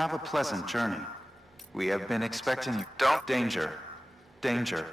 Have a pleasant journey. We have been expecting you. Don't danger. Danger.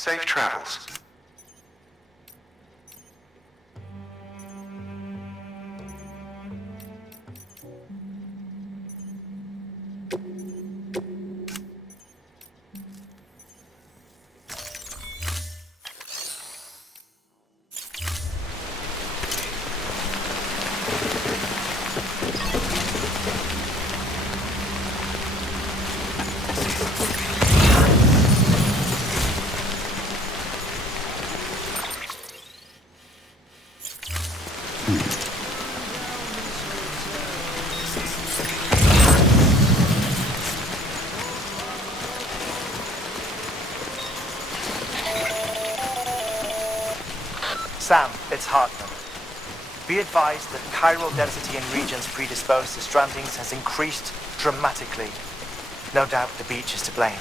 Safe travels. Sam, it's Hartman. Be advised that chiral density in regions predisposed to strandings has increased dramatically. No doubt the beach is to blame.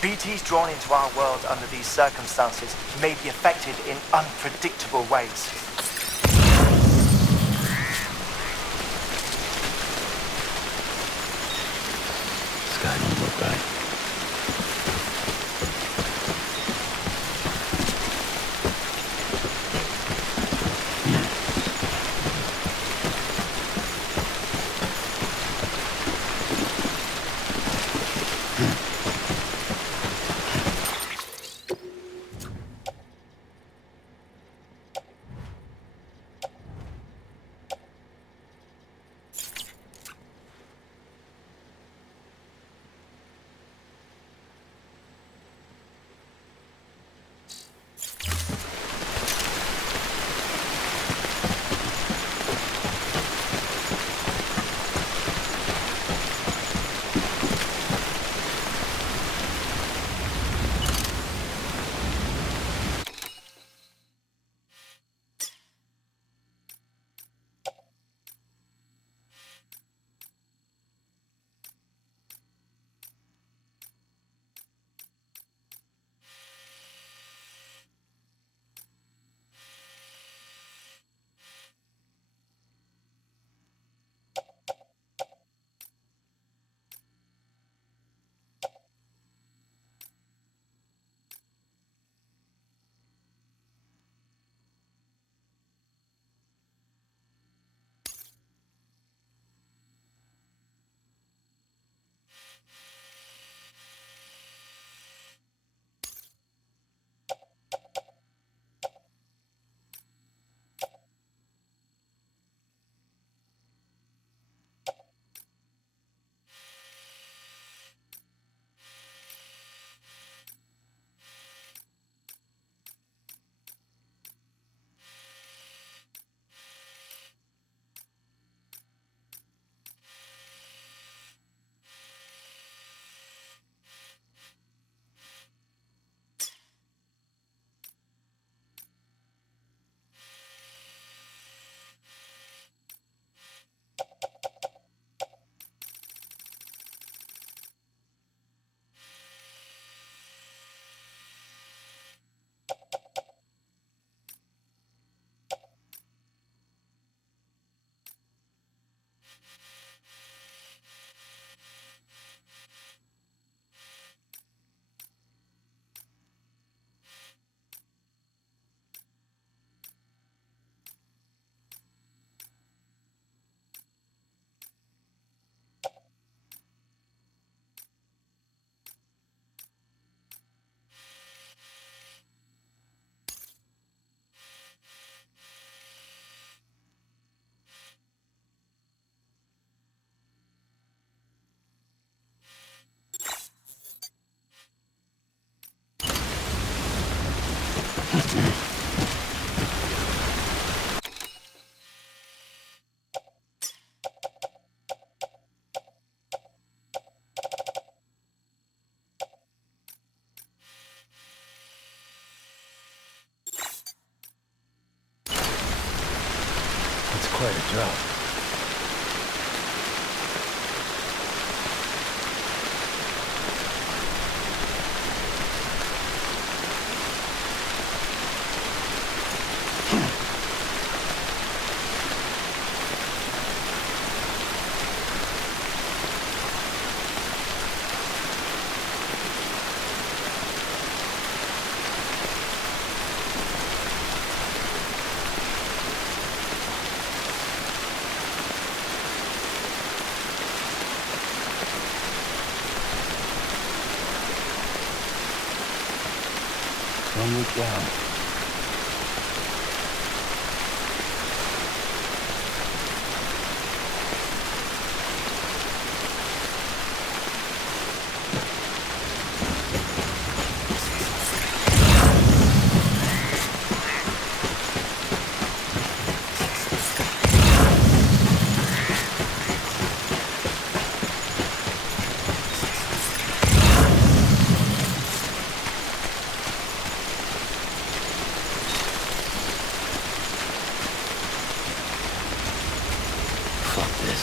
BTs drawn into our world under these circumstances may be affected in unpredictable ways. Sky don't look right. quite a drop. One week down. Fuck this.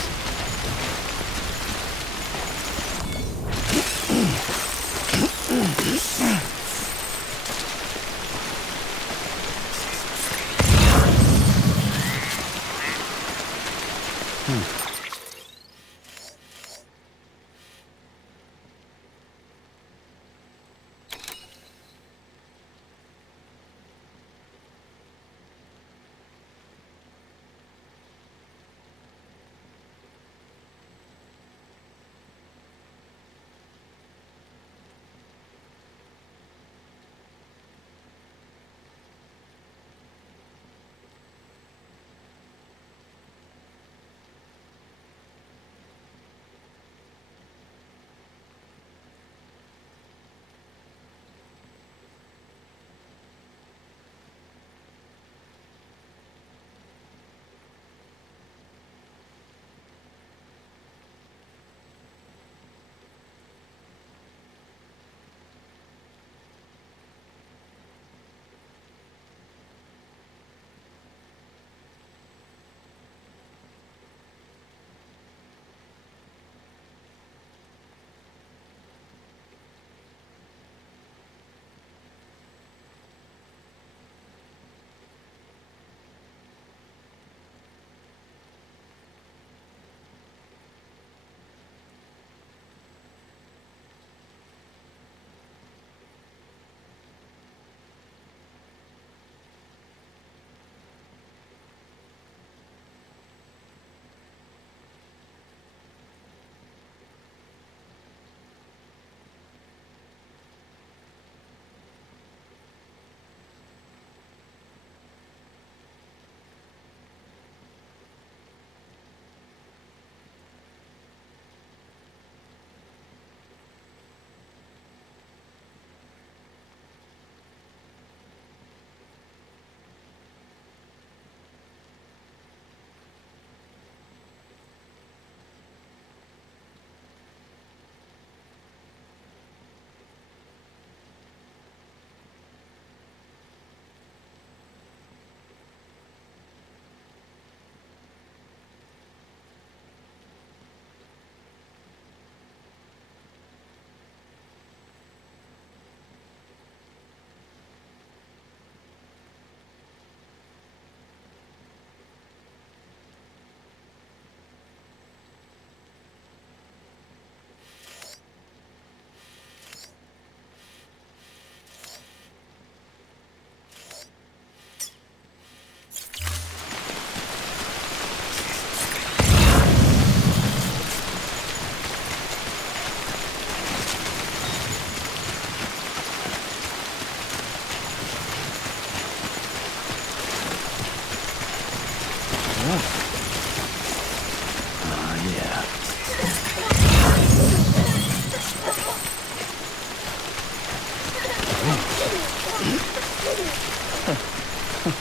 What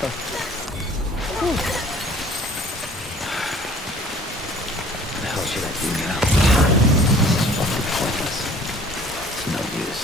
the hell should I do now? This is fucking pointless. It's no use.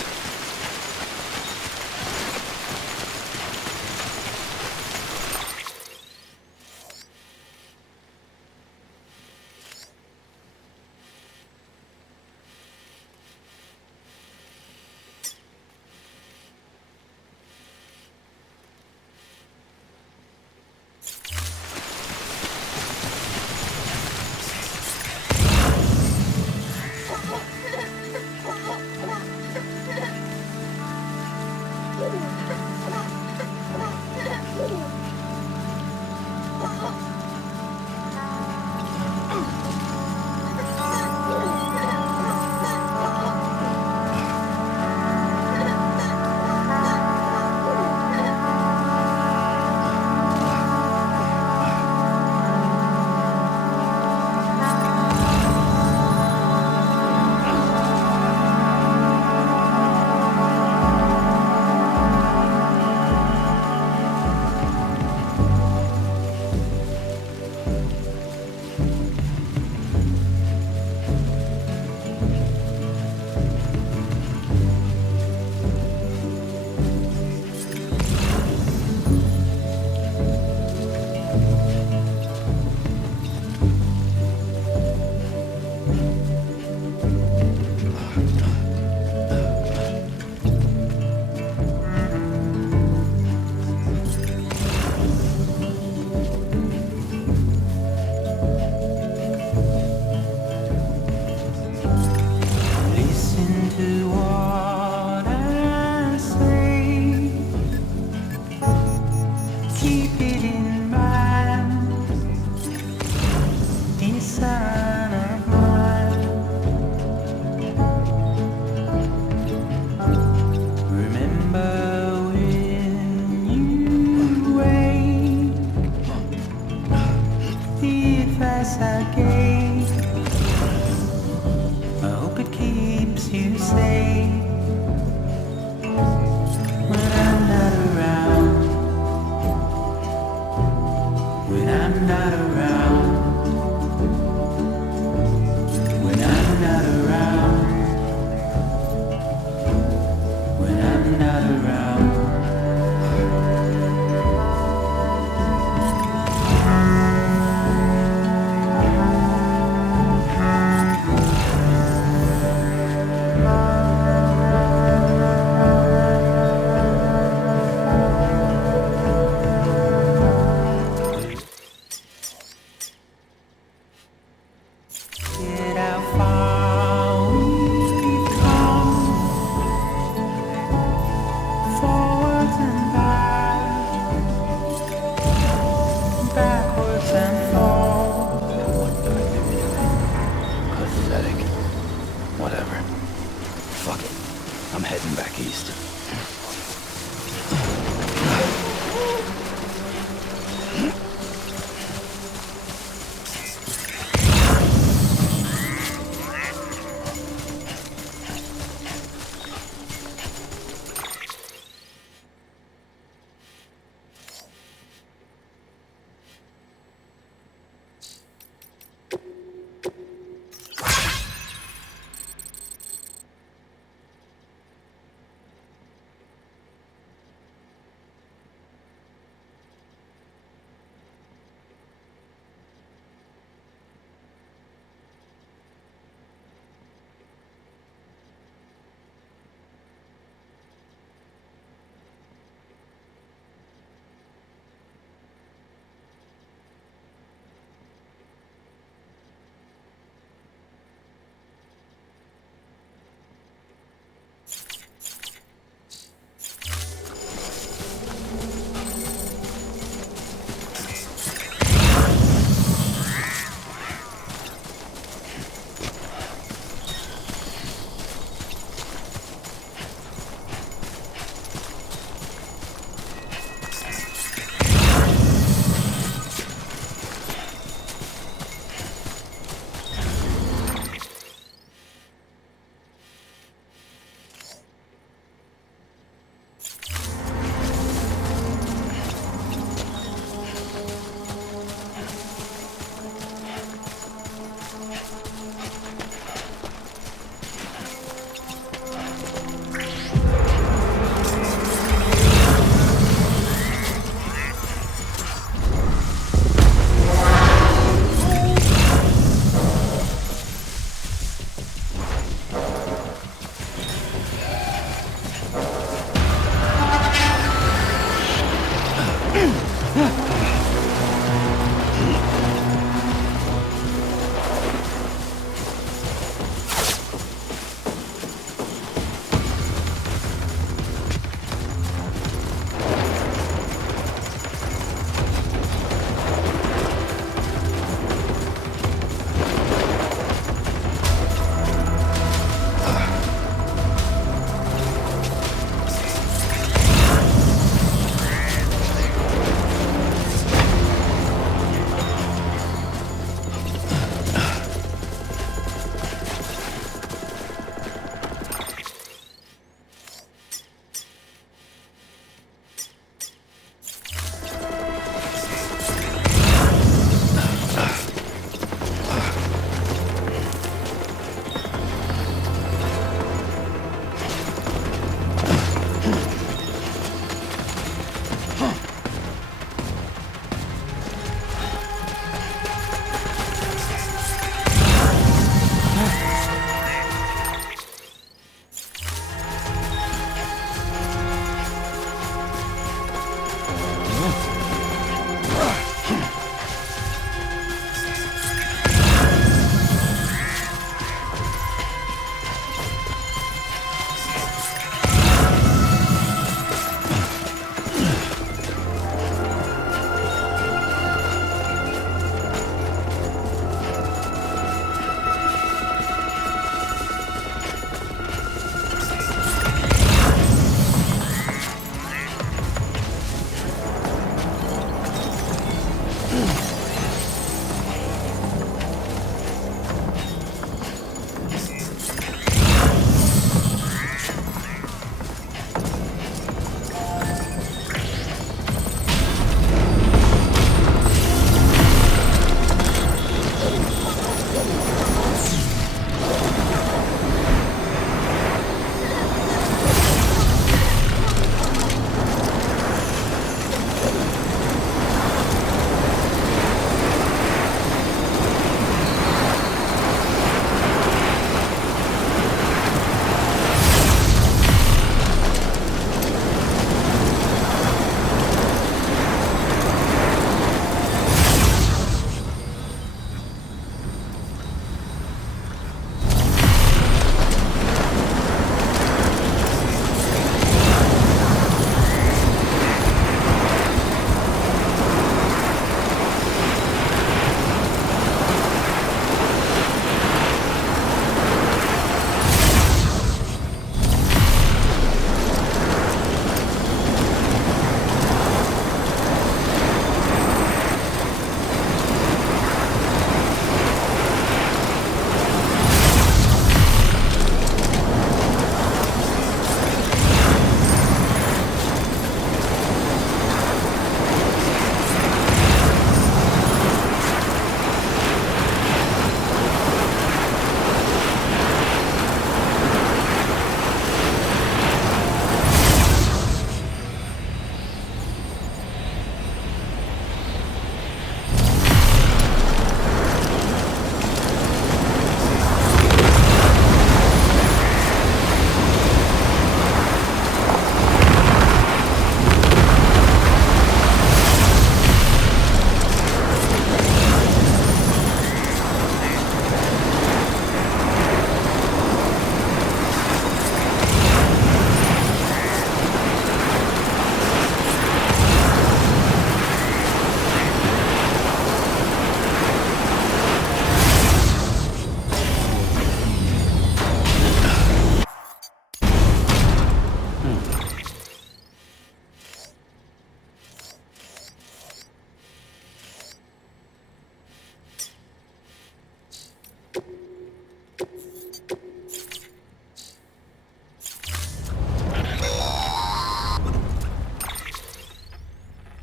not around. Get how far we've come, forwards and backwards and forwards. Pathetic. Whatever. Fuck it. I'm heading back east.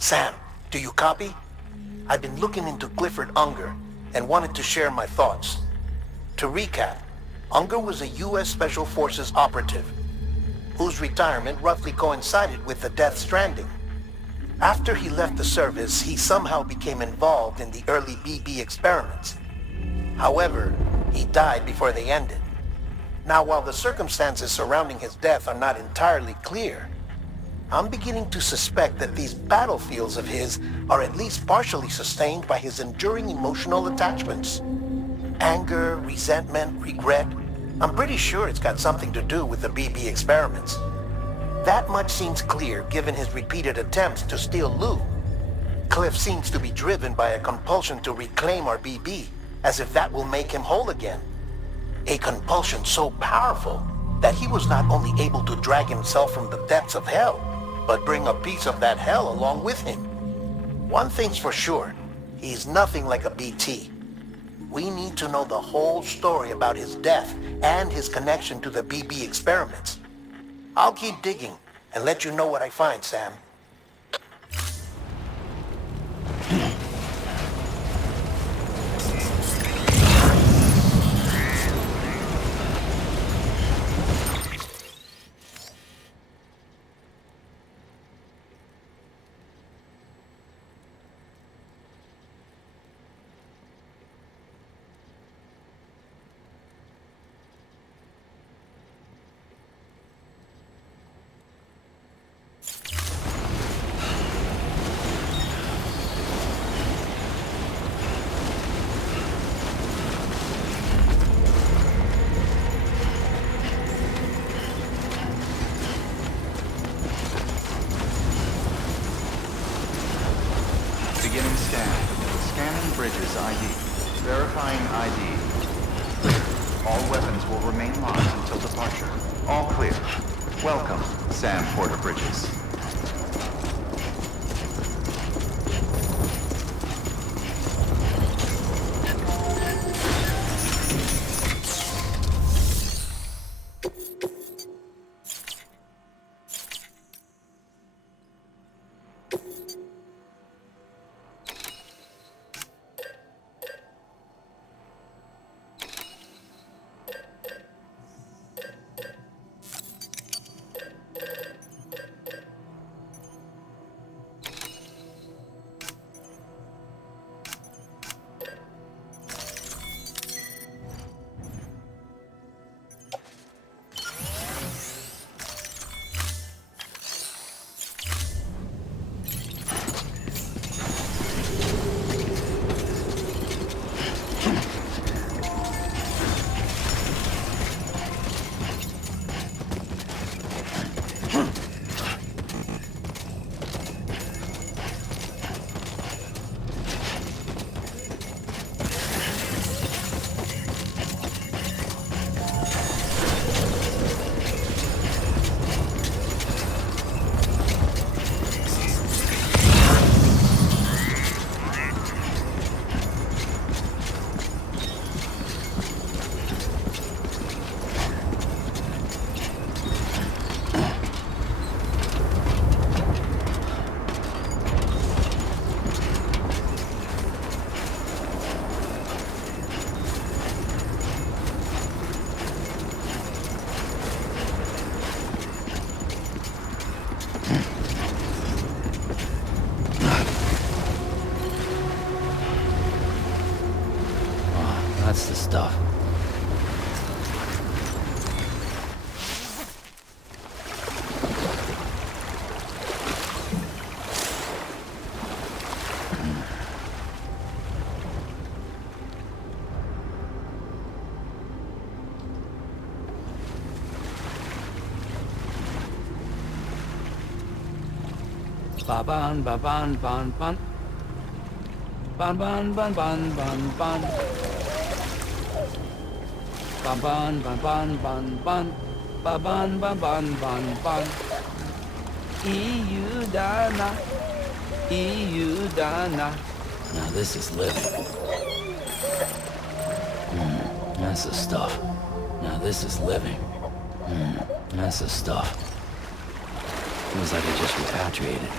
Sam, do you copy? I've been looking into Clifford Unger and wanted to share my thoughts. To recap, Unger was a U.S. Special Forces operative whose retirement roughly coincided with the Death Stranding. After he left the service, he somehow became involved in the early BB experiments. However, he died before they ended. Now, while the circumstances surrounding his death are not entirely clear, I'm beginning to suspect that these battlefields of his are at least partially sustained by his enduring emotional attachments. Anger, resentment, regret. I'm pretty sure it's got something to do with the BB experiments. That much seems clear given his repeated attempts to steal Lou. Cliff seems to be driven by a compulsion to reclaim our BB, as if that will make him whole again. A compulsion so powerful that he was not only able to drag himself from the depths of hell, but bring a piece of that hell along with him. One thing's for sure, he's nothing like a BT. We need to know the whole story about his death and his connection to the BB experiments. I'll keep digging and let you know what I find, Sam. Beginning scan. Scanning bridges ID. Verifying ID. All weapons will remain locked until departure. All clear. Welcome, Sam Porter Bridges. That's the stuff. Ba-ban, ba-ban, ban, ban. Ban, ban, ban, ban, ban, ban. Ba-ban, ba-ban, ban, ban. Ba-ban, ba-ban, ban, ban. EU Dana. EU Dana. Now this is living. That's the stuff. Now this is living. That's the stuff. Feels like I just repatriated.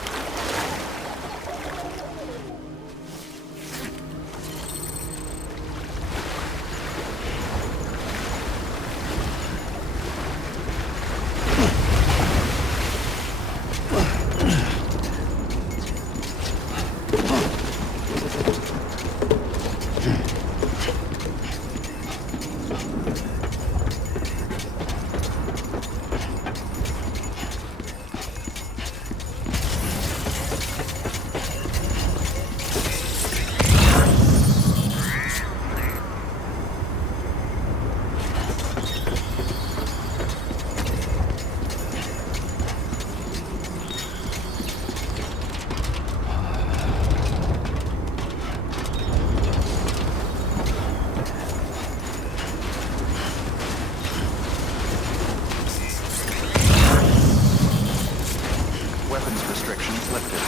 restrictions lifted.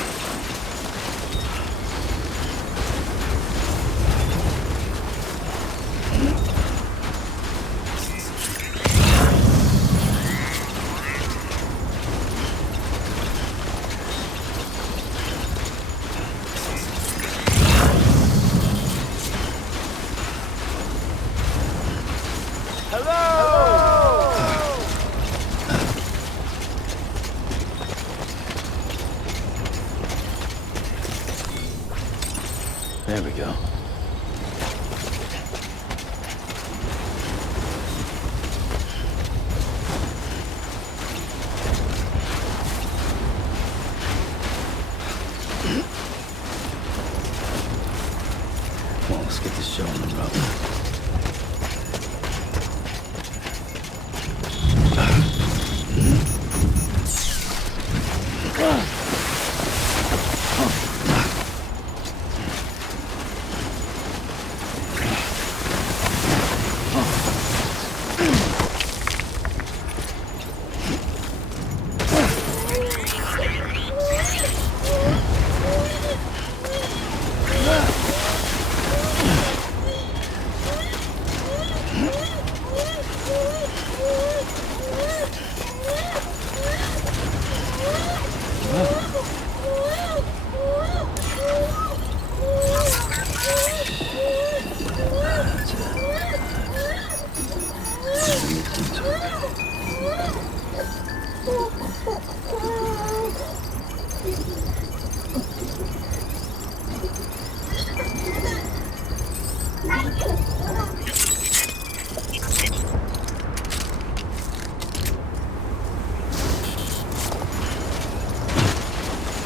There we go. Well, let's get this show on the road.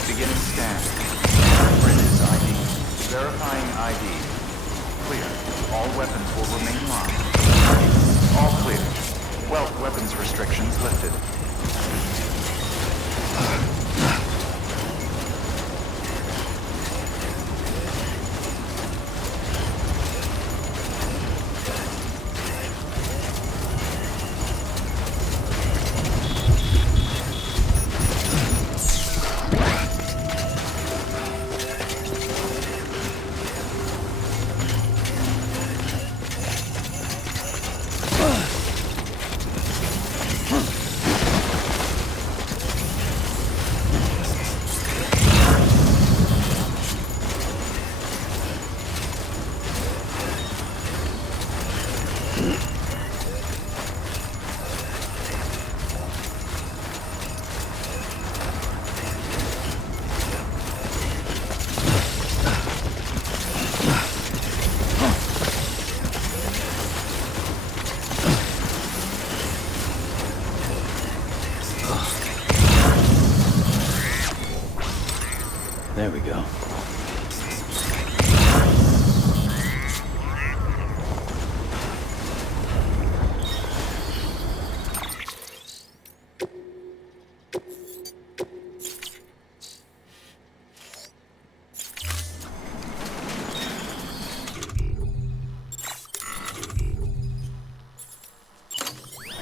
Beginning scan. Brendan's ID. Verifying ID. Clear. All weapons will remain locked. All clear. Wealth weapons restrictions lifted. There we go.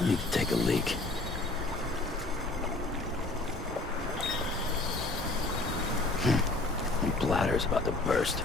I need to take a leak. My bladder's about to burst.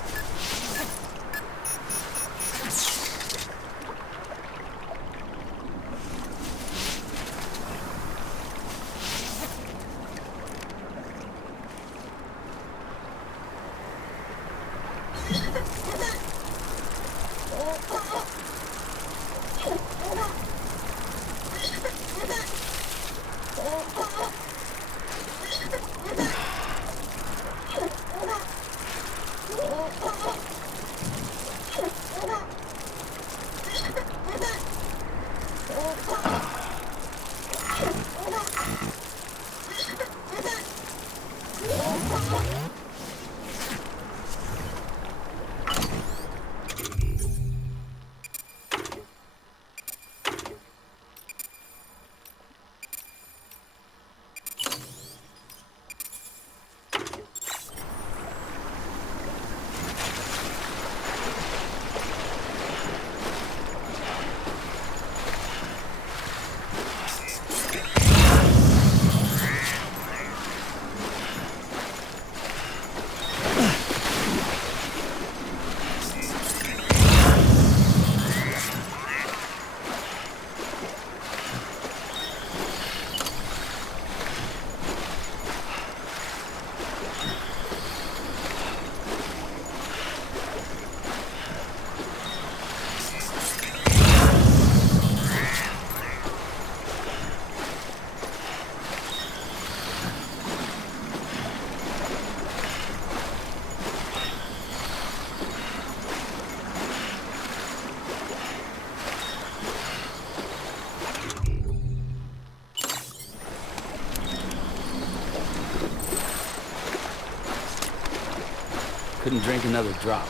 Couldn't drink another drop.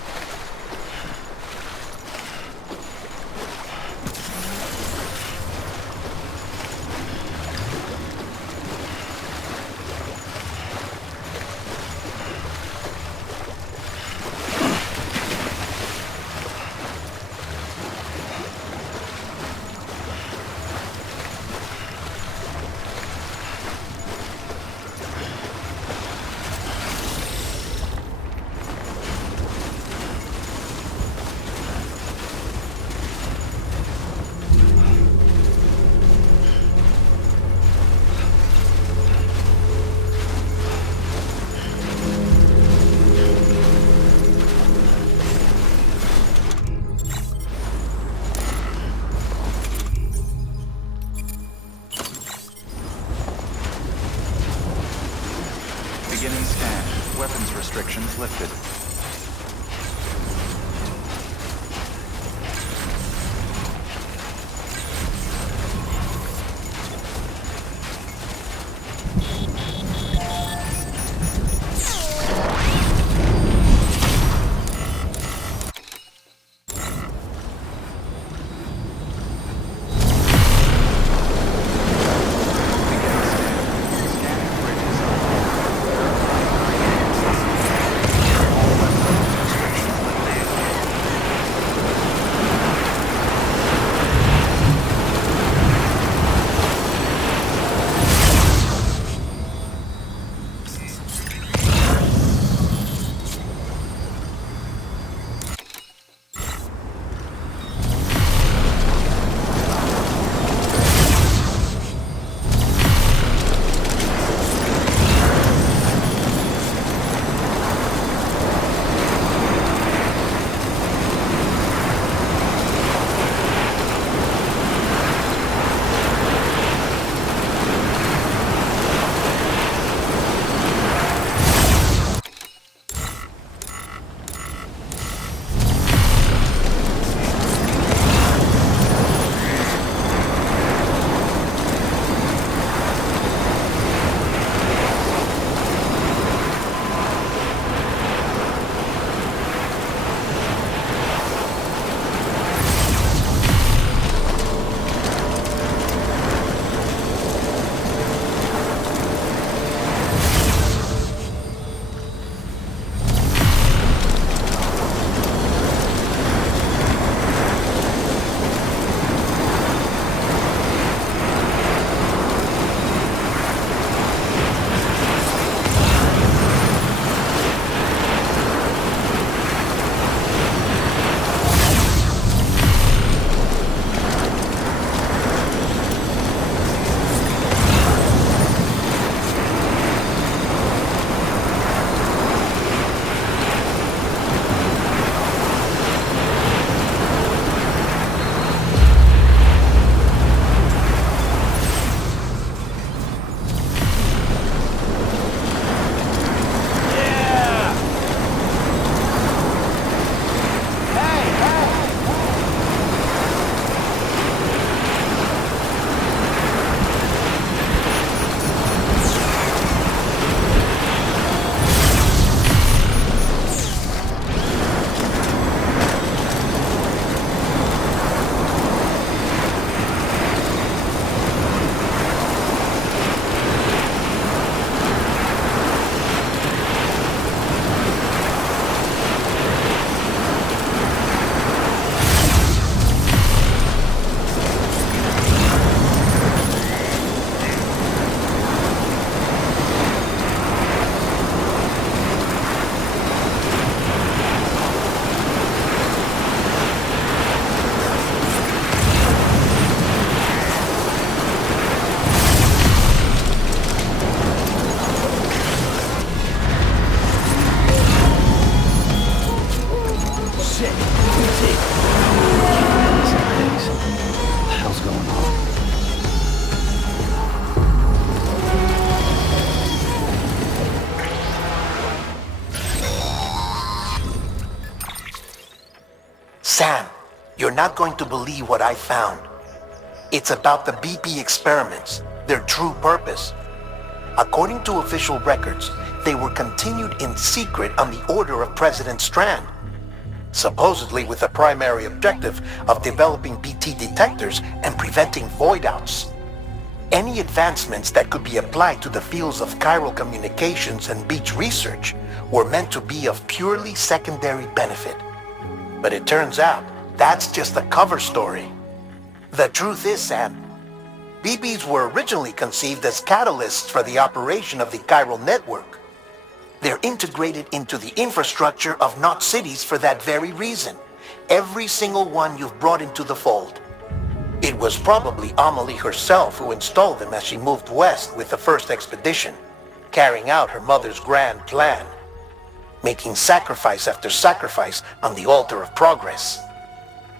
Beginning scan. Weapons restrictions lifted. Sam, you're not going to believe what I found. It's about the BP experiments, their true purpose. According to official records, they were continued in secret on the order of President Strand, supposedly with the primary objective of developing BT detectors and preventing void-outs. Any advancements that could be applied to the fields of chiral communications and beach research were meant to be of purely secondary benefit. But it turns out, that's just a cover story. The truth is, Sam, BBs were originally conceived as catalysts for the operation of the chiral network. They're integrated into the infrastructure of Knot cities for that very reason. Every single one you've brought into the fold. It was probably Amelie herself who installed them as she moved west with the first expedition, carrying out her mother's grand plan, making sacrifice after sacrifice on the altar of progress.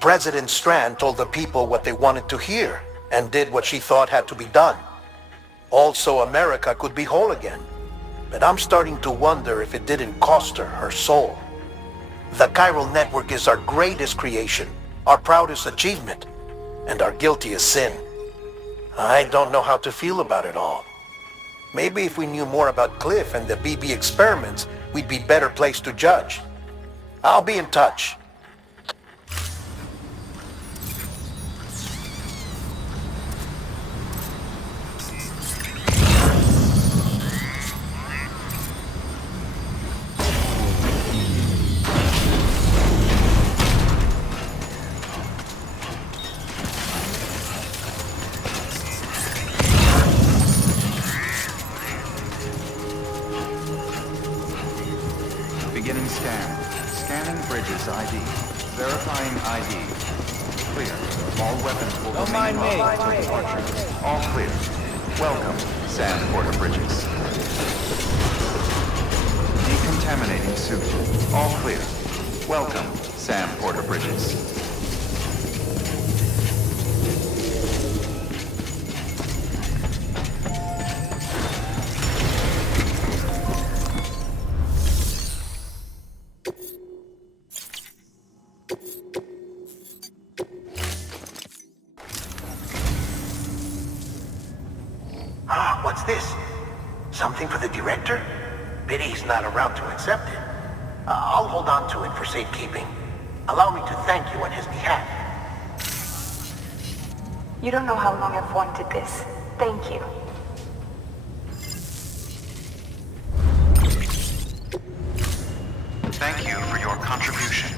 President Strand told the people what they wanted to hear and did what she thought had to be done. Also, America could be whole again. But I'm starting to wonder if it didn't cost her her soul. The chiral network is our greatest creation, our proudest achievement, and our guiltiest sin. I don't know how to feel about it all. Maybe if we knew more about Cliff and the BB experiments, we'd be better placed to judge. I'll be in touch. Beginning scan. Scanning bridges ID. Verifying ID. Clear. All weapons will Don't remain mind me. locked until departure. All clear. Welcome, Sam Porter Bridges. Decontaminating suit. All clear. Welcome, Sam Porter Bridges. Ah, what's this? Something for the director? Pity he's not around to accept it. I'll hold on to it for safekeeping. Allow me to thank you on his behalf. You don't know how long I've wanted this. Thank you. Thank you for your contribution.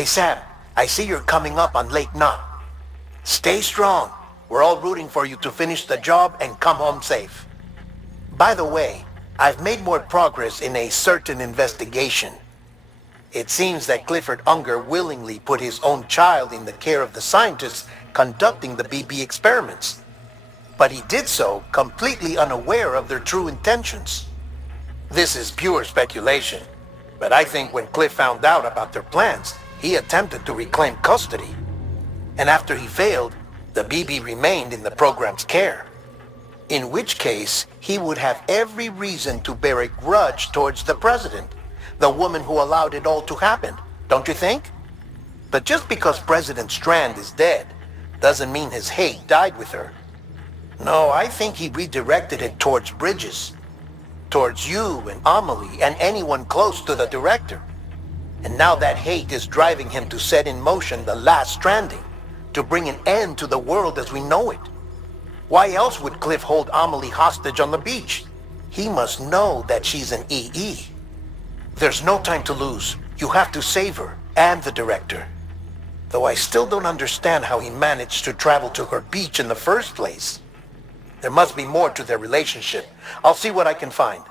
Hey Sam, I see you're coming up on Lake Knot. Stay strong. We're all rooting for you to finish the job and come home safe. By the way, I've made more progress in a certain investigation. It seems that Clifford Unger willingly put his own child in the care of the scientists conducting the BB experiments. But he did so completely unaware of their true intentions. This is pure speculation, but I think when Cliff found out about their plans, he attempted to reclaim custody. And after he failed, the BB remained in the program's care. In which case, he would have every reason to bear a grudge towards the president, the woman who allowed it all to happen, don't you think? But just because President Strand is dead, doesn't mean his hate died with her. No, I think he redirected it towards Bridges, towards you and Amelie and anyone close to the director. And now that hate is driving him to set in motion the last stranding, to bring an end to the world as we know it. Why else would Cliff hold Amelie hostage on the beach? He must know that she's an EE. There's no time to lose. You have to save her and the director. Though I still don't understand how he managed to travel to her beach in the first place. There must be more to their relationship. I'll see what I can find.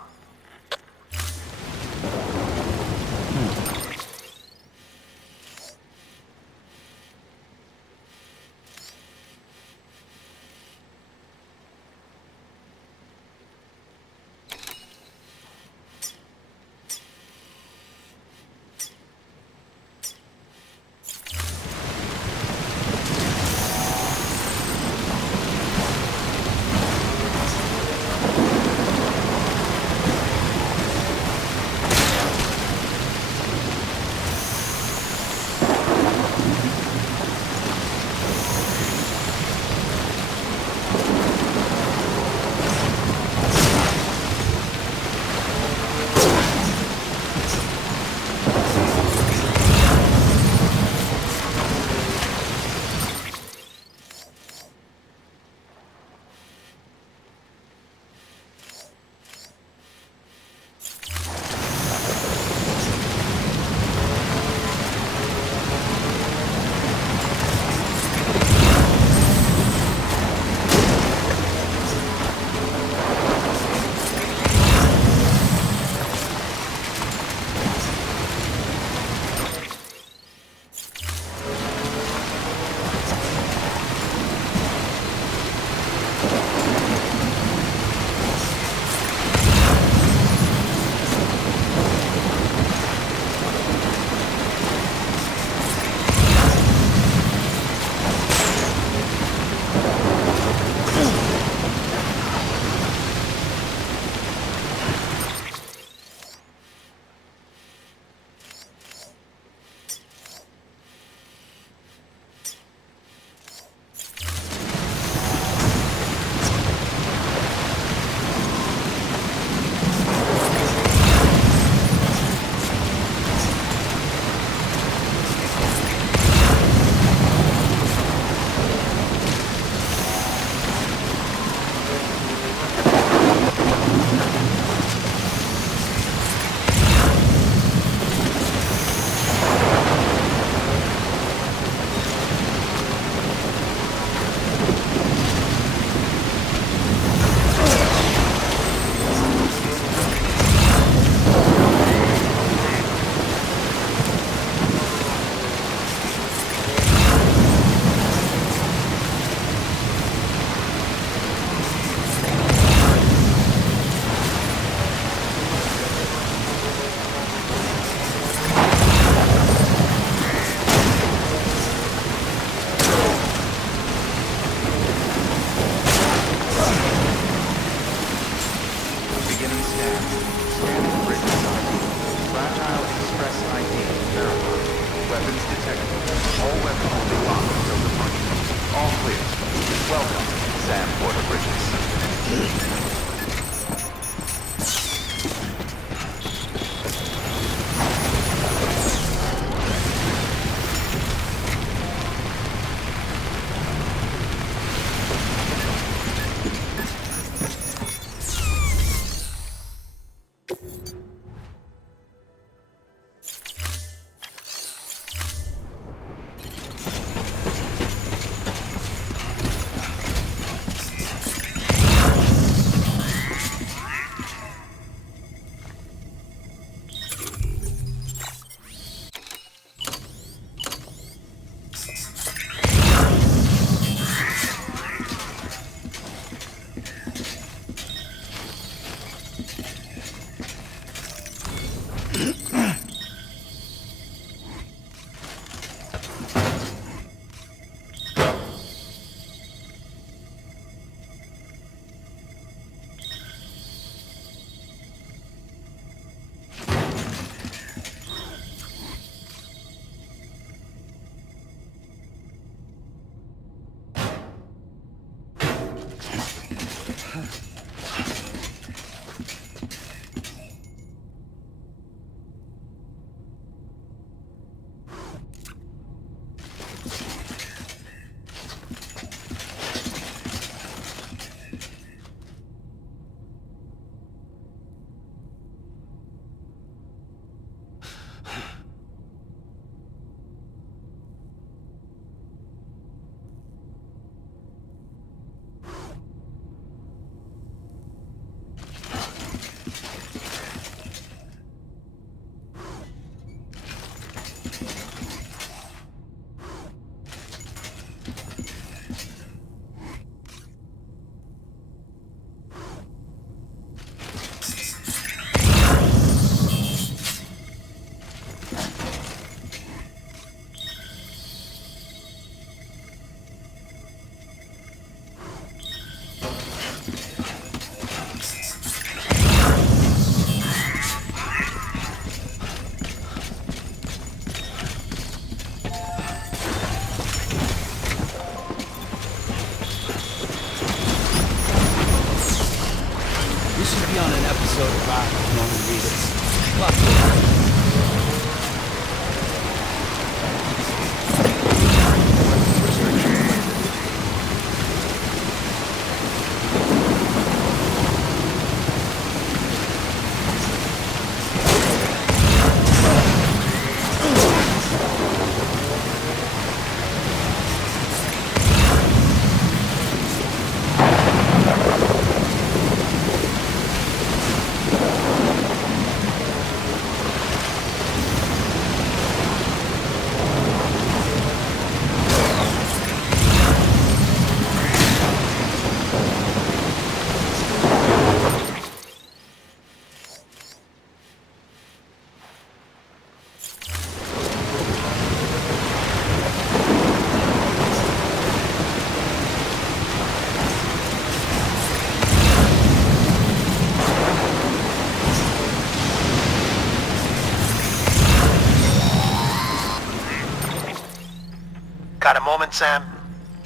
Got a moment, Sam?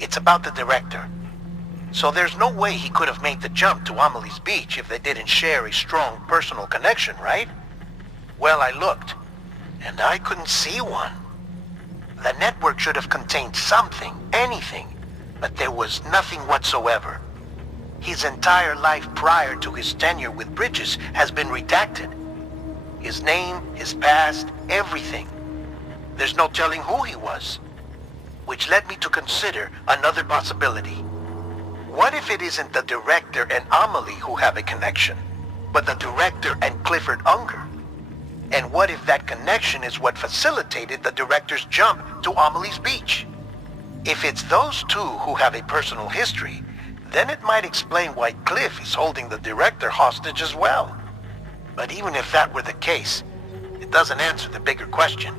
It's about the director. So there's no way he could have made the jump to Amelie's Beach if they didn't share a strong personal connection, right? Well, I looked, and I couldn't see one. The network should have contained something, anything, but there was nothing whatsoever. His entire life prior to his tenure with Bridges has been redacted. His name, his past, everything. There's no telling who he was. Which led me to consider another possibility. What if it isn't the director and Amelie who have a connection, but the director and Clifford Unger? And what if that connection is what facilitated the director's jump to Amelie's Beach? If it's those two who have a personal history, then it might explain why Cliff is holding the director hostage as well. But even if that were the case, it doesn't answer the bigger question.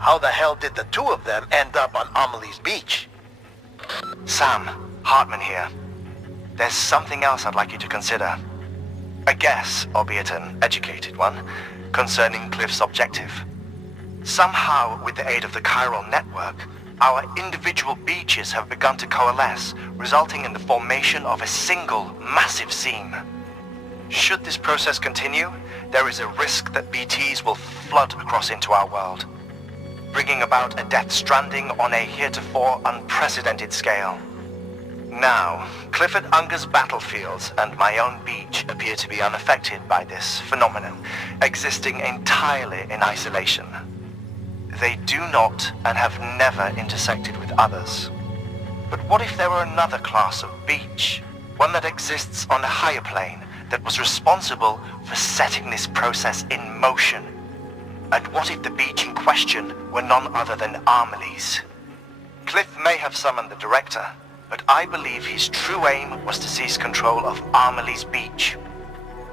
How the hell did the two of them end up on Amelie's Beach? Sam, Hartman here. There's something else I'd like you to consider. A guess, albeit an educated one, concerning Cliff's objective. Somehow, with the aid of the chiral network, our individual beaches have begun to coalesce, resulting in the formation of a single, massive seam. Should this process continue, there is a risk that BTs will flood across into our world, bringing about a Death Stranding on a heretofore unprecedented scale. Now, Clifford Unger's battlefields and my own beach appear to be unaffected by this phenomenon, existing entirely in isolation. They do not and have never intersected with others. But what if there were another class of beach, one that exists on a higher plane, that was responsible for setting this process in motion? And what if the beach in question were none other than Amelie's? Cliff may have summoned the director, but I believe his true aim was to seize control of Amelie's Beach.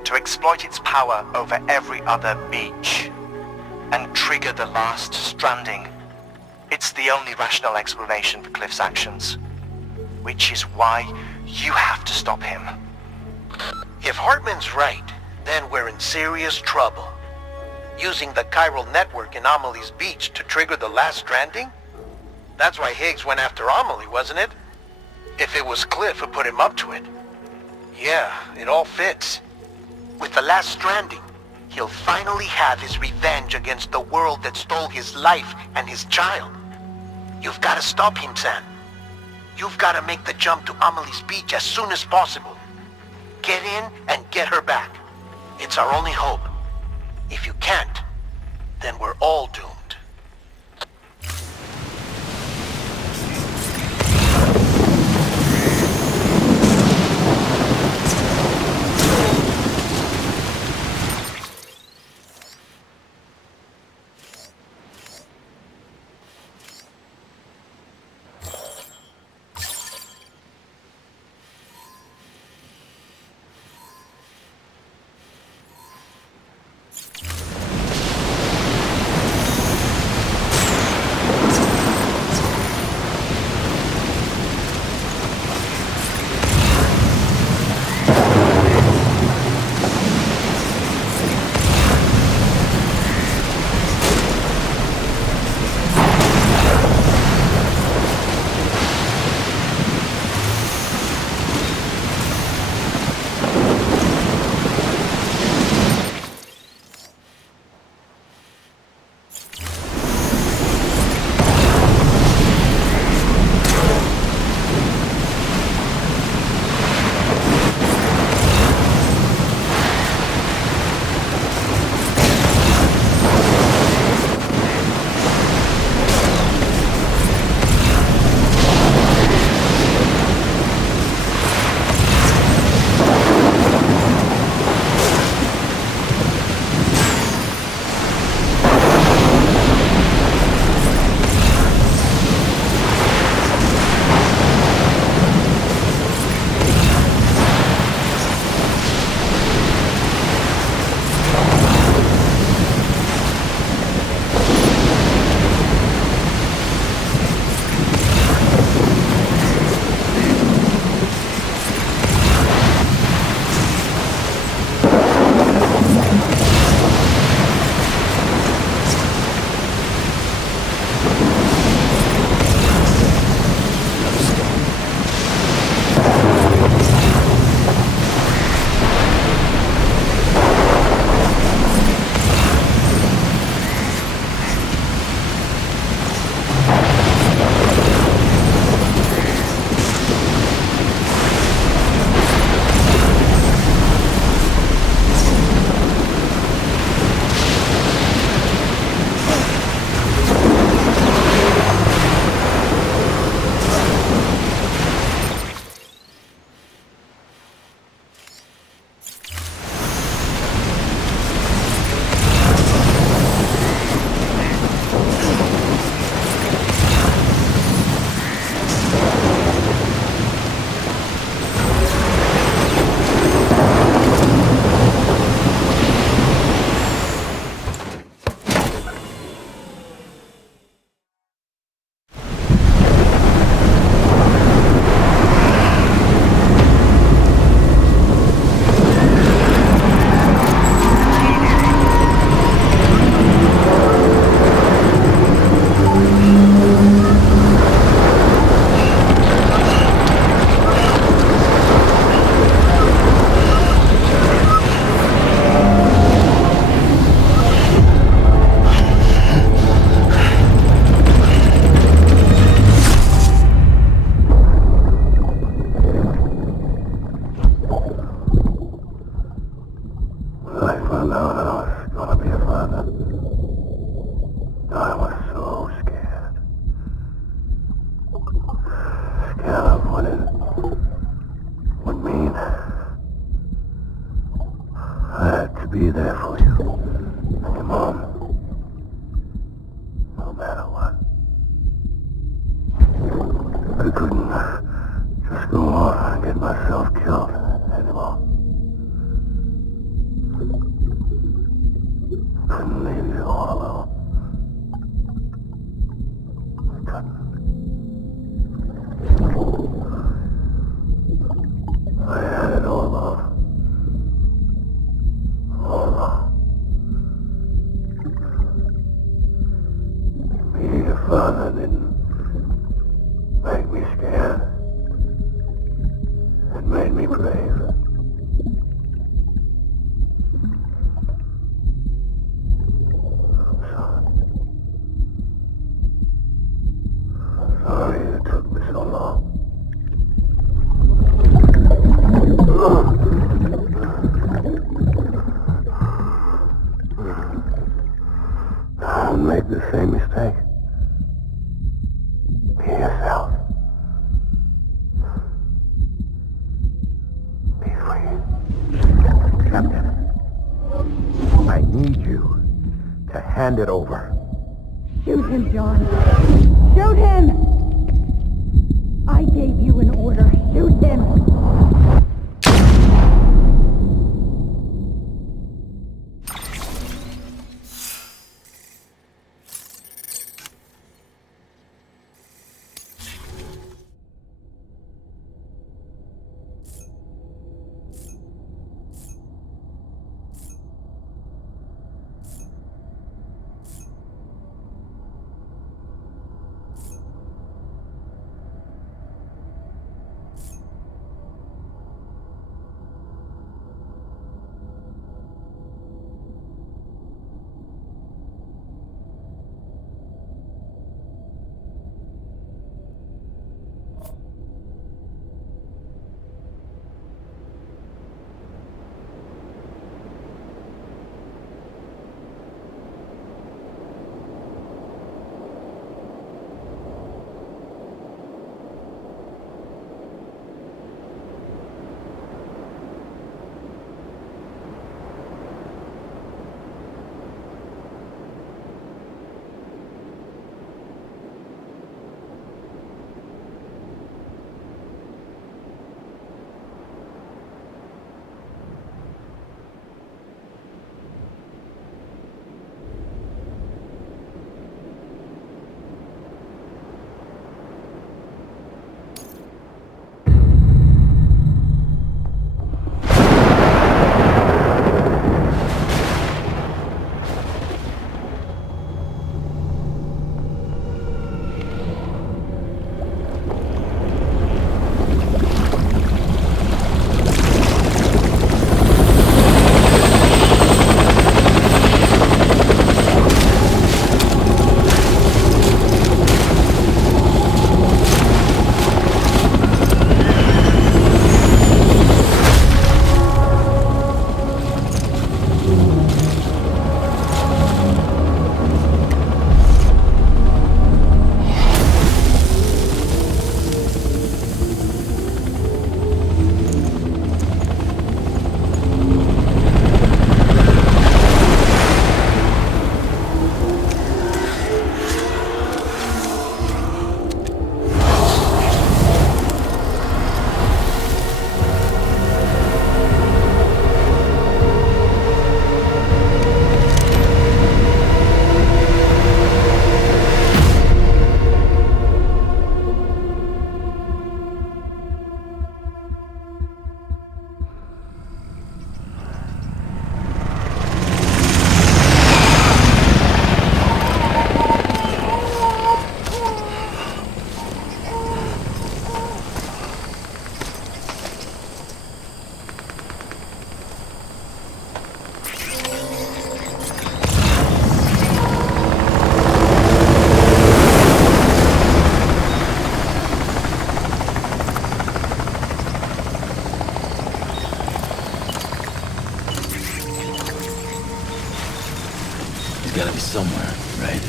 to exploit its power over every other beach and trigger the last stranding. It's the only rational explanation for Cliff's actions, which is why you have to stop him. If Hartman's right, then we're in serious trouble. Using the chiral network in Amelie's beach to trigger the last stranding? That's why Higgs went after Amelie, wasn't it? If it was Cliff who put him up to it. Yeah, it all fits. With the last stranding, he'll finally have his revenge against the world that stole his life and his child. You've got to stop him, Sam. You've got to make the jump to Amelie's beach as soon as possible. Get in and get her back. It's our only hope. If you can't, then we're all doomed. be there for you. And your mom. No matter what. I couldn't just go on and get myself killed anymore. safe. Sorry it took me so long. Don't make the same mistake. Be yourself. Be free. Captain, I need you to hand it over. Shoot him, John. Shoot him! I gave you an order. Shoot him! Gotta be somewhere, right?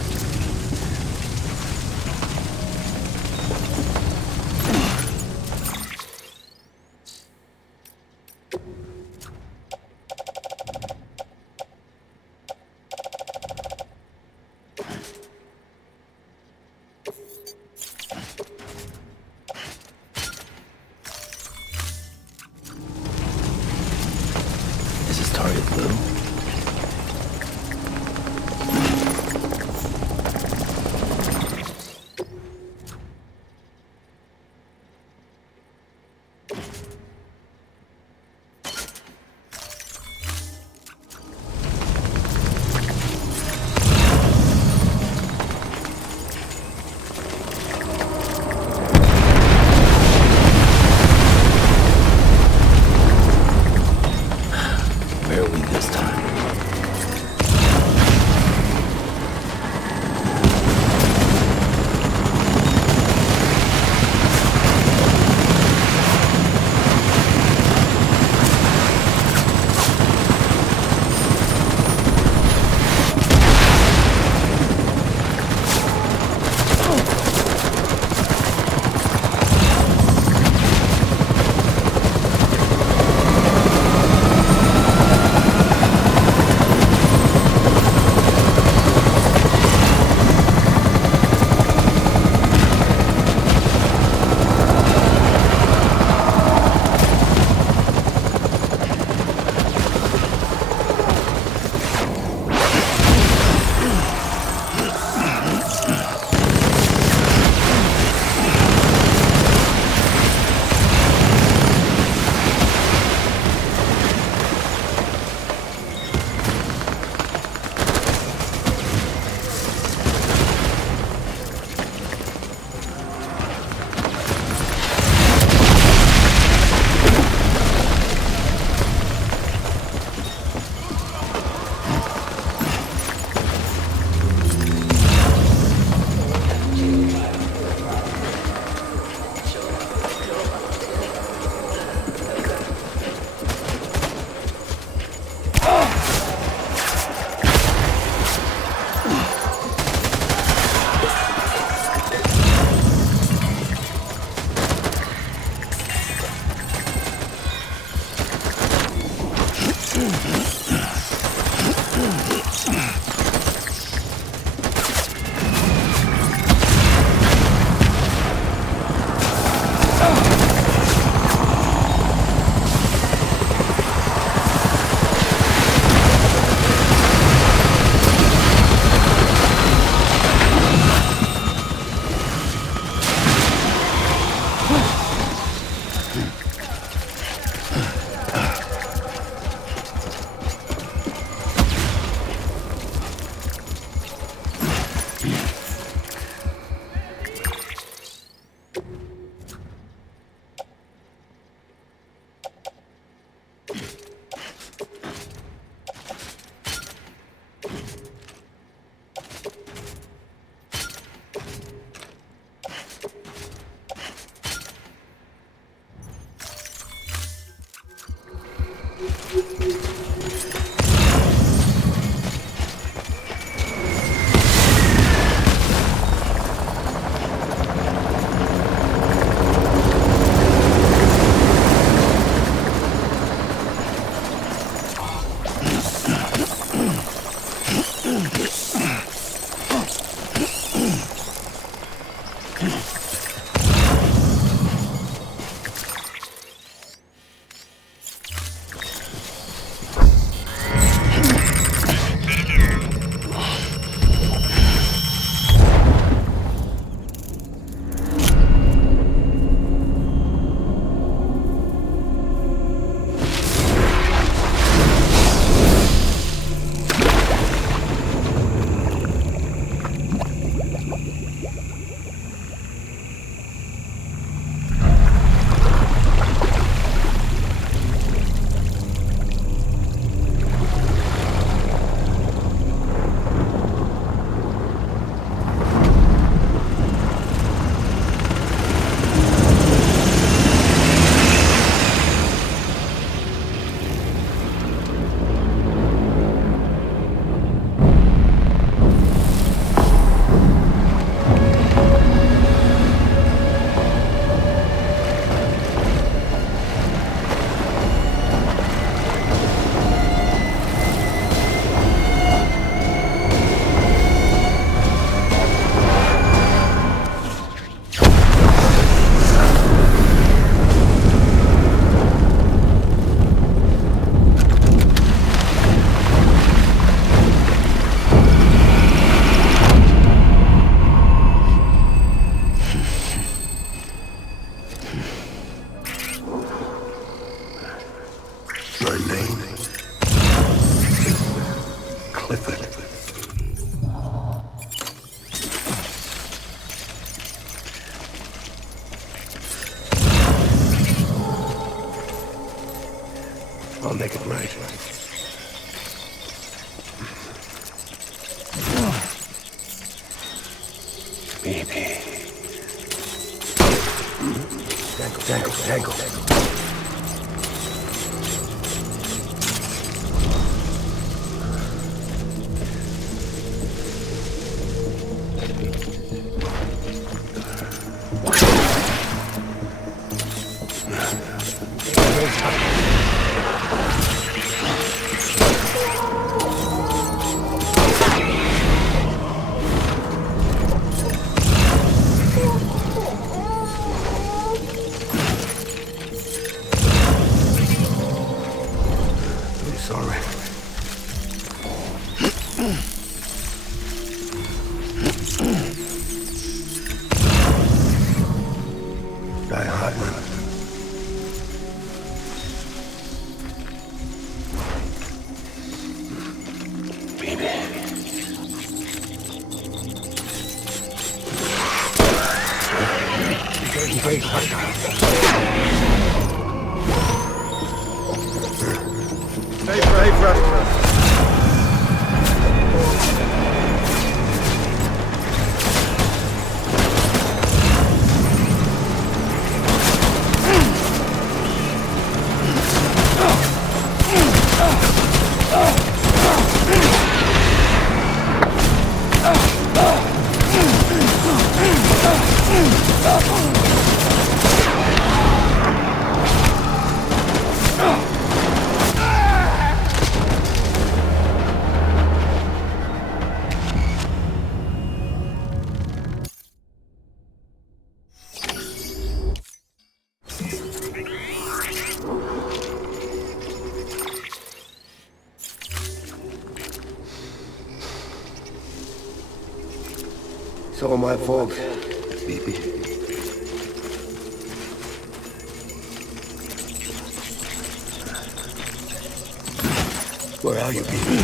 Is this target blue? I'll make it right. Maybe. Tangle. Sorry. Die Hartman. Baby. Engage hostile. Stay brave, Rasta. It's all my fault, baby. Where are you, baby?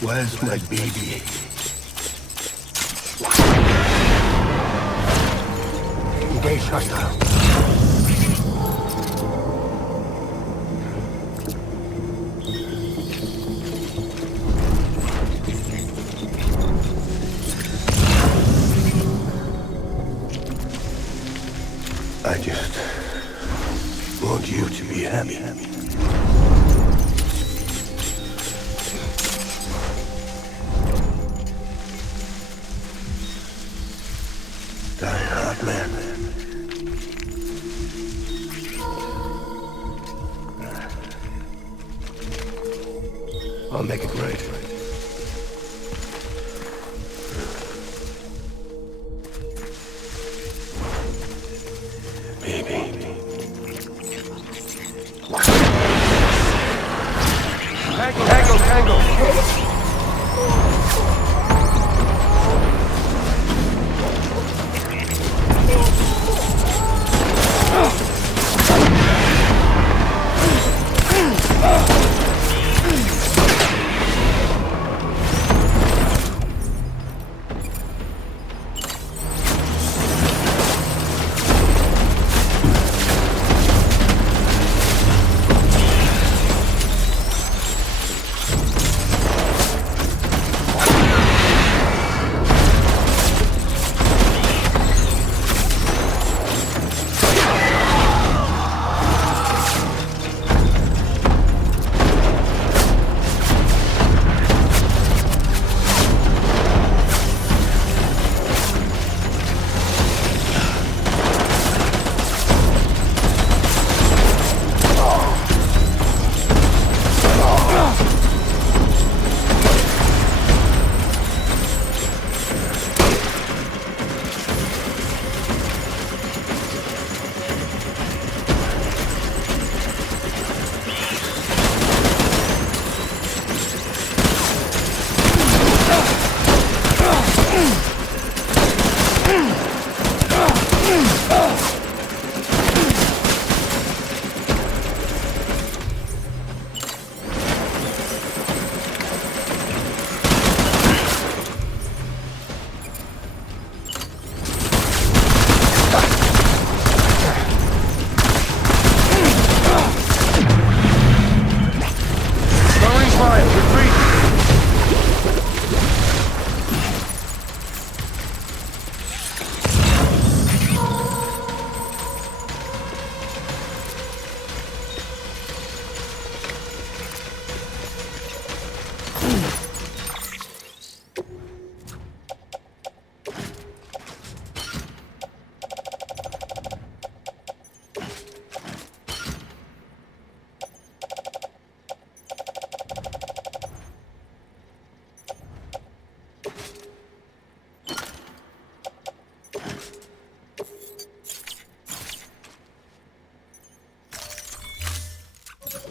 Where's my baby? Engage hostile. happy. Die hard, man. I'll make it right. Baby. Tango!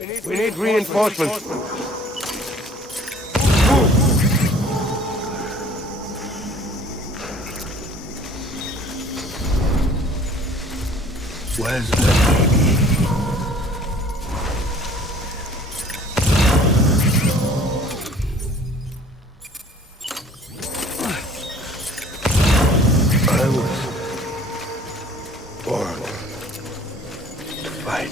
We need reinforcements. Where's that baby? I was born to fight.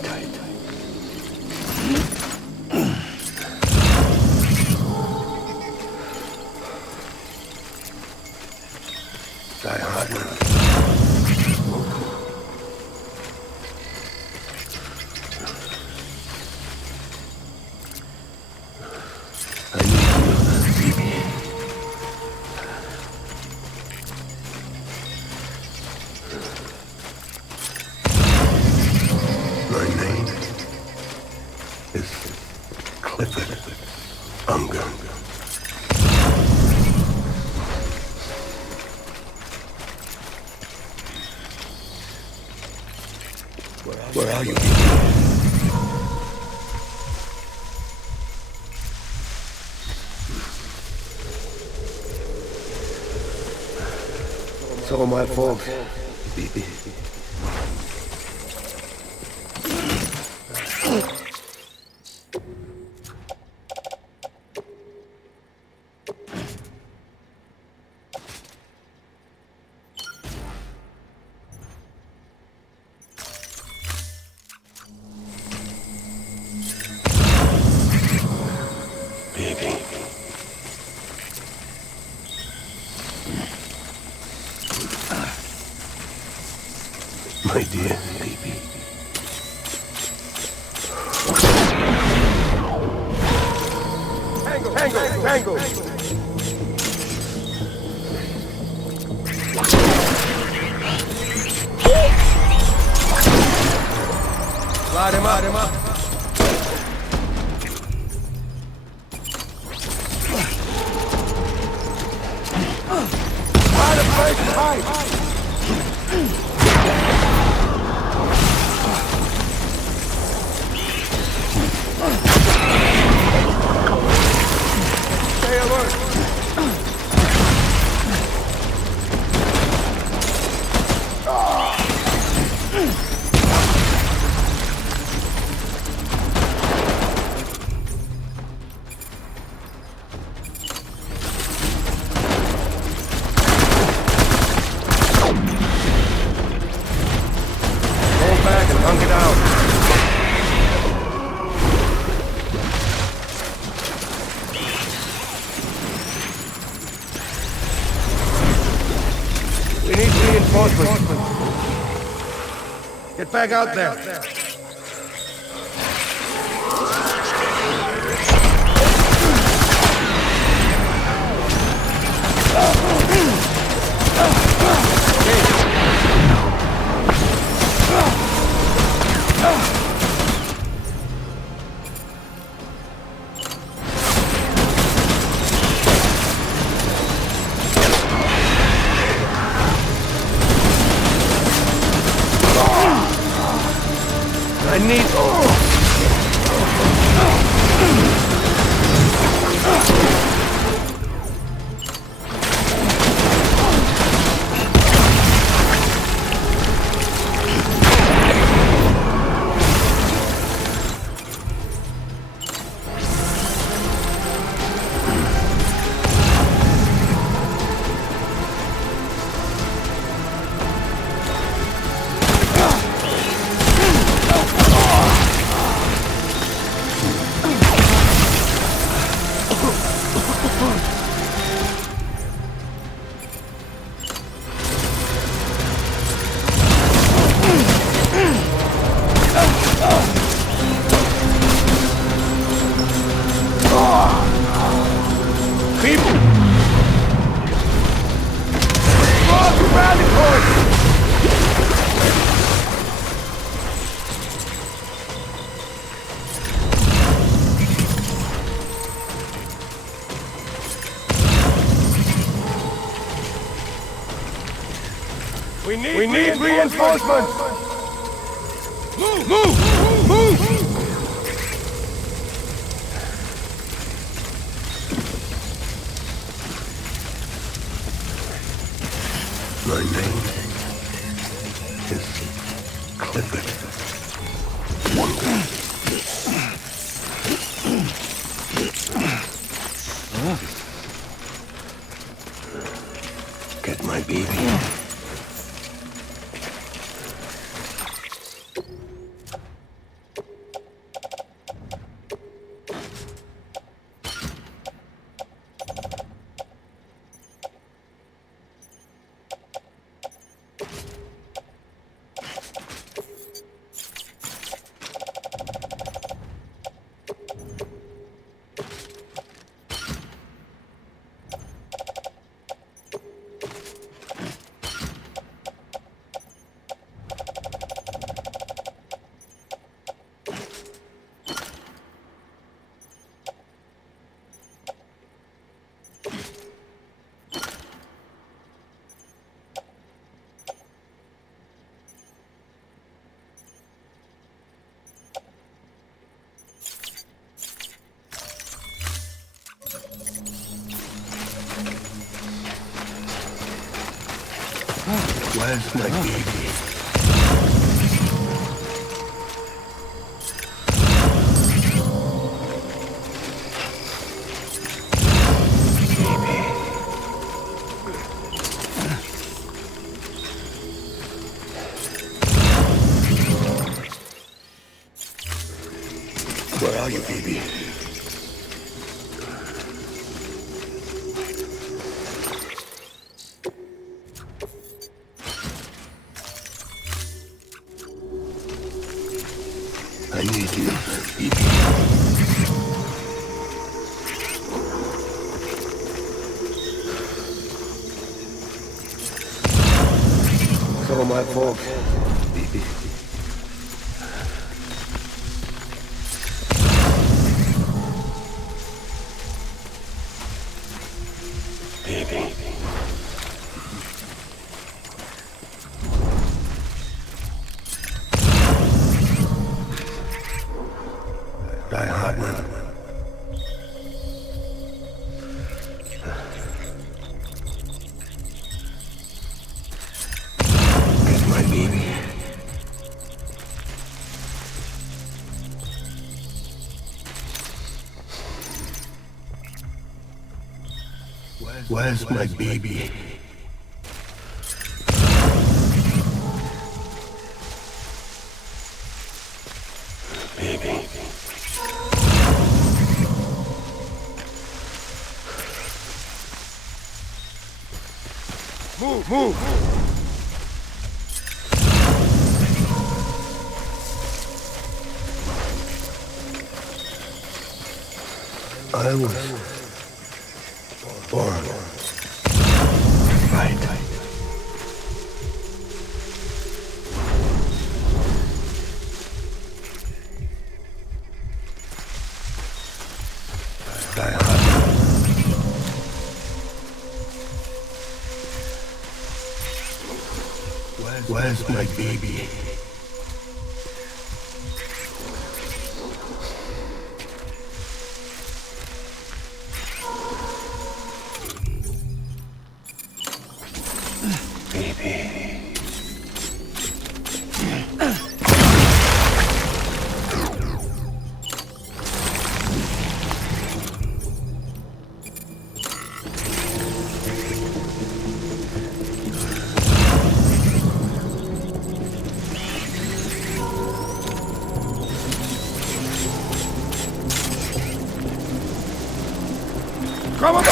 Die hard, man. I need you, baby. My name is Clifford Unger. Where are you? It's all my fault, baby. Baby. My dear baby. Tango! Light him up. Light him up. Stay alert. Hold back and hunk it out. We need reinforcements. Get back out there. I need... People! Walk around the corner! We need reinforcements! Move! My name is Clifford. Get my baby. Where's my baby? Where are you, baby? I need you, baby. my fault. Baby. Die Hartman. Get my baby. Where's my baby? Baby. Move! I was born. Right. Die Hartman. Where's my baby? Come on!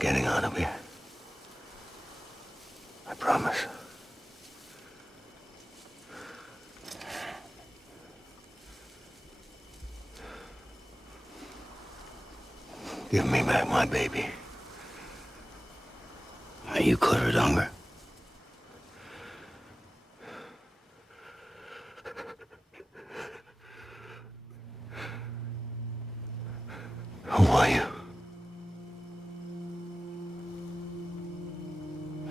getting out of here. I promise. Give me back my baby. Are you cleared, Unger? Who are you?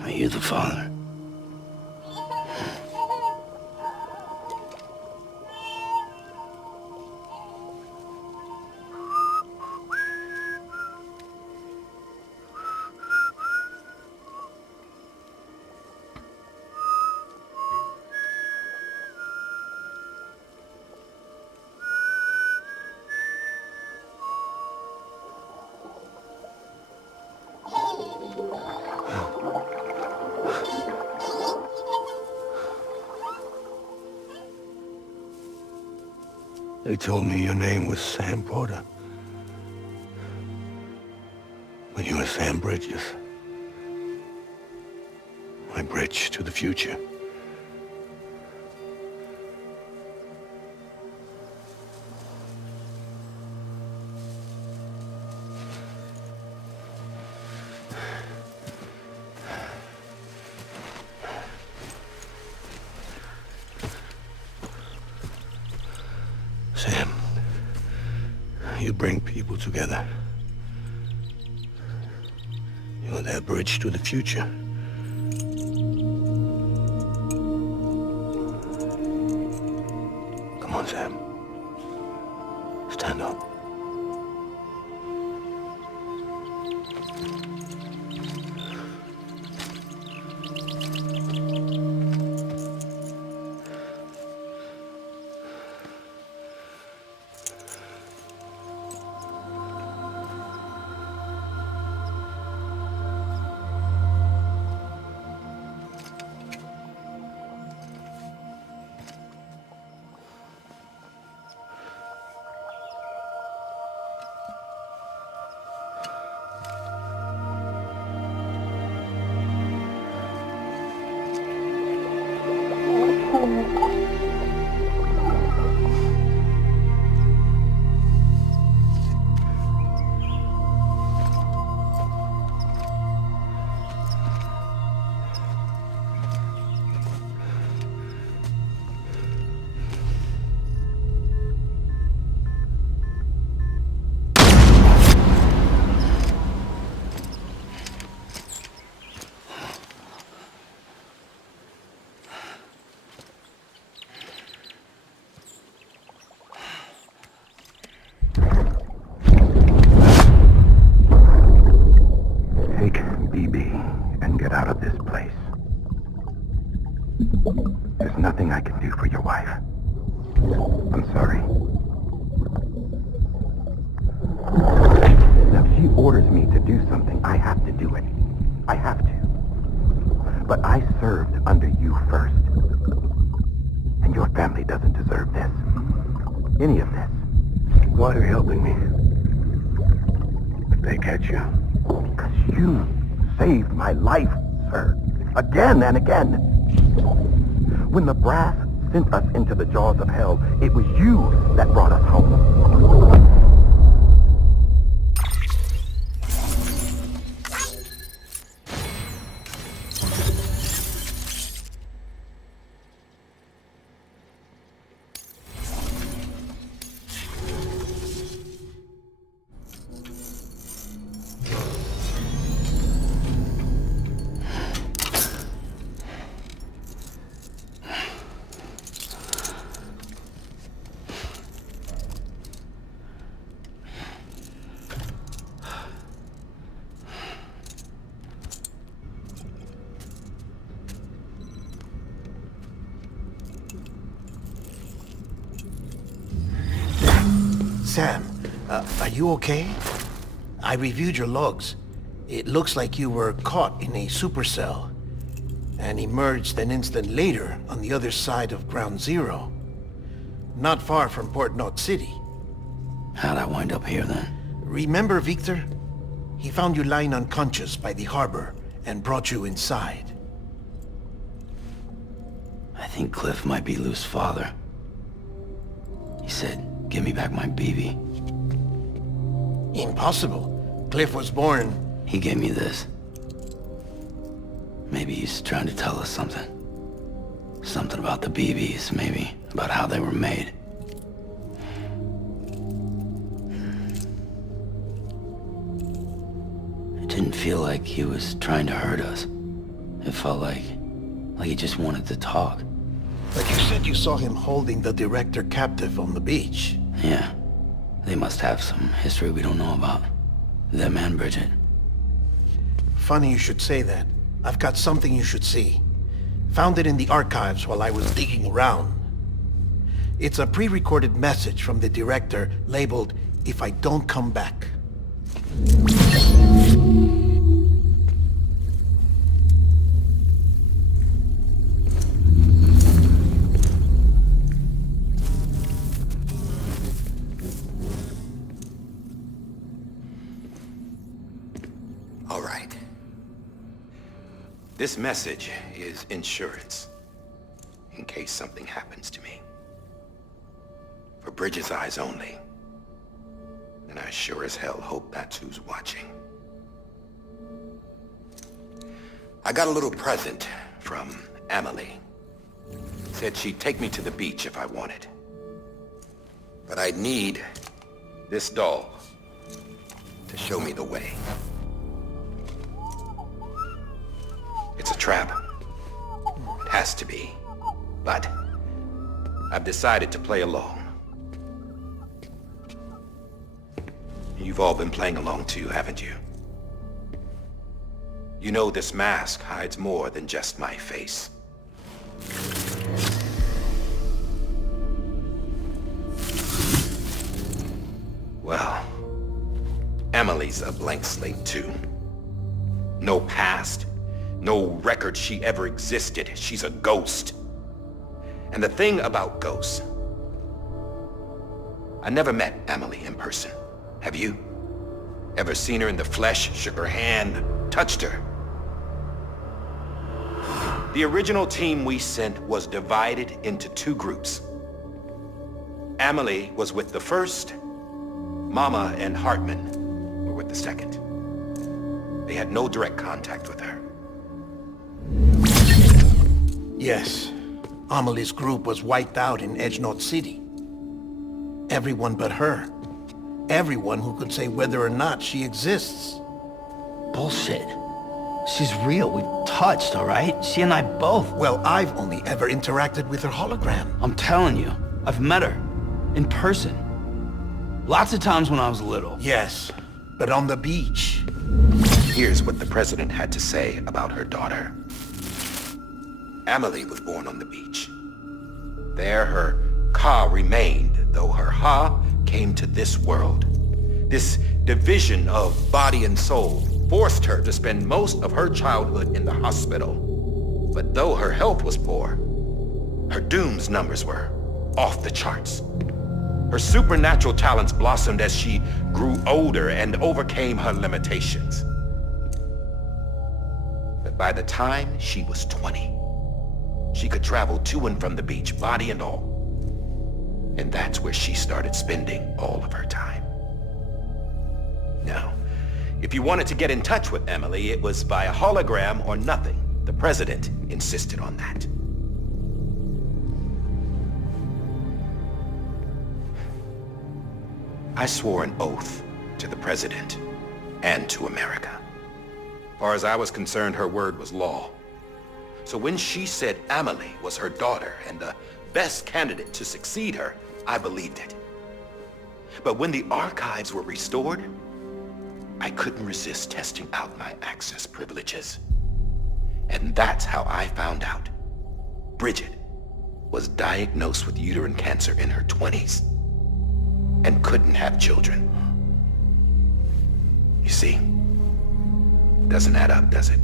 Are you the father? They told me your name was Sam Porter. But you were Sam Bridges. My bridge to the future. Sam, you bring people together. You're their bridge to the future. Come on, Sam. Stand up. Get out of this place. There's nothing I can do for your wife. I'm sorry. Now, if she orders me to do something, I have to do it. I have to. But I served under you first. And your family doesn't deserve this. Any of this. Why are you helping me? If they catch you. Because you saved my life, sir. Again and again. When the brass sent us into the jaws of hell, it was you that brought us home. Sam, are you okay? I reviewed your logs. It looks like you were caught in a supercell and emerged an instant later on the other side of Ground Zero. Not far from Port Knot City. How'd I wind up here then? Remember Victor? He found you lying unconscious by the harbor and brought you inside. I think Cliff might be Lou's father. He said, give me back my BB. Impossible. Cliff was born... He gave me this. Maybe he's trying to tell us something. Something about the BBs, maybe. About how they were made. It didn't feel like he was trying to hurt us. It felt like he just wanted to talk. But you said you saw him holding the director captive on the beach. Yeah. They must have some history we don't know about. Them and Bridget. Funny you should say that. I've got something you should see. Found it in the archives while I was digging around. It's a pre-recorded message from the director labeled, "If I don't come back." All right. This message is insurance, in case something happens to me. For Bridget's eyes only. And I sure as hell hope that's who's watching. I got a little present from Emily. Said she'd take me to the beach if I wanted. But I'd need this doll to show me the way. It's a trap. It has to be. But I've decided to play along. You've all been playing along too, haven't you? You know this mask hides more than just my face. Well, Emily's a blank slate too. No past. No record she ever existed. She's a ghost. And the thing about ghosts... I never met Emily in person. Have you? Ever seen her in the flesh, shook her hand, touched her? The original team we sent was divided into two groups. Emily was with the first. Mama and Hartman were with the second. They had no direct contact with her. Yes. Amelie's group was wiped out in Edge North City. Everyone but her. Everyone who could say whether or not she exists. Bullshit. She's real. We've touched, all right? She and I both. Well, I've only ever interacted with her hologram. I'm telling you, I've met her. In person. Lots of times when I was little. Yes, but on the beach. Here's what the president had to say about her daughter. Emily was born on the beach. There her Ka remained, though her Ha came to this world. This division of body and soul forced her to spend most of her childhood in the hospital. But though her health was poor, her Doom's numbers were off the charts. Her supernatural talents blossomed as she grew older and overcame her limitations. But by the time she was 20, she could travel to and from the beach, body and all. And that's where she started spending all of her time. Now, if you wanted to get in touch with Emily, it was via hologram or nothing. The president insisted on that. I swore an oath to the president and to America. As far as I was concerned, her word was law. So when she said Emily was her daughter and the best candidate to succeed her, I believed it. But when the archives were restored, I couldn't resist testing out my access privileges. And that's how I found out Bridget was diagnosed with uterine cancer in her 20s and couldn't have children. You see, doesn't add up, does it?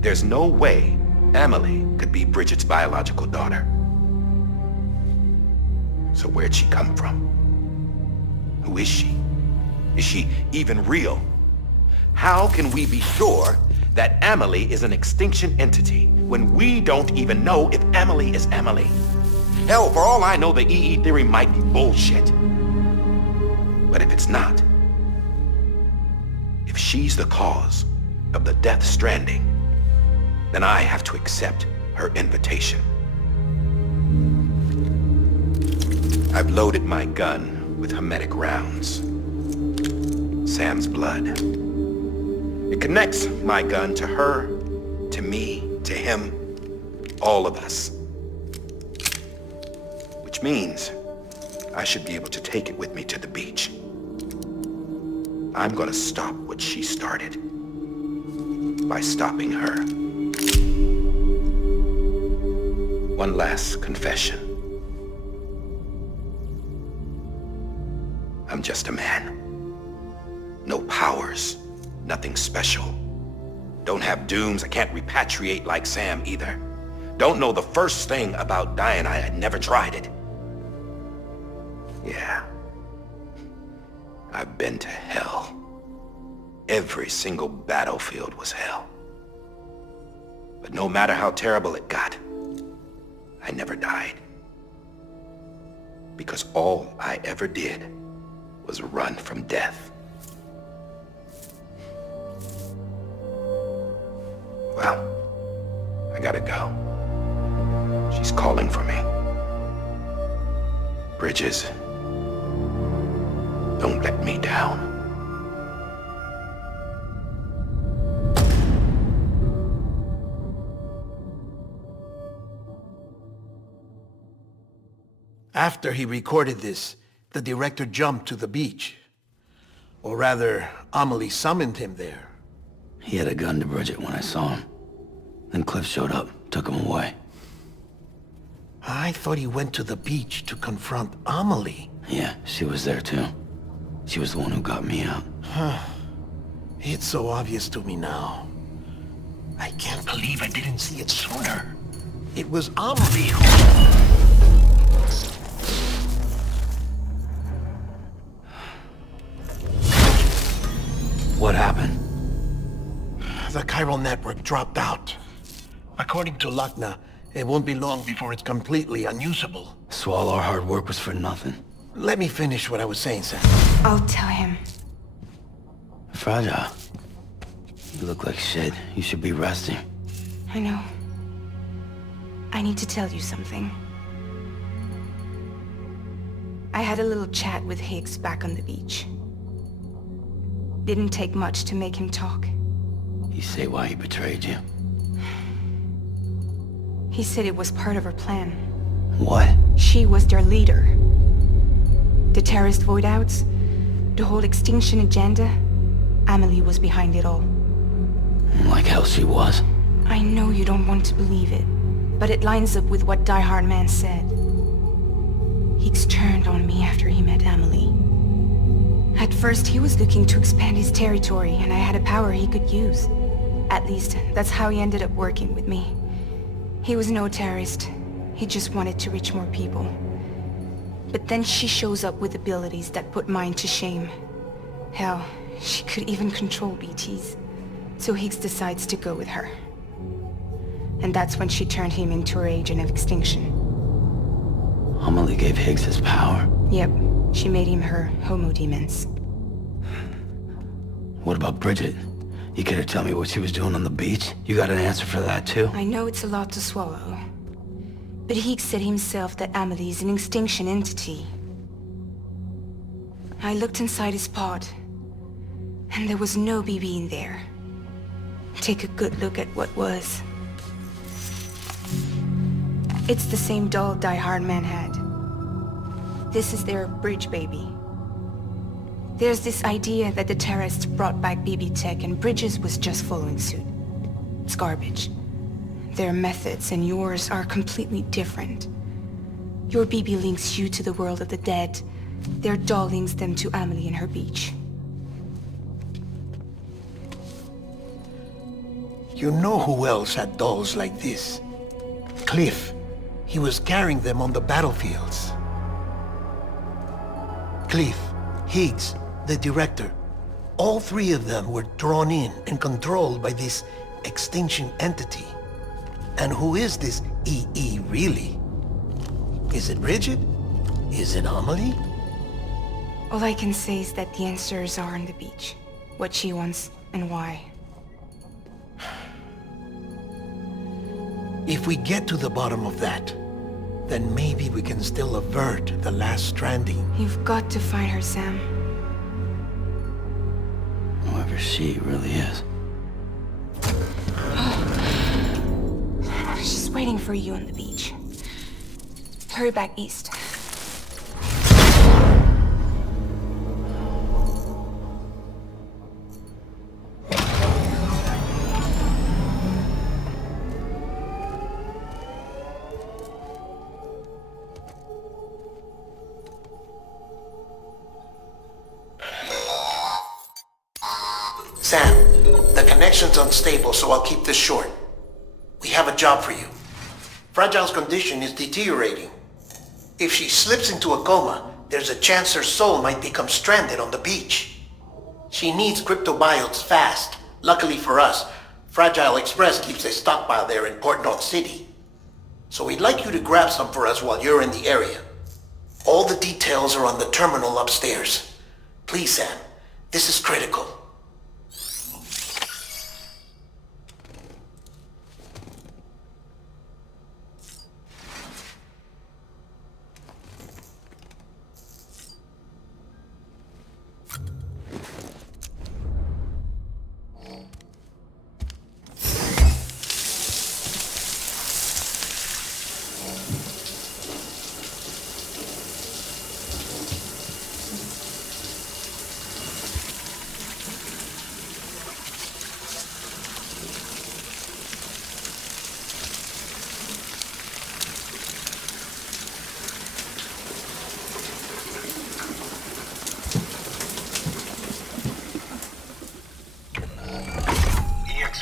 There's no way Emily could be Bridget's biological daughter. So where'd she come from? Who is she? Is she even real? How can we be sure that Amelie is an extinction entity when we don't even know if Amelie is Amelie? Hell, for all I know, the EE theory might be bullshit. But if it's not, if she's the cause of the Death Stranding, then I have to accept her invitation. I've loaded my gun with hermetic rounds. Sam's blood. It connects my gun to her, to me, to him, all of us. Which means I should be able to take it with me to the beach. I'm gonna stop what she started by stopping her. One last confession. I'm just a man. No powers, nothing special. Don't have dooms, I can't repatriate like Sam either. Don't know the first thing about dying, I had never tried it. Yeah. I've been to hell. Every single battlefield was hell. But no matter how terrible it got, I never died. Because all I ever did was run from death. Well, I gotta go. She's calling for me. Bridges, don't let me down. After he recorded this, the director jumped to the beach. Or rather, Amelie summoned him there. He had a gun to Bridget when I saw him. Then Cliff showed up, took him away. I thought he went to the beach to confront Amelie. Yeah, she was there too. She was the one who got me out. It's so obvious to me now. I can't believe I didn't see it sooner. It was Amelie who... What happened? The chiral network dropped out. According to Lakna, it won't be long before it's completely unusable. So all our hard work was for nothing. Let me finish what I was saying, Sam. I'll tell him. Fragile. You look like shit. You should be resting. I know. I need to tell you something. I had a little chat with Higgs back on the beach. Didn't take much to make him talk. You say why he betrayed you? He said it was part of her plan. What? She was their leader. The terrorist void-outs, the whole extinction agenda, Amelie was behind it all. Like hell she was. I know you don't want to believe it, but it lines up with what Die Hard Man said. Higgs turned on me after he met Amelie. At first, he was looking to expand his territory, and I had a power he could use. At least, that's how he ended up working with me. He was no terrorist. He just wanted to reach more people. But then she shows up with abilities that put mine to shame. Hell, she could even control BTs. So Higgs decides to go with her. And that's when she turned him into her agent of extinction. Amelie gave Higgs his power? Yep, she made him her homo demons. What about Bridget? You care to tell me what she was doing on the beach? You got an answer for that too? I know it's a lot to swallow. But Higgs said himself that Amelie is an extinction entity. I looked inside his pod, and there was no BB in there. Take a good look at what was. It's the same doll Die Hard Man had. This is their bridge baby. There's this idea that the terrorists brought back BB tech and Bridges was just following suit. It's garbage. Their methods and yours are completely different. Your BB links you to the world of the dead. Their doll links them to Amelie and her beach. You know who else had dolls like this? Cliff. He was carrying them on the battlefields. Cliff, Higgs, the director. all three of them were drawn in and controlled by this extinction entity. And who is this EE really? Is it Bridget? Is it Amelie? All I can say is that the answers are on the beach. What she wants and why. If we get to the bottom of that, then maybe we can still avert the last stranding. You've got to find her, Sam. Whoever she really is. She's waiting for you on the beach. Hurry back east. Sam, the connection's unstable, so I'll keep this short. We have a job for you. Fragile's condition is deteriorating. If she slips into a coma, there's a chance her soul might become stranded on the beach. She needs cryptobiotes fast. Luckily for us, Fragile Express keeps a stockpile there in Port North City. So we'd like you to grab some for us while you're in the area. All the details are on the terminal upstairs. Please, Sam, this is critical.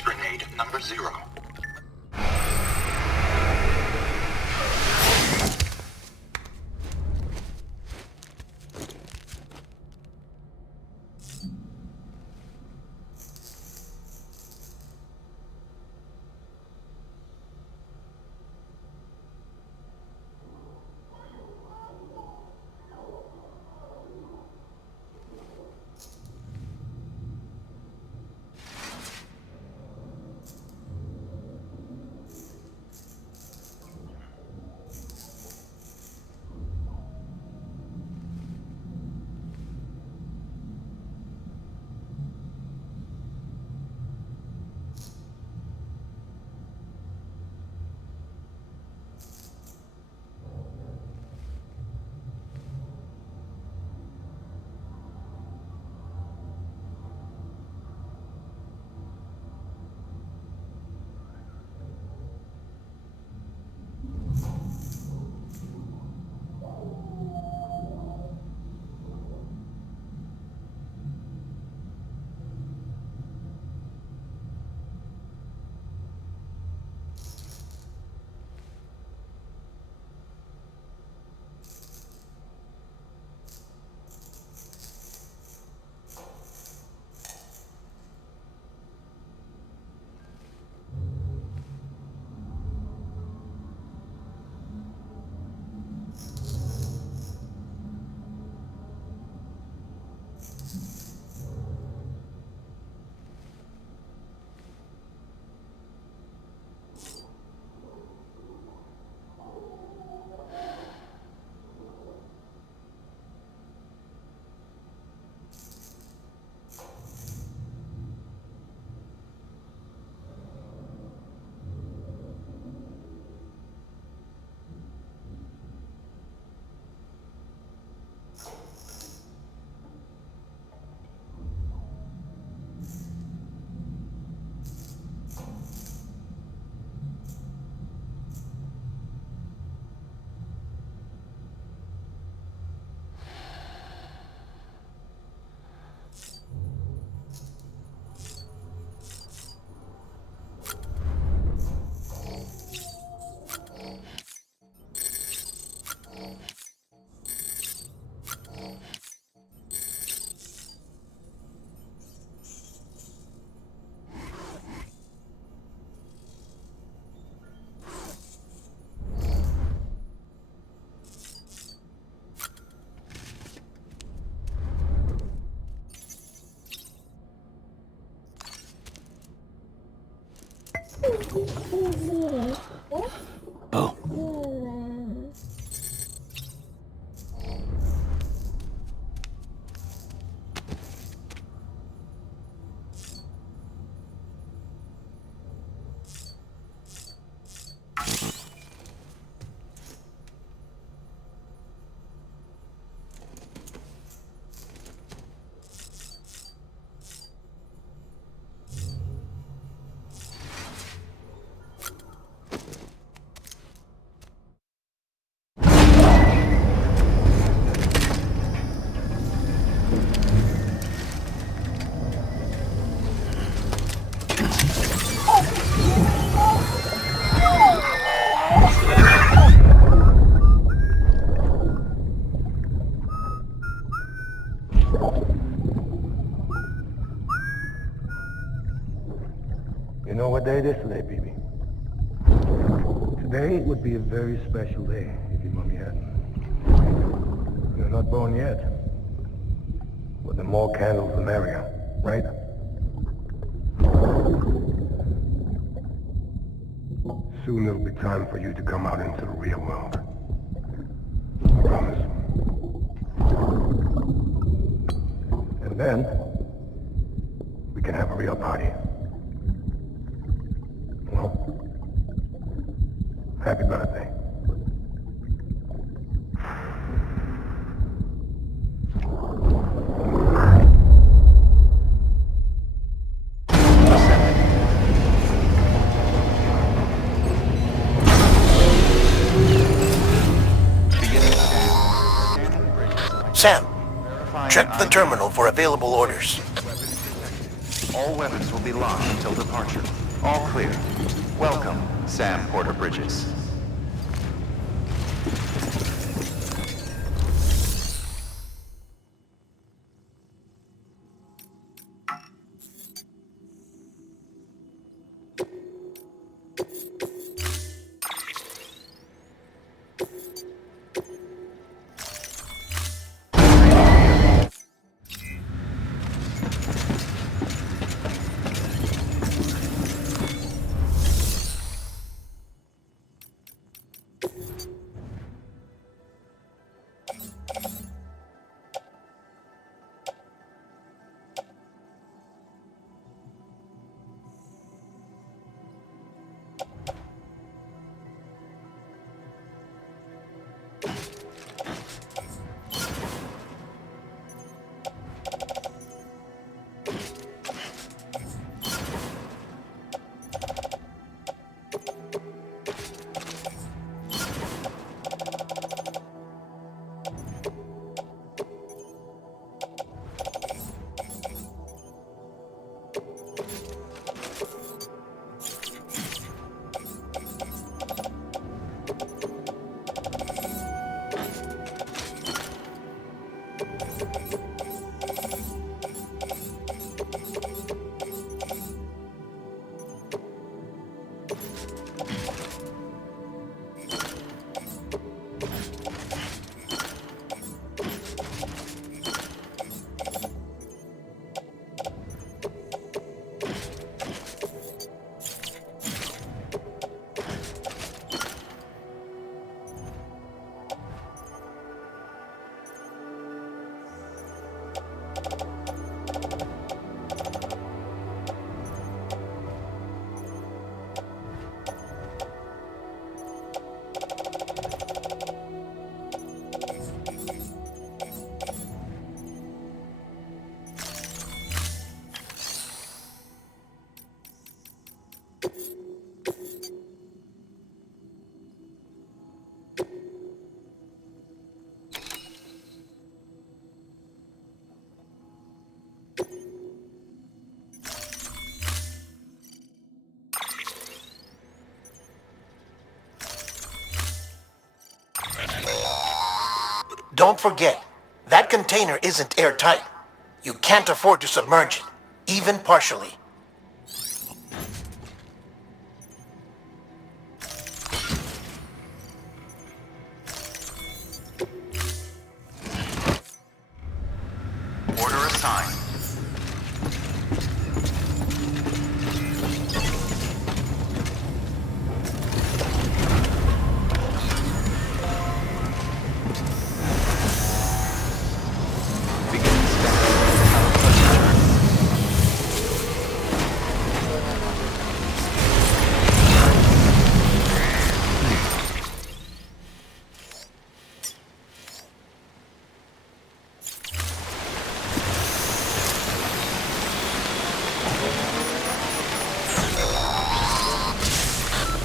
Grenade number 0. Oh. You know what day it is today, BB? Today would be a very special day if your mommy hadn't. You're not born yet. But the more candles, the merrier, right? Soon it'll be time for you to come out into the real world. I promise. And then, we can have a real party. Well, happy birthday. Sam, check the terminal for available orders. All weapons will be locked until departure. All clear. Welcome, Sam Porter Bridges. Don't forget, that container isn't airtight. You can't afford to submerge it, even partially. Order assigned.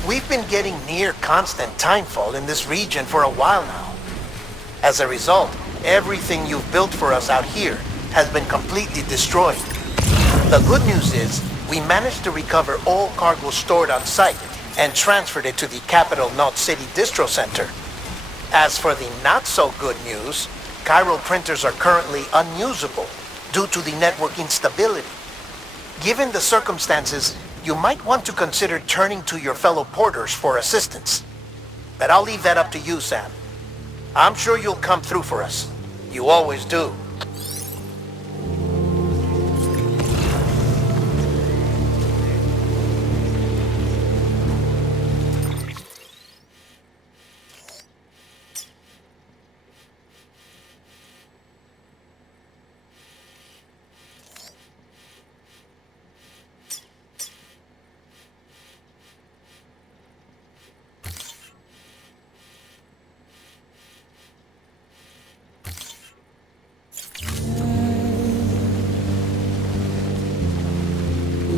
We've been getting near constant timefall in this region for a while now. As a result, everything you've built for us out here has been completely destroyed. The good news is, we managed to recover all cargo stored on site and transferred it to the capital Knot City Distro Center. As for the not-so-good news, chiral printers are currently unusable due to the network instability. Given the circumstances, you might want to consider turning to your fellow porters for assistance. But I'll leave that up to you, Sam. I'm sure you'll come through for us. You always do.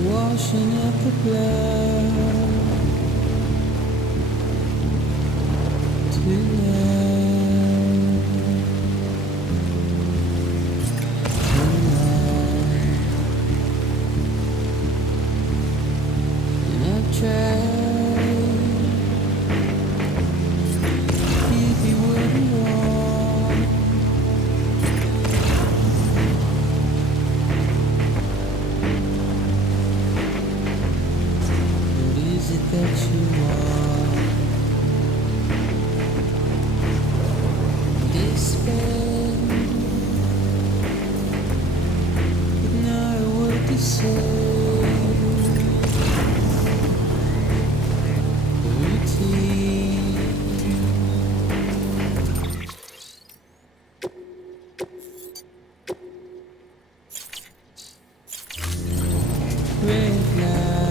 Washing up the blood tonight, and I've tried to keep you where you are. Is it that you are? Despair, but not a word to say. Routine. Red light.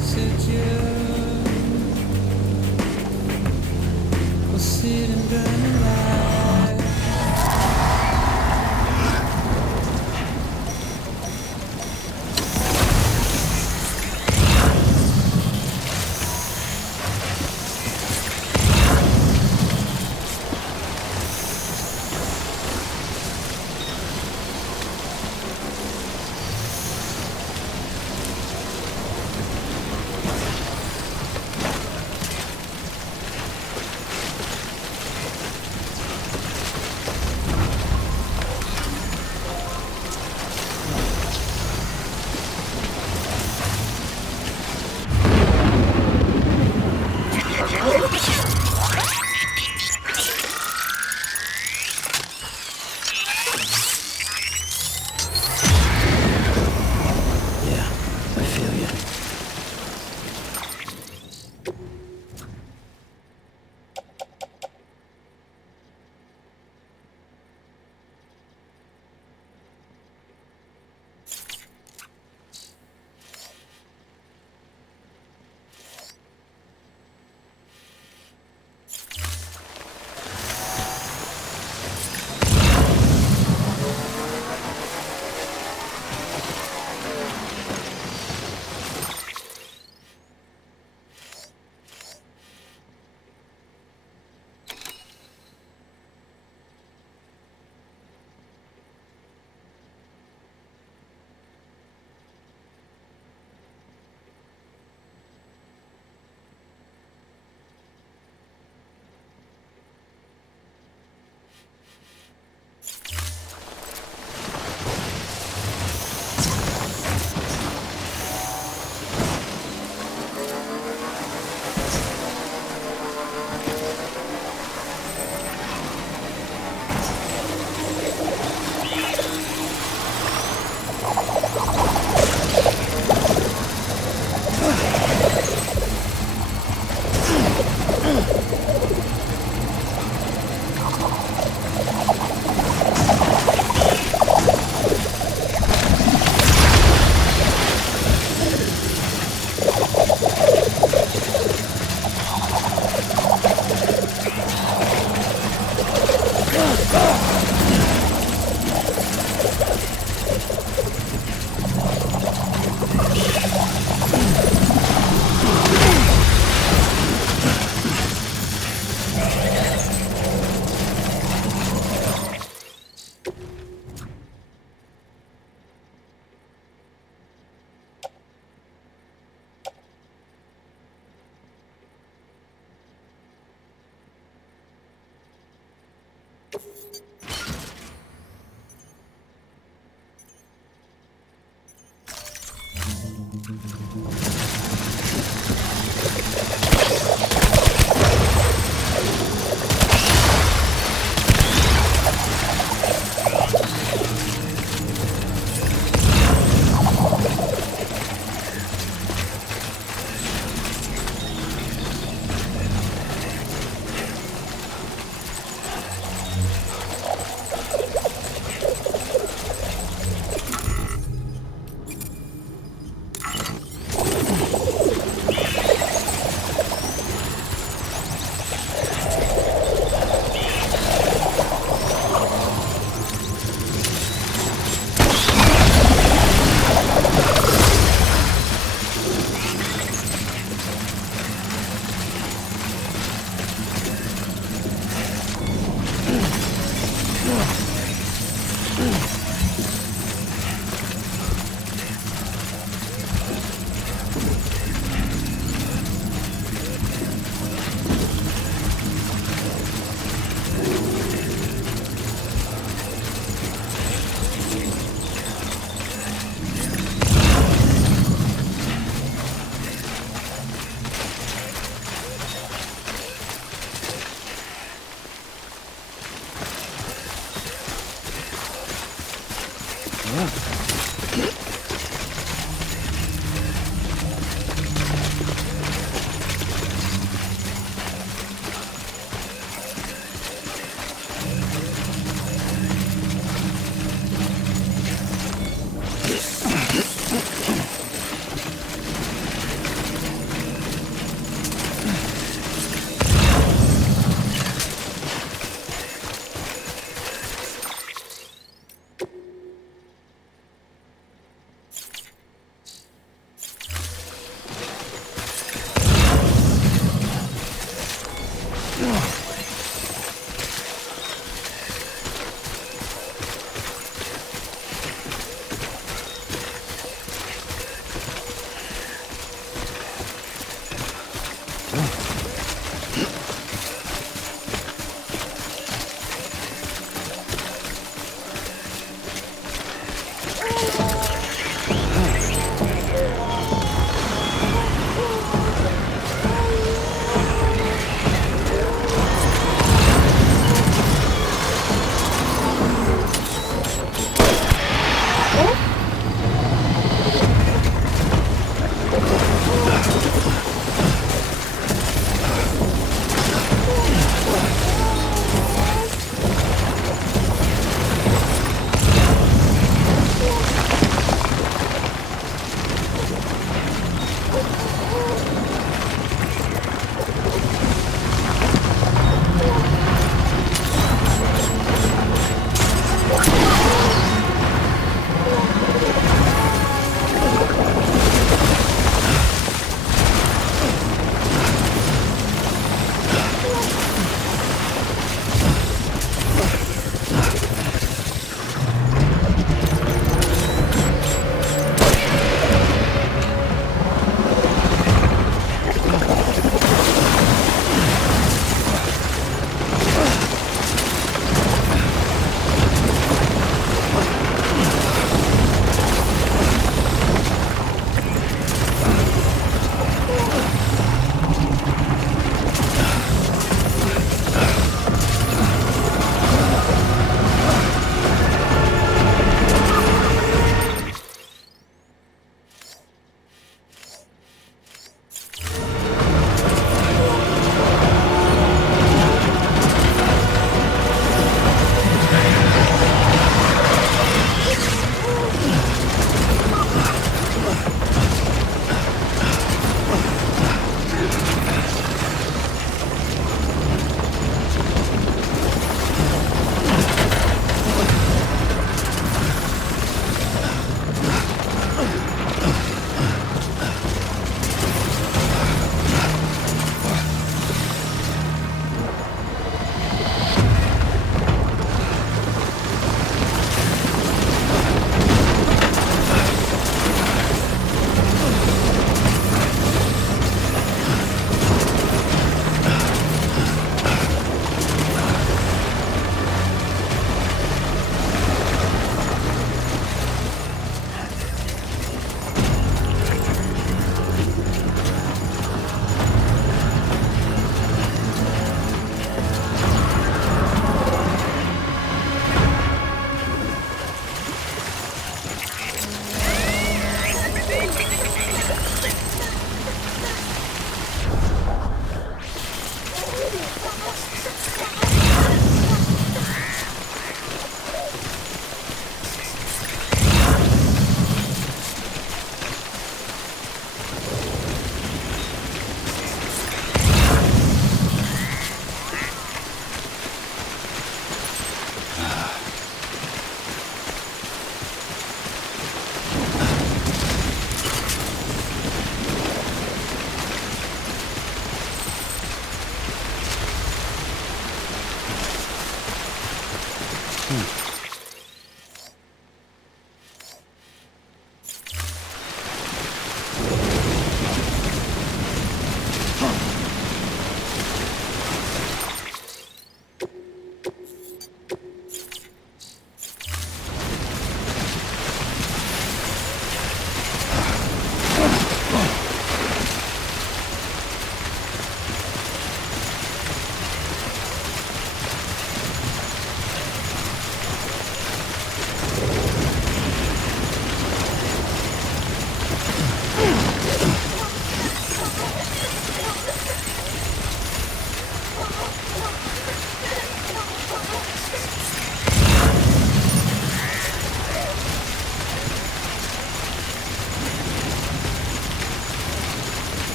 Sit or sit and burn alive.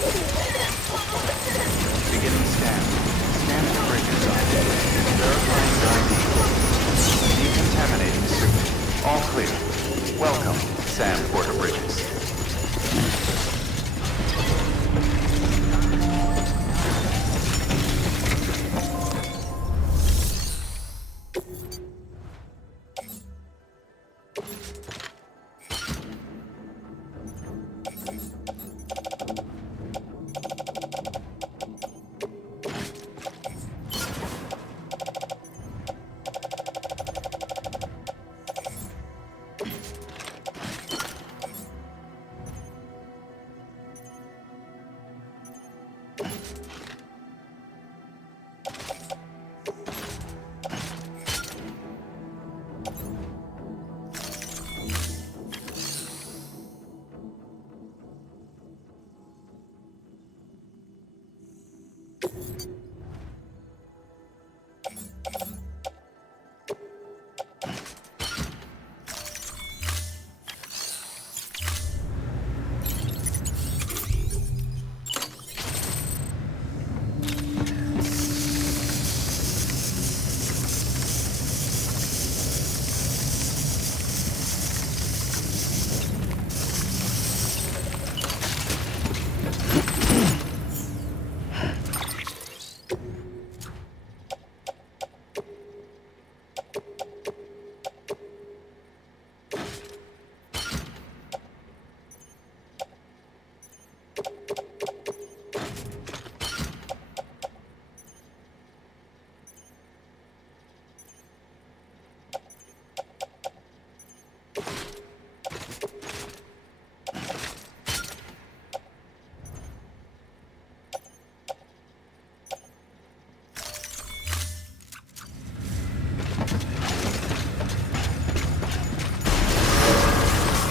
Beginning scan. Scanning the bridges. Verifying ID. Decontaminating suit. All clear. Welcome, Sam Porter Bridges.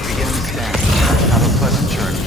Beginning scan. Have a pleasant journey.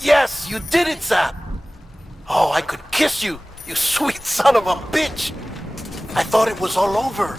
Yes, you did it, Sam! Oh, I could kiss you, you sweet son of a bitch! I thought it was all over.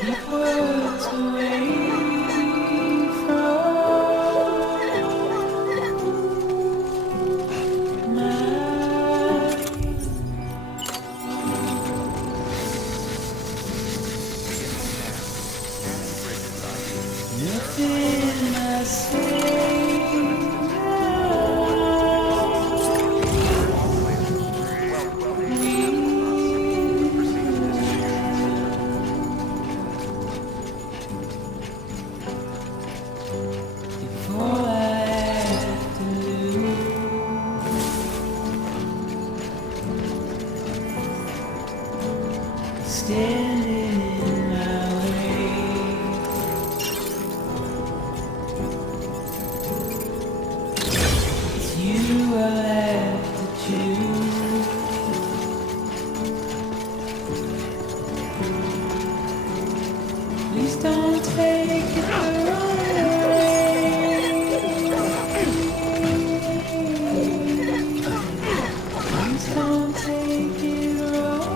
Keep words away from my nothing I say before I have to lose, standing in my way. It's you I have to choose. Please don't take it the wrong way. Please don't take it wrong.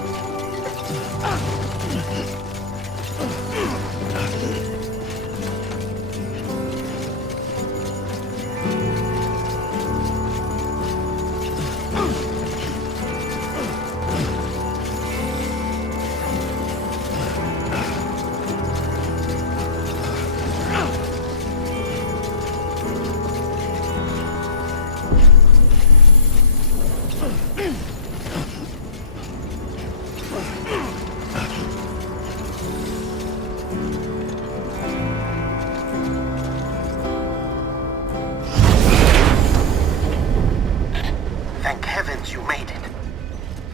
Thank heavens you made it.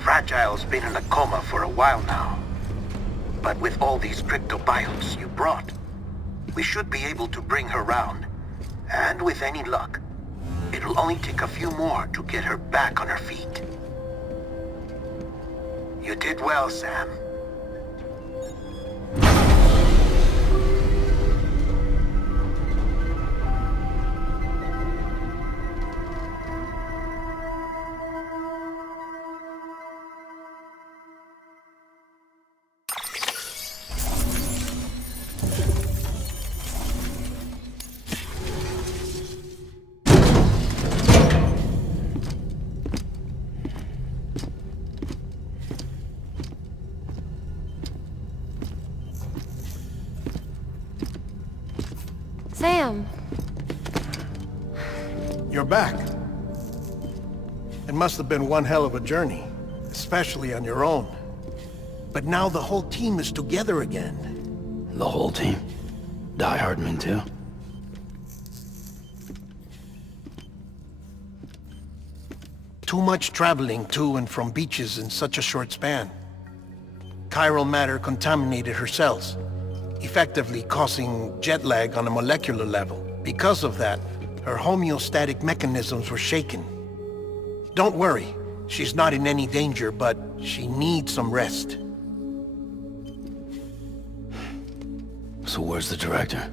Fragile's been in a coma for a while now. But with all these cryptobiotes you brought, we should be able to bring her round. And with any luck, it'll only take a few more to get her back on her feet. You did well, Sam. Sam! You're back. It must have been one hell of a journey, especially on your own. But now the whole team is together again. The whole team? Die Hardman too? Too much traveling to and from beaches in such a short span. Chiral matter contaminated her cells, effectively causing jet lag on a molecular level. Because of that, her homeostatic mechanisms were shaken. Don't worry, she's not in any danger, but she needs some rest. So where's the director?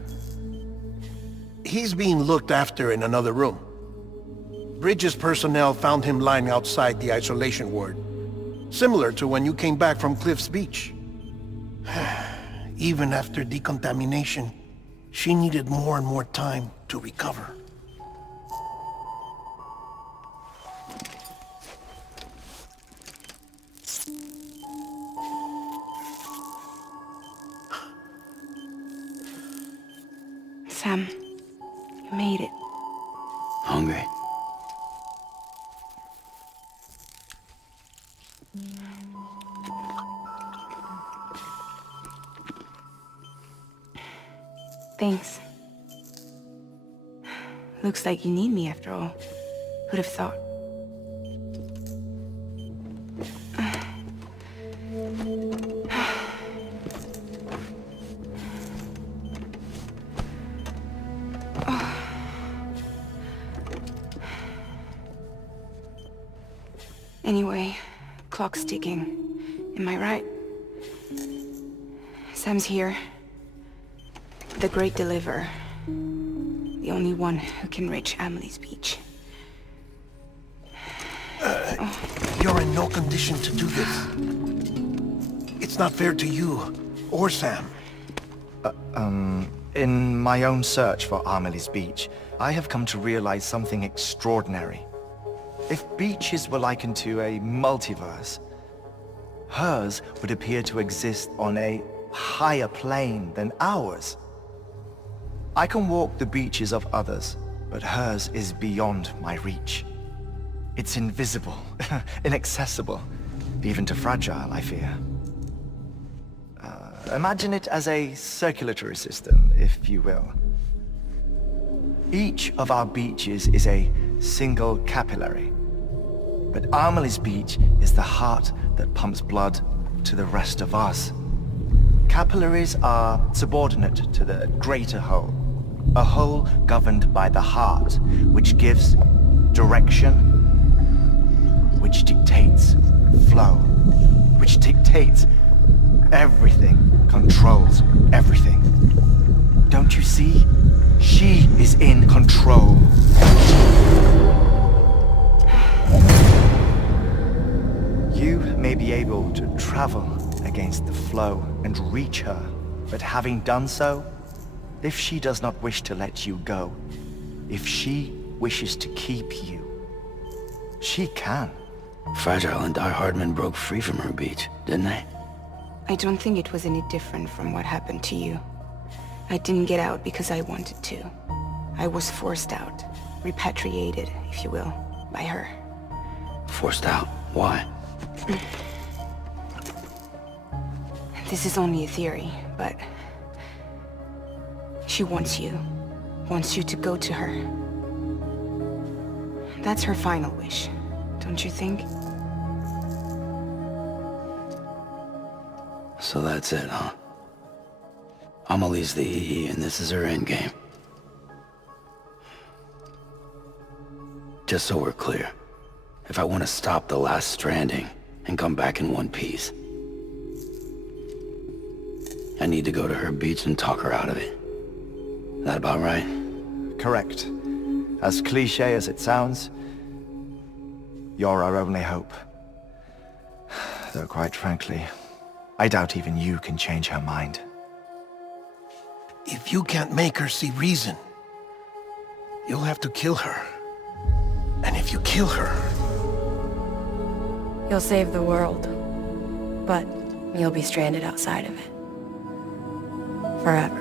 He's being looked after in another room. Bridges personnel found him lying outside the isolation ward, Similar to when you came back from Cliff's Beach. Even after decontamination, she needed more and more time to recover. Sam, you made it. Hungry? Thanks. Looks like you need me after all. Who'd have thought? Anyway, clock's ticking. Am I right? Sam's here. The Great Deliverer. The only one who can reach Amelie's beach. You're in no condition to do this. It's not fair to you, or Sam. In my own search for Amelie's beach, I have come to realize something extraordinary. If beaches were likened to a multiverse, hers would appear to exist on a higher plane than ours. I can walk the beaches of others, but hers is beyond my reach. It's invisible, inaccessible, even to fragile, I fear. Imagine it as a circulatory system, if you will. Each of our beaches is a single capillary, but Amelie's beach is the heart that pumps blood to the rest of us. Capillaries are subordinate to the greater whole, a whole governed by the heart, which gives direction, which dictates flow, which dictates everything, controls everything. Don't you see? She is in control. You may be able to travel against the flow and reach her, but having done so, if she does not wish to let you go, if she wishes to keep you, she can. Fragile and Die Hardman broke free from her beach, didn't they? I don't think it was any different from what happened to you. I didn't get out because I wanted to. I was forced out. Repatriated, if you will, by her. Forced out? Why? This is only a theory, but... she wants you. Wants you to go to her. That's her final wish, don't you think? So that's it, huh? Amelie's the EE, and this is her endgame. Just so we're clear, if I want to stop the last stranding and come back in one piece, I need to go to her beach and talk her out of it. That about right? Correct. As cliché as it sounds, you're our only hope. Though quite frankly, I doubt even you can change her mind. If you can't make her see reason, you'll have to kill her. And if you kill her... You'll save the world, but you'll be stranded outside of it. Forever.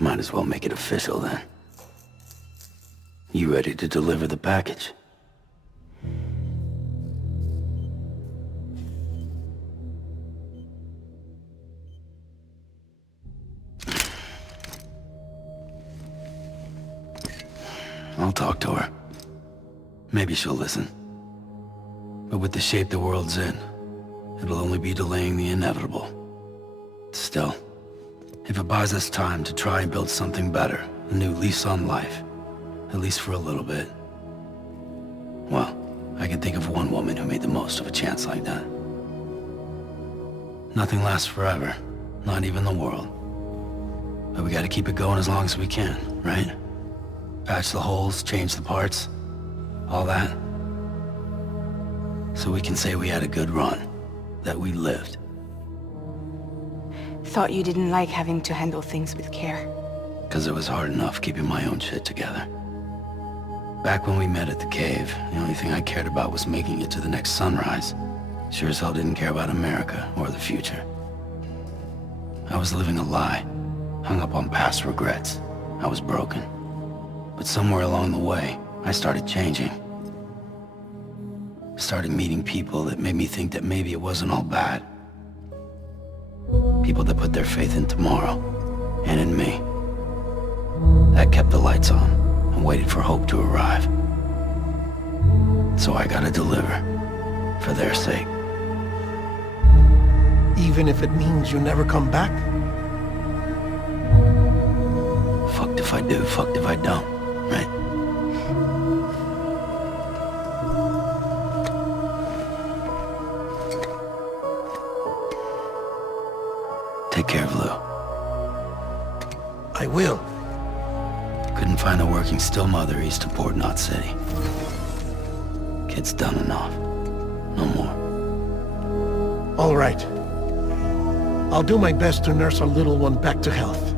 Might as well make it official then. You ready to deliver the package? I'll talk to her. Maybe she'll listen. But with the shape the world's in, it'll only be delaying the inevitable. Still, if it buys us time to try and build something better, a new lease on life, at least for a little bit, well, I can think of one woman who made the most of a chance like that. Nothing lasts forever, not even the world. But we gotta keep it going as long as we can, right? Patch the holes, change the parts, all that. So we can say we had a good run, that we lived. Thought you didn't like having to handle things with care. 'Cause it was hard enough keeping my own shit together. Back when we met at the cave, the only thing I cared about was making it to the next sunrise. Sure as hell didn't care about America or the future. I was living a lie, hung up on past regrets. I was broken. But somewhere along the way, I started changing. Started meeting people that made me think that maybe it wasn't all bad. People that put their faith in tomorrow, and in me. That kept the lights on, and waited for hope to arrive. So I gotta deliver, for their sake. Even if it means you never come back? Fucked if I do, fucked if I don't, right? Take care of Lou. I will. Couldn't find a working still mother east of Port Knot City. Kid's done enough. No more. All right. I'll do my best to nurse our little one back to health.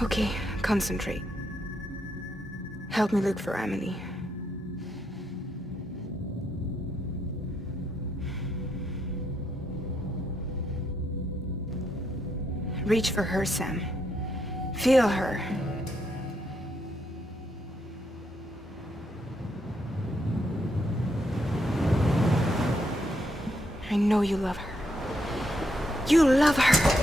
Okay, concentrate. Help me look for Emily. Reach for her, Sam. Feel her. I know you love her. You love her!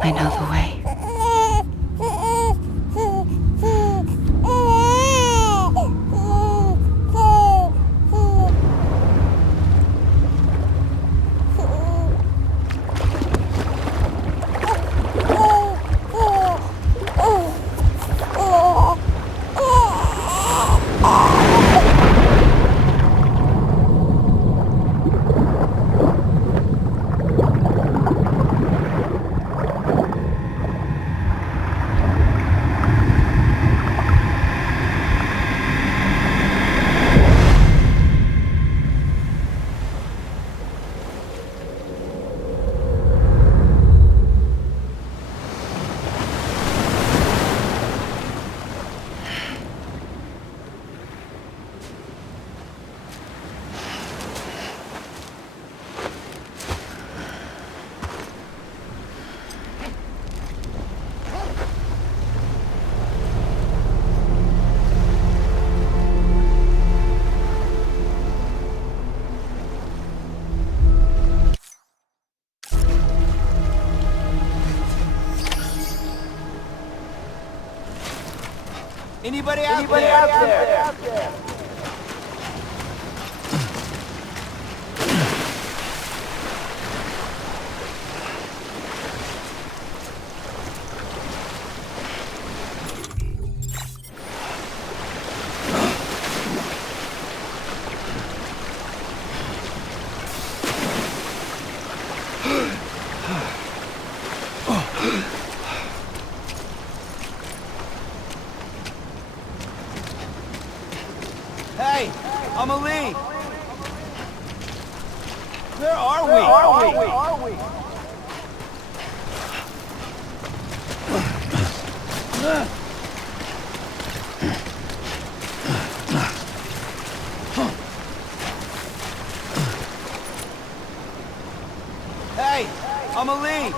I know the way. Anybody out there? Hey, Amelie! Where are we? Hey, Amelie!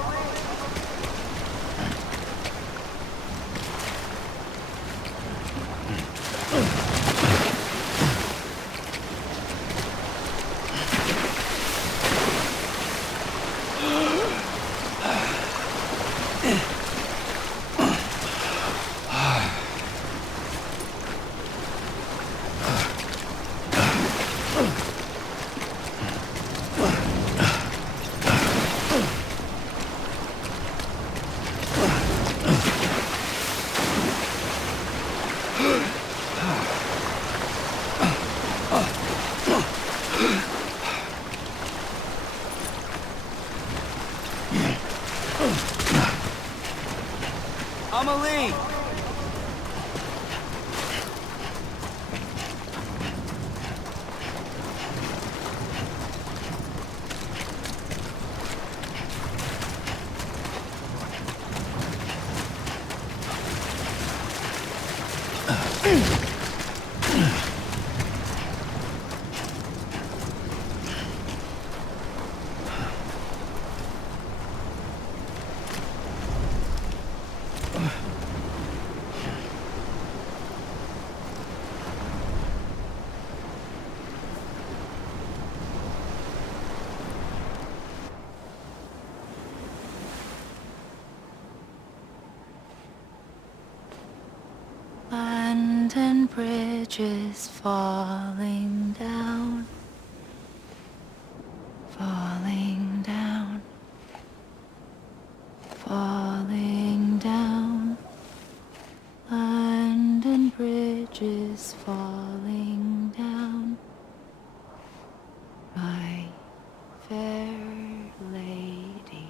Amelie! London Bridge is falling down, falling down, falling down. London Bridge is falling down, my fair lady.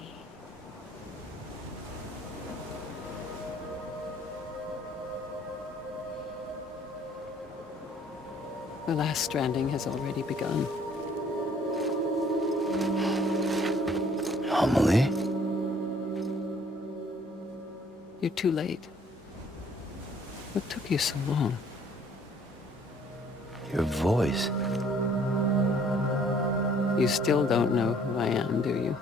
The last stranding has already begun. Amelie? You're too late. What took you so long? Your voice. You still don't know who I am, do you?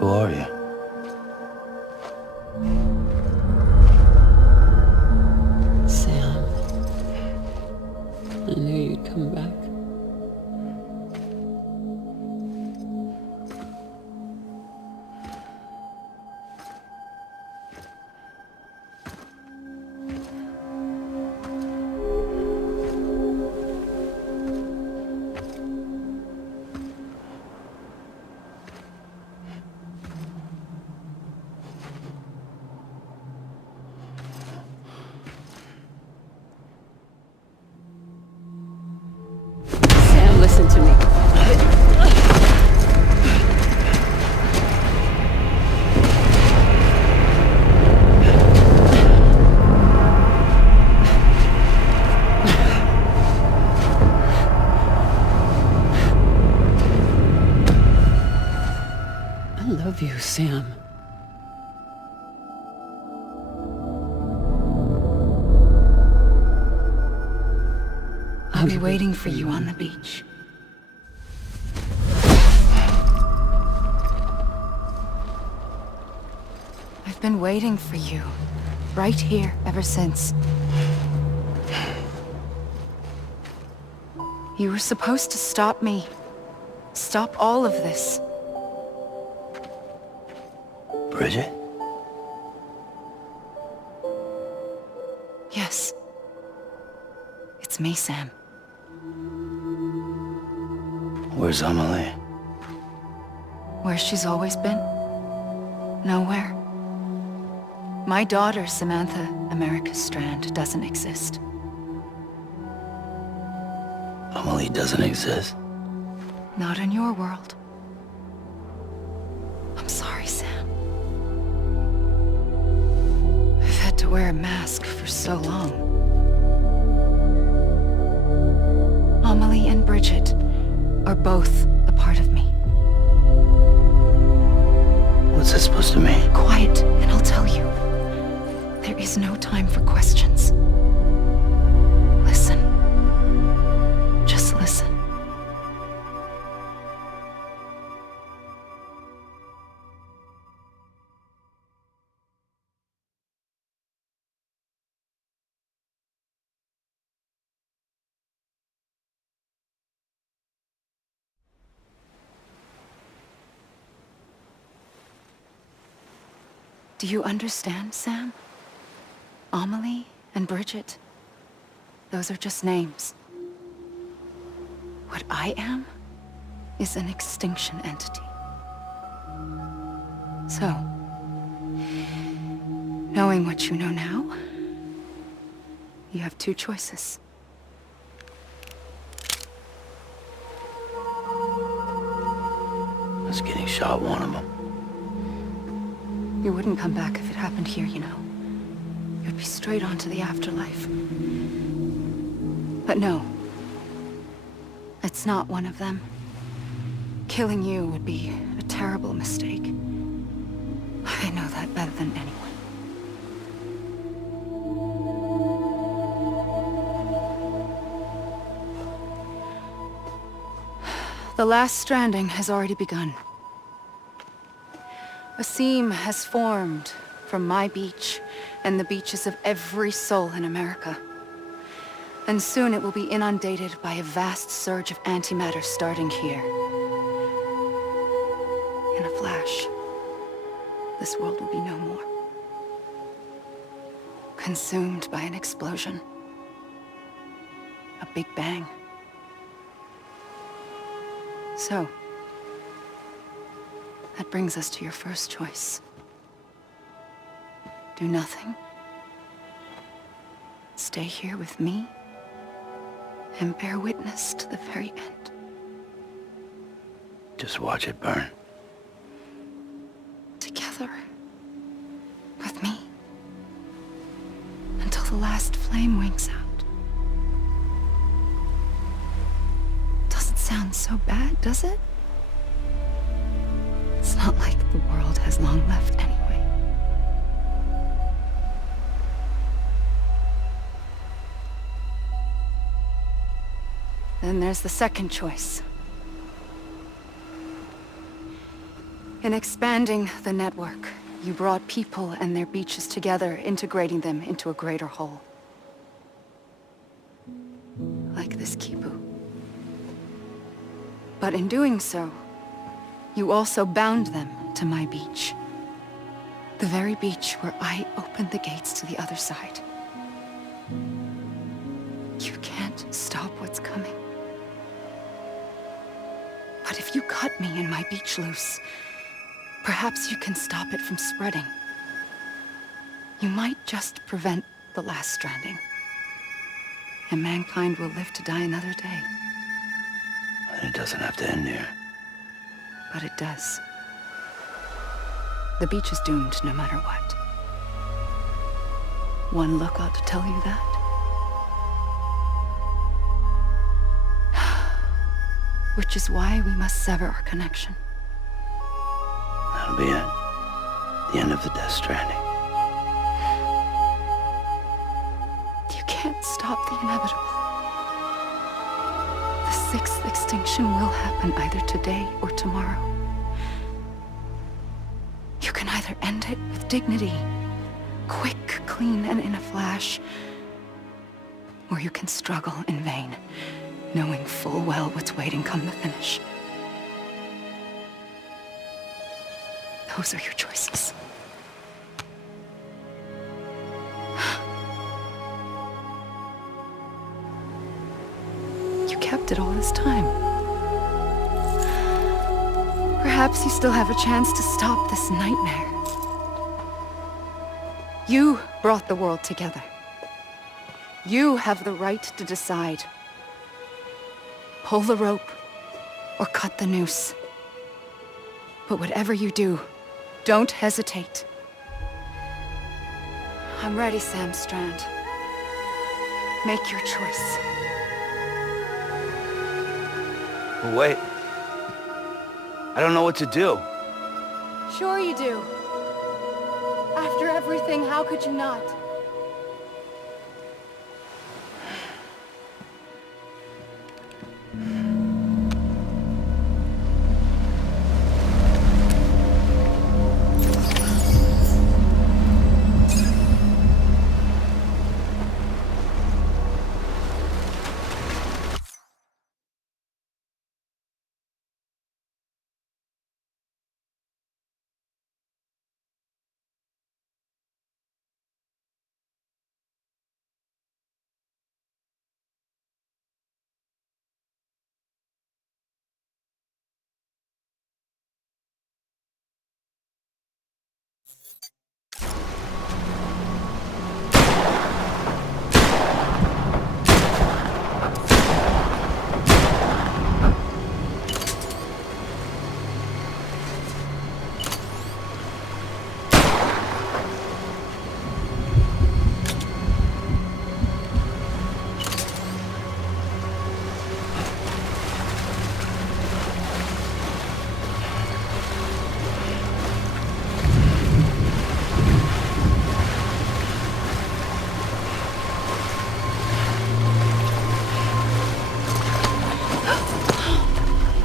Who are you? Sam. I knew you'd come back. Sam, listen to me. I love you, Sam. I'll be waiting for you on the beach. I've been waiting for you, right here, ever since. You were supposed to stop me. Stop all of this. Bridget? me, Sam. Where's Amelie? Where she's always been. Nowhere. My daughter, Samantha America Strand, doesn't exist. Amelie doesn't exist? Not in your world. I'm sorry, Sam. I've had to wear a mask for so long. Amelie and Bridget are both a part of me. What's that supposed to mean? Quiet, and I'll tell you. There is no time for questions. Listen. Just listen. Do you understand, Sam? Amelie and Bridget, those are just names. What I am is an extinction entity. So, knowing what you know now, you have two choices. Us getting shot, one of them. You wouldn't come back if it happened here, you know. You'd be straight on to the afterlife. But no. It's not one of them. Killing you would be a terrible mistake. I know that better than anyone. The last stranding has already begun. A seam has formed from my beach and the beaches of every soul in America. And soon it will be inundated by a vast surge of antimatter starting here. In a flash, this world will be no more. Consumed by an explosion. A big bang. So, that brings us to your first choice. Do nothing. Stay here with me and bear witness to the very end. Just watch it burn. Together. With me. Until the last flame winks out. Doesn't sound so bad, does it? It's not like the world has long left anyway. Then there's the second choice. In expanding the network, you brought people and their beaches together, integrating them into a greater whole. Like this Kipu. But in doing so, you also bound them to my beach. The very beach where I opened the gates to the other side. You can't stop what's coming. But if you cut me and my beach loose, perhaps you can stop it from spreading. You might just prevent the last stranding. And mankind will live to die another day. And it doesn't have to end here. But it does. The beach is doomed no matter what. One look ought to tell you that. Which is why we must sever our connection. That'll be it. The end of the Death Stranding. You can't stop the inevitable. The sixth extinction will happen either today or tomorrow. You can either end it with dignity, quick, clean, and in a flash, or you can struggle in vain, knowing full well what's waiting come the finish. Those are your choices. Perhaps you still have a chance to stop this nightmare. You brought the world together. You have the right to decide. Pull the rope, or cut the noose. But whatever you do, don't hesitate. I'm ready, Sam Strand. Make your choice. But wait. I don't know what to do. Sure you do. After everything, how could you not?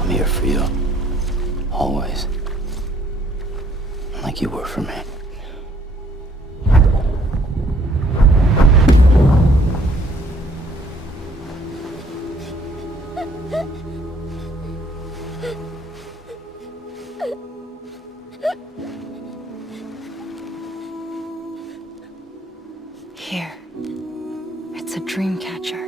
I'm here for you. Always. Like you were for me. Here. It's a dream catcher.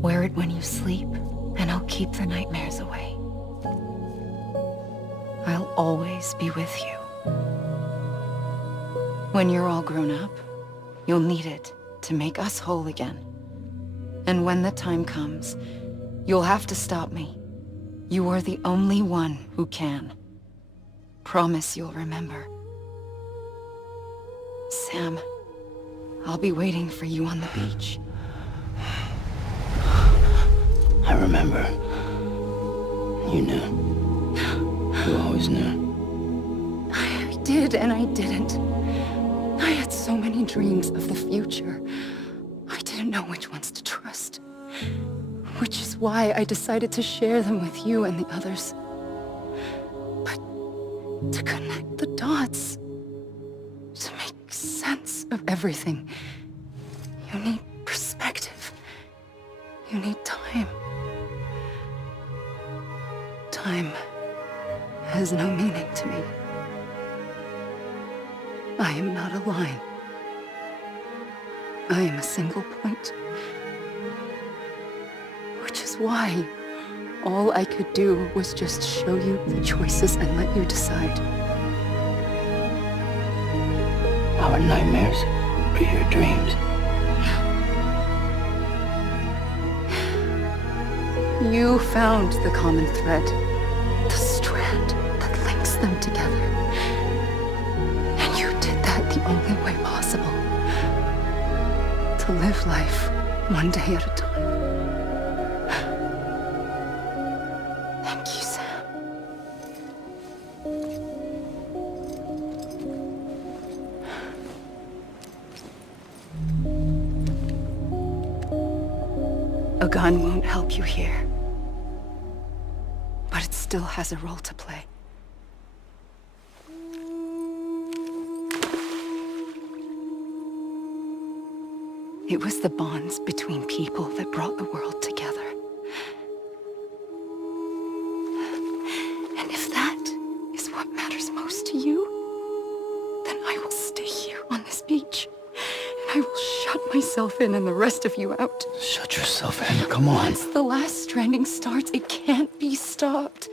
Wear it when you sleep, and I'll keep the nightmares away. I'll always be with you. When you're all grown up, you'll need it to make us whole again. And when the time comes, you'll have to stop me. You are the only one who can. Promise you'll remember. Sam, I'll be waiting for you on the beach. I remember. You knew. You always knew. I did and I didn't. I had so many dreams of the future. I didn't know which ones to trust. Which is why I decided to share them with you and the others. But to connect the dots, to make sense of everything, you need perspective. You need time. Time has no meaning to me. I am not a line. I am a single point. Which is why all I could do was just show you the choices and let you decide. Our nightmares are your dreams. You found the common thread, the strand that links them together. And you did that the only way possible. To live life one day at a time. Thank you, Sam. A gun won't help you here. But it still has a role to play. It was the bonds between people that brought the world together. And if that is what matters most to you, then I will stay here on this beach. And I will shut myself in and the rest of you out. Shut yourself in, come on. Once the last Stranding starts, it can't be stopped.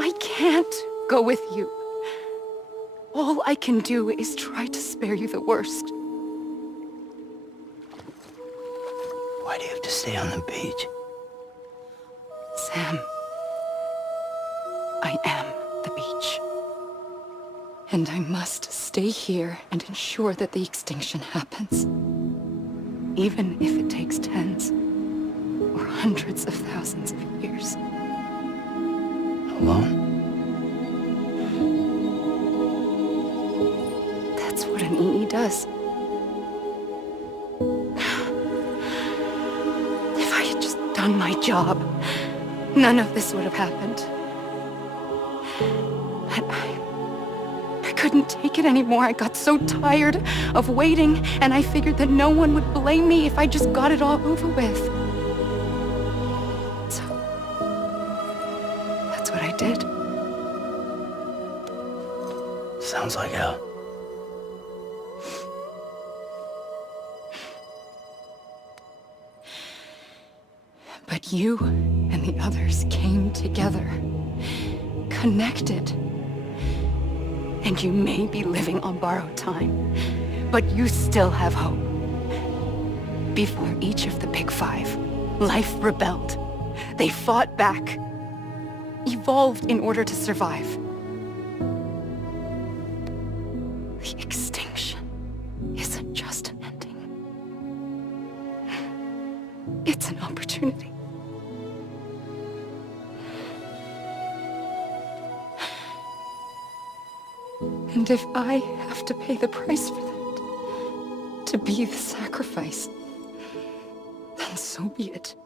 I can't go with you. All I can do is try to spare you the worst. Why do you have to stay on the beach? Sam, I am the beach. And I must stay here and ensure that the extinction happens. Even if it takes tens or hundreds of thousands of years. Alone? That's what an EE does. If I had just done my job, none of this would have happened. But I couldn't take it anymore. I got so tired of waiting, and I figured that no one would blame me if I just got it all over with. So, that's what I did. Sounds like hell. But you and the others came together, connected. And you may be living on borrowed time, but you still have hope. Before each of the Big Five, life rebelled. They fought back, evolved in order to survive. The extinction isn't just an ending. It's an opportunity. And if I have to pay the price for that, to be the sacrifice, then so be it.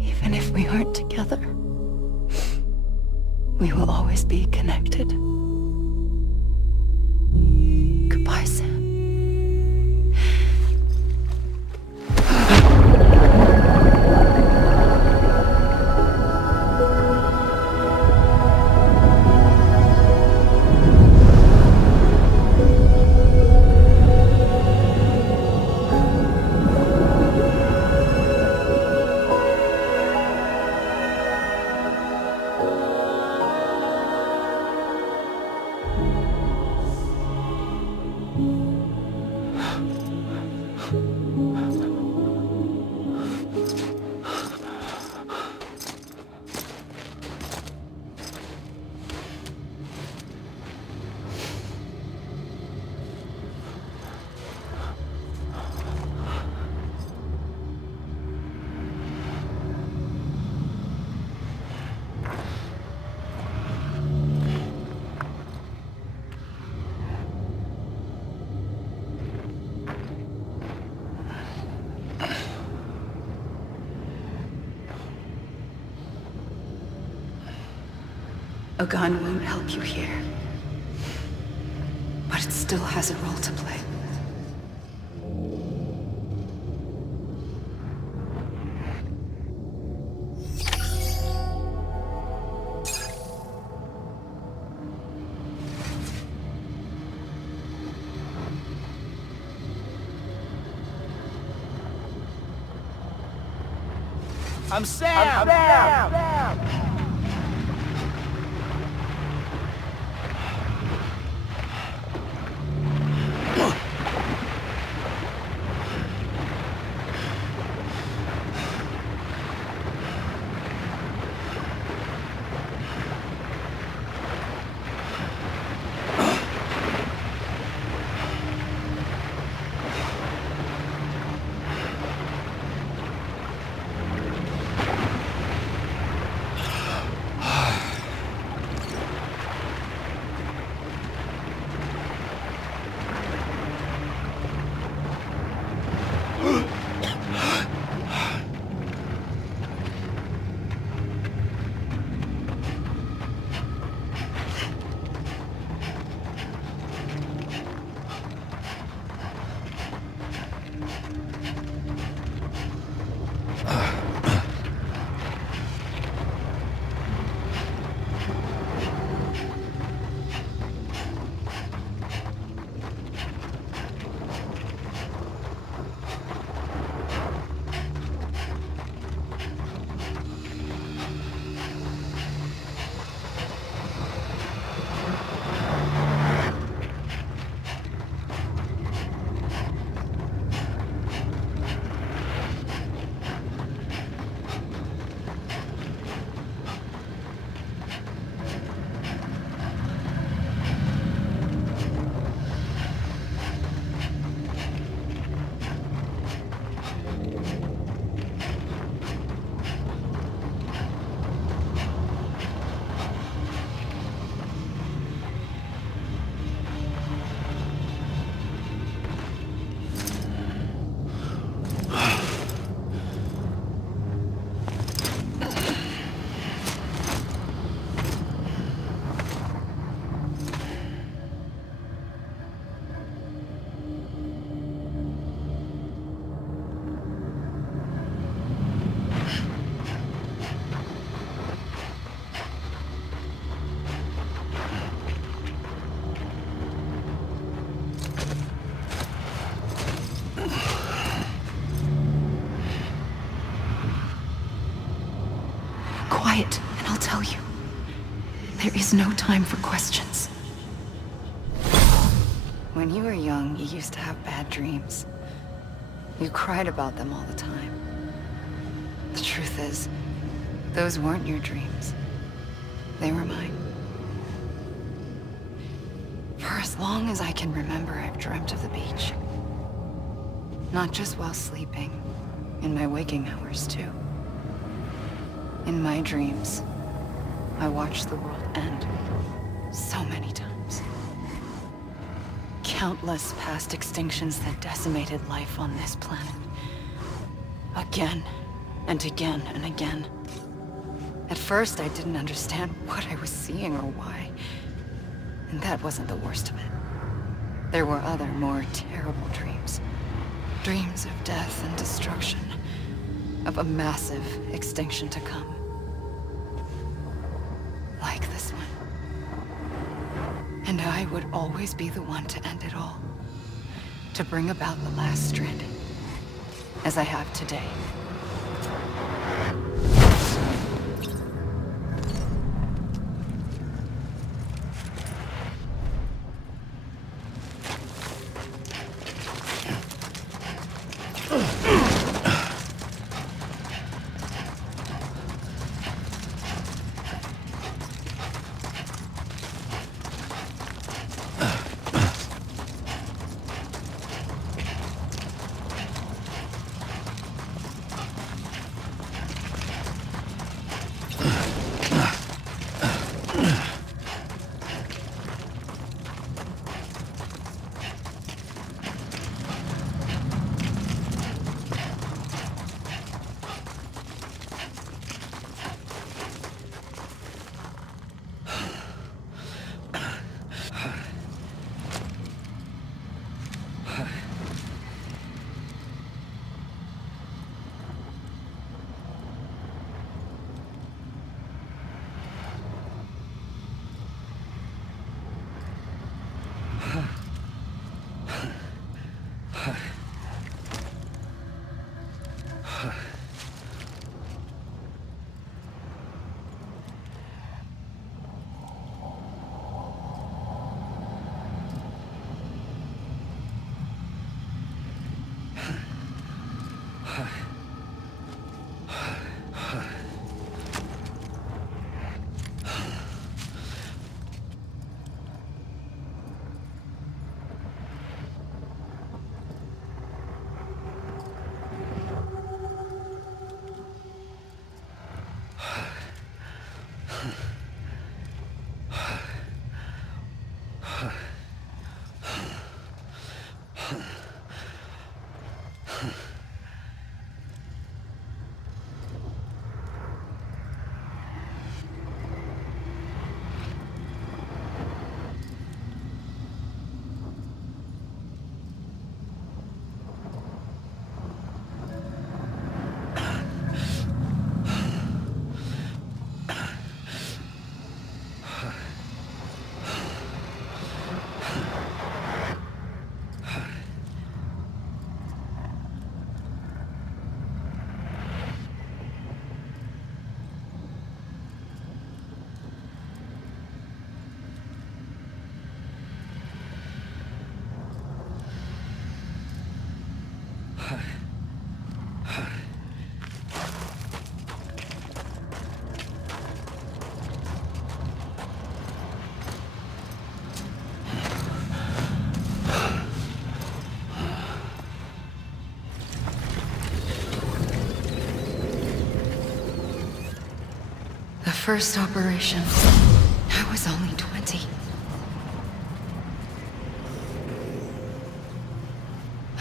Even if we aren't together, we will always be connected. Goodbye, Sam. A gun won't help you here, but it still has a role to play. I'm Sam! quiet, and I'll tell you. There is no time for questions. When you were young, you used to have bad dreams. You cried about them all the time. The truth is, those weren't your dreams. They were mine. For as long as I can remember, I've dreamt of the beach. Not just while sleeping, in my waking hours too. In my dreams, I watched the world end so many times. Countless past extinctions that decimated life on this planet. Again, and again, and again. At first, I didn't understand what I was seeing or why. And that wasn't the worst of it. There were other, more terrible dreams. Dreams of death and destruction. Of a massive extinction to come. Like this one. And I would always be the one to end it all. To bring about the last stranding. As I have today. First operation, I was only 20.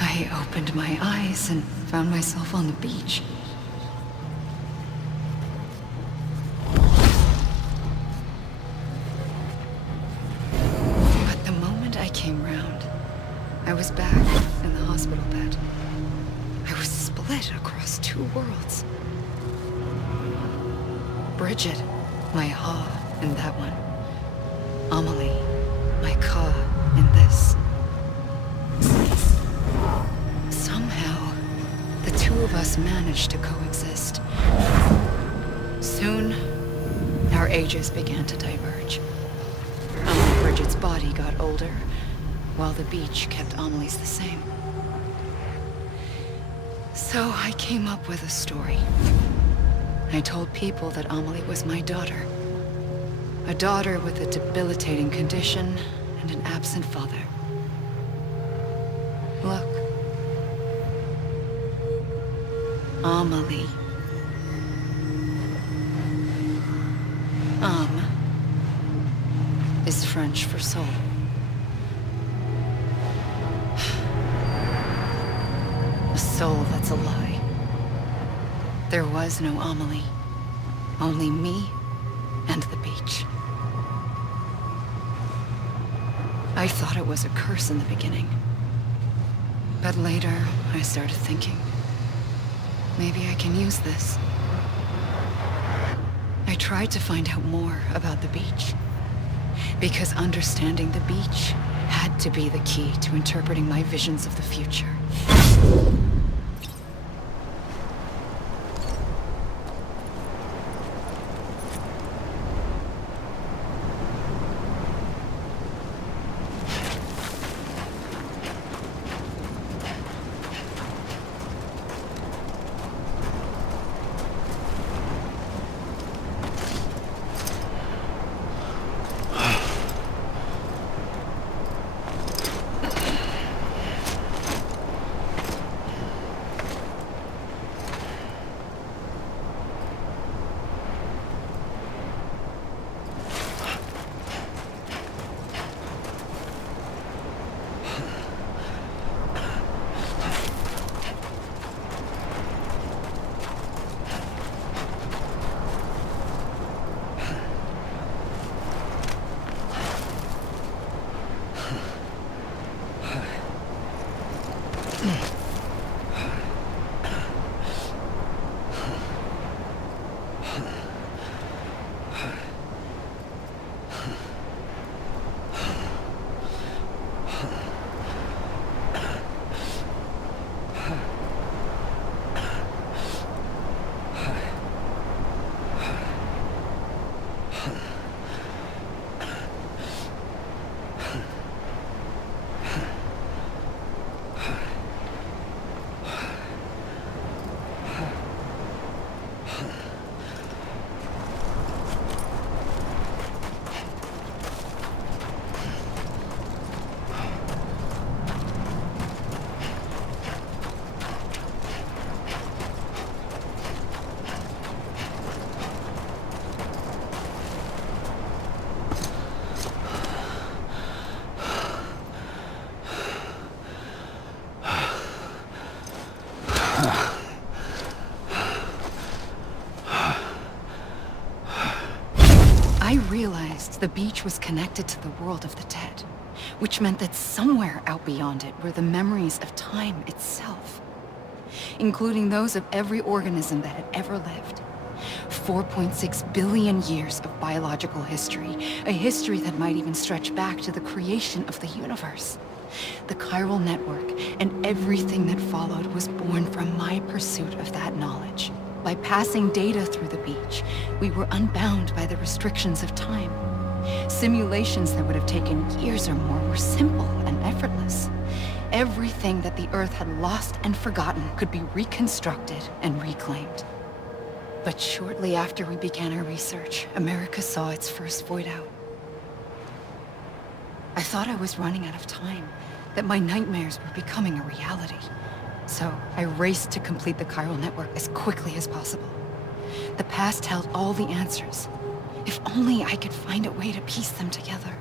I opened my eyes and found myself on the beach. But the moment I came round, I was back in the hospital bed. I was split across two worlds. Bridget, my Ha in that one. Amelie, my Ka in this. Somehow, the two of us managed to coexist. Soon, Our ages began to diverge. Amelie Bridget's body got older, while the beach kept Amelie's the same. So I came up with a story. I told people that Amelie was my daughter. A daughter with a debilitating condition and an absent father. Look. Amelie. Âme is French for soul. A soul that's a lie. There was no Amelie. Only me and the beach. I thought it was a curse in the beginning. But later, I started thinking, maybe I can use this. I tried to find out more about the beach. Because understanding the beach had to be the key to interpreting my visions of the future. I realized the beach was connected to the world of the dead, which meant that somewhere out beyond it were the memories of time itself, including those of every organism that had ever lived. 4.6 billion years of biological history, a history that might even stretch back to the creation of the universe. The chiral network and everything that followed was born from my pursuit of that knowledge. By passing data through the beach, we were unbound by the restrictions of time. Simulations that would have taken years or more were simple and effortless. Everything that the Earth had lost and forgotten could be reconstructed and reclaimed. But shortly after we began our research, America saw its first void out. I thought I was running out of time, that my nightmares were becoming a reality. So I raced to complete the chiral network as quickly as possible. The past held all the answers. If only I could find a way to piece them together.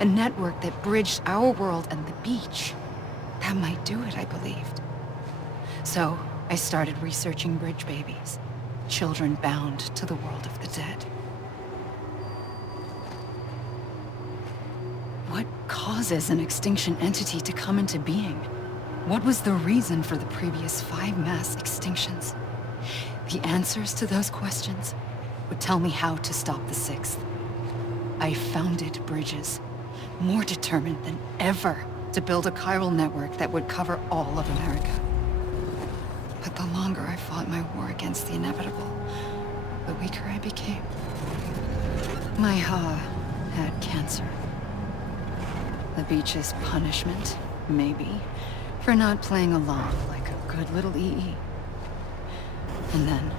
A network that bridged our world and the beach. That might do it, I believed. So I started researching bridge babies, children bound to the world of the dead. What causes an extinction entity to come into being? What was the reason for the previous 5 mass extinctions? The answers to those questions would tell me how to stop the 6th. I founded bridges, more determined than ever to build a chiral network that would cover all of America. But the longer I fought my war against the inevitable, the weaker I became. My Ha had cancer. The beach's punishment, maybe, for not playing along like a good little EE. And then,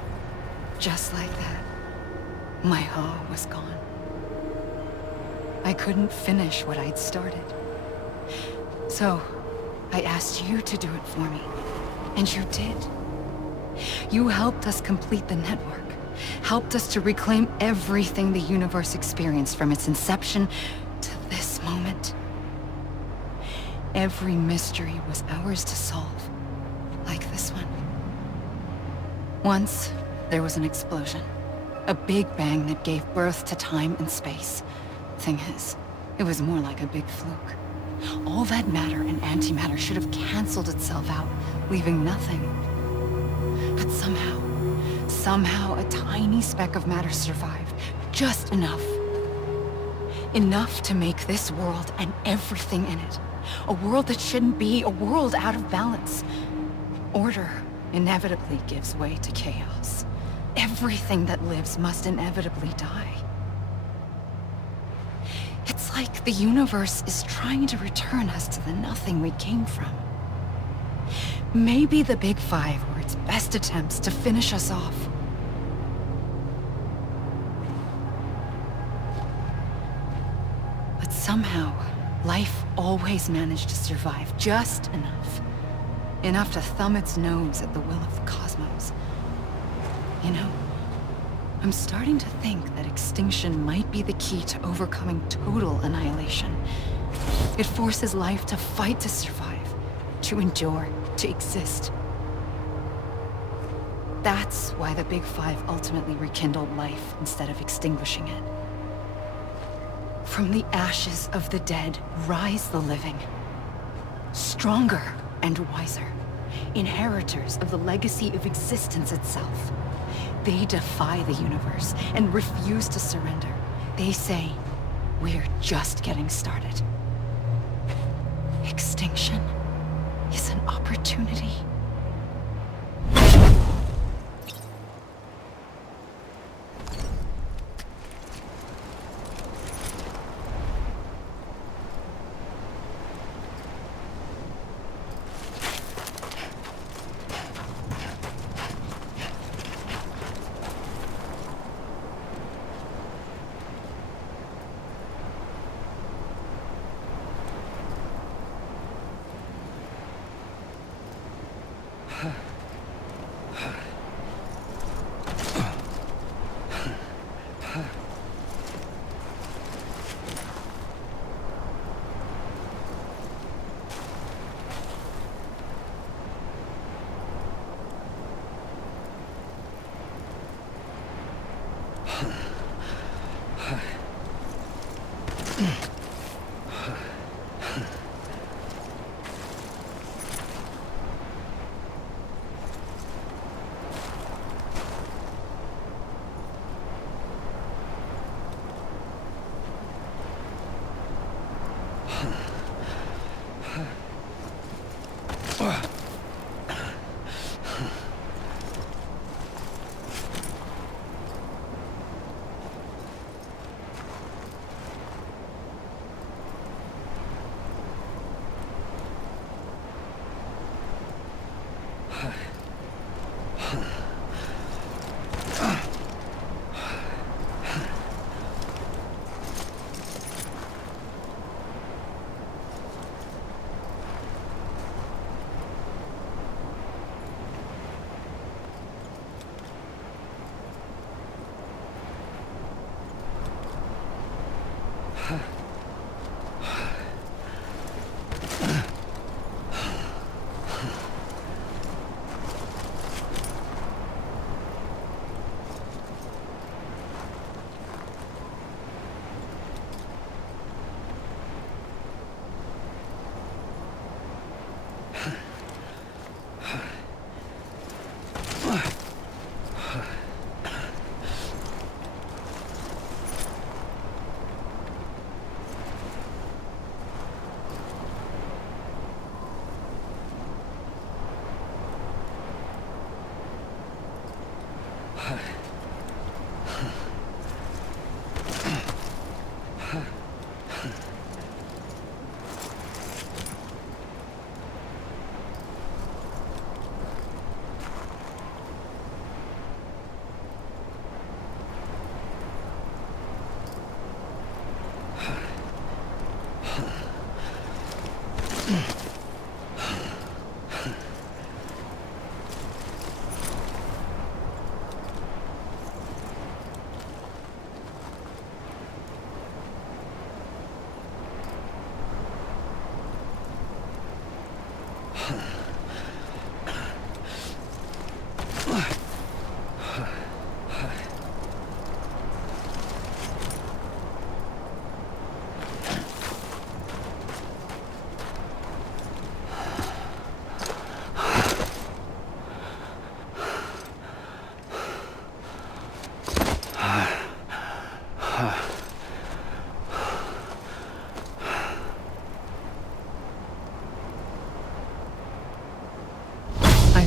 just like that, my Ha was gone. I couldn't finish what I'd started. So, I asked you to do it for me, and you did. You helped us complete the network, helped us to reclaim everything the universe experienced from its inception to this moment. Every mystery was ours to solve, like this one. Once, there was an explosion. A big bang that gave birth to time and space. Thing is, it was more like a big fluke. All that matter and antimatter should have canceled itself out, leaving nothing. But somehow a tiny speck of matter survived. Just enough. Enough to make this world and everything in it. A world that shouldn't be, a world out of balance. Order inevitably gives way to chaos. Everything that lives must inevitably die. It's like the universe is trying to return us to the nothing we came from. Maybe the Big Five were its best attempts to finish us off. But somehow, life always managed to survive just enough. Enough to thumb its nose at the will of the cosmos. You know, I'm starting to think that extinction might be the key to overcoming total annihilation. It forces life to fight to survive, to endure, to exist. That's why the Big Five ultimately rekindled life instead of extinguishing it. From the ashes of the dead rise the living. Stronger and wiser. Inheritors of the legacy of existence itself. They defy the universe and refuse to surrender. They say, we're just getting started. Extinction is an opportunity.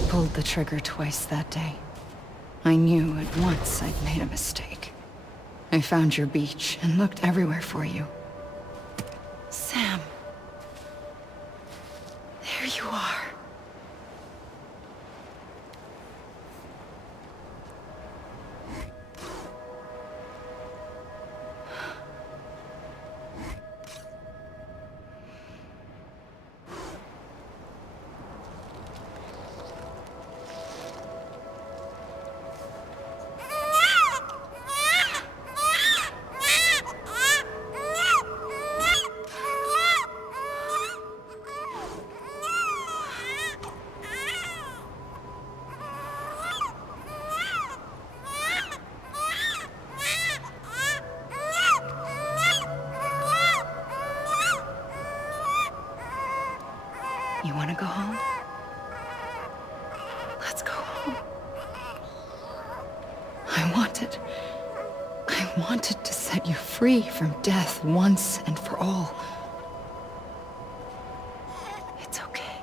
Pulled the trigger twice that day. I knew at once I'd made a mistake. I found your beach and looked everywhere for you. Sam. There you are. You want to go home? Let's go home. I wanted to set you free from death once and for all. It's okay.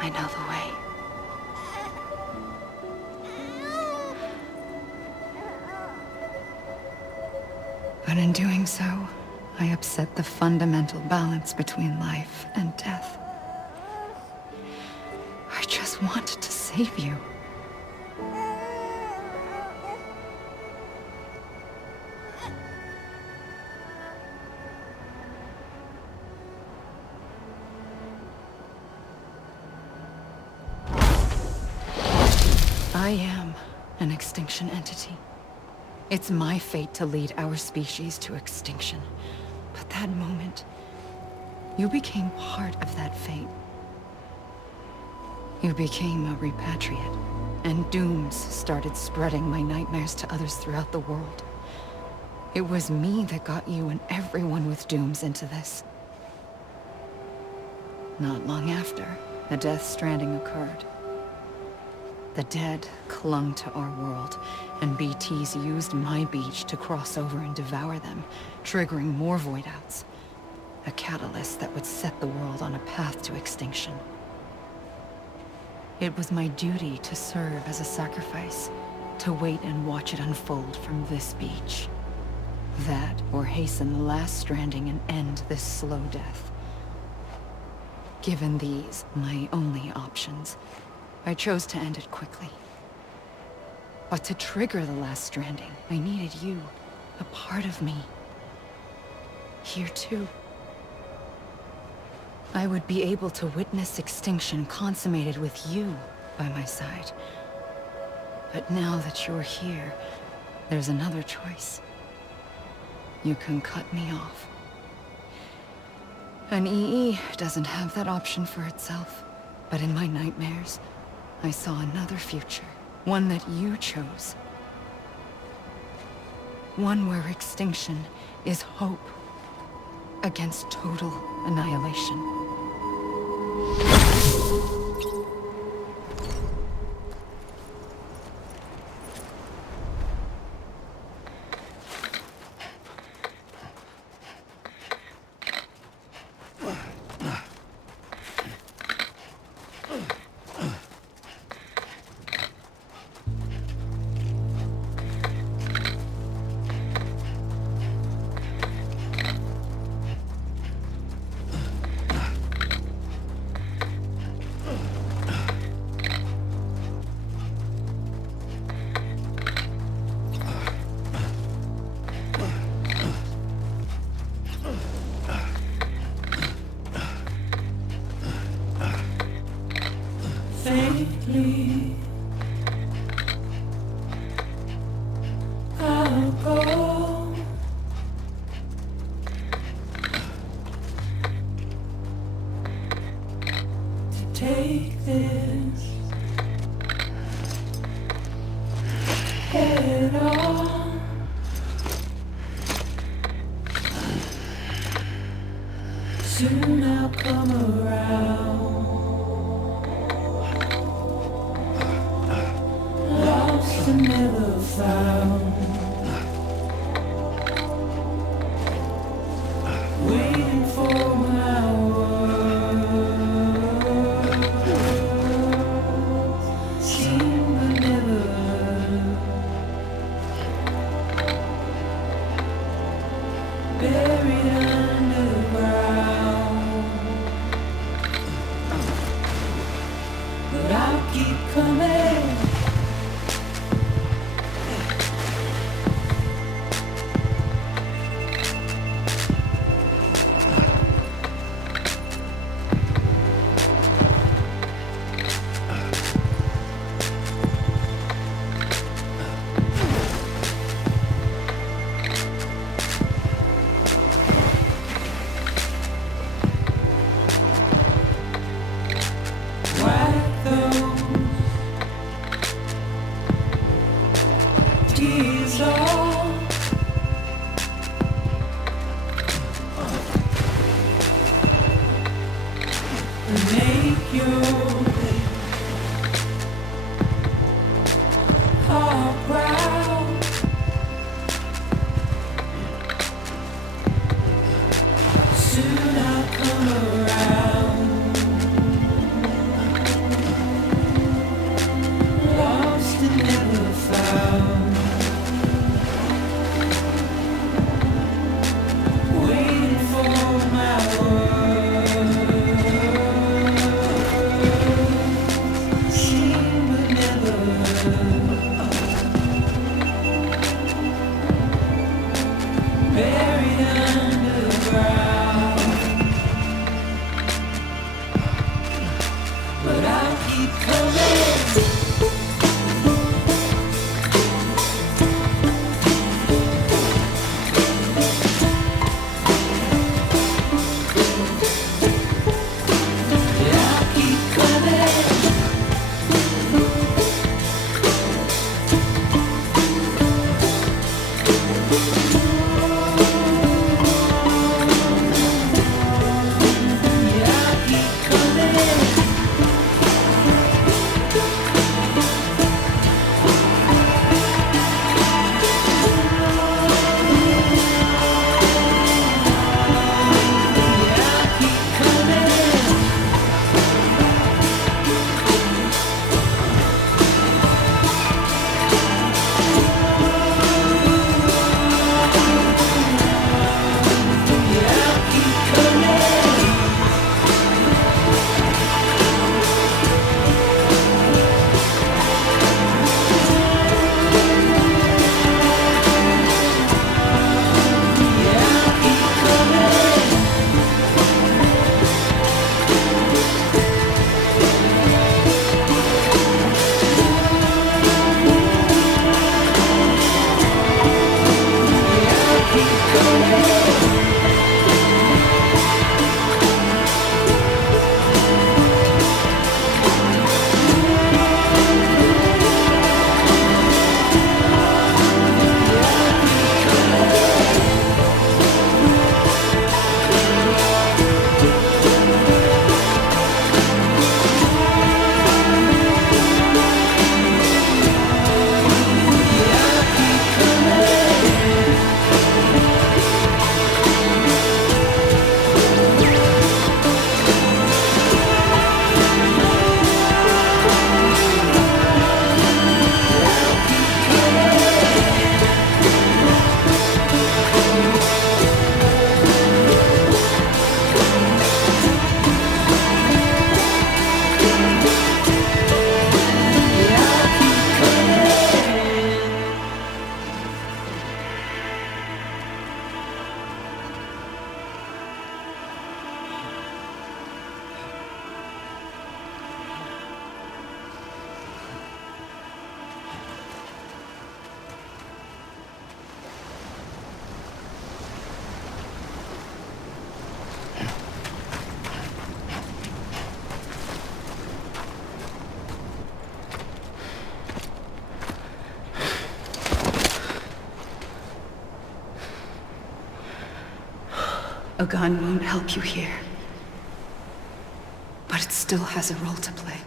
I know the way. But in doing so, I upset the fundamental balance between life and death. I just wanted to save you. I am an extinction entity. It's my fate to lead our species to extinction. But that moment, you became part of that fate. You became a repatriate, and dooms started spreading my nightmares to others throughout the world. It was me that got you and everyone with dooms into this. Not long after, the Death Stranding occurred. The dead clung to our world, and BTs used my beach to cross over and devour them, triggering more void-outs. A catalyst that would set the world on a path to extinction. It was my duty to serve as a sacrifice, to wait and watch it unfold from this beach. That, or hasten the last stranding and end this slow death. Given these, my only options, I chose to end it quickly. But to trigger the last stranding, I needed you, a part of me. Here too. I would be able to witness extinction consummated with you by my side. But now that you're here, there's another choice. You can cut me off. An EE doesn't have that option for itself. But in my nightmares, I saw another future. One that you chose. One where extinction is hope against total annihilation. Faintly, I'll go take this head on. Soon I'll come around. Lost and never found. Waiting for my words. Seen but never heard. Buried underground. But I'll keep coming. Wipe those tears off. And make your heart proud. Soon I'll come around. Lost and never found. Waiting for my words. Seen but never heard. Buried underground. But I'll keep coming. A gun won't help you here. But it still has a role to play.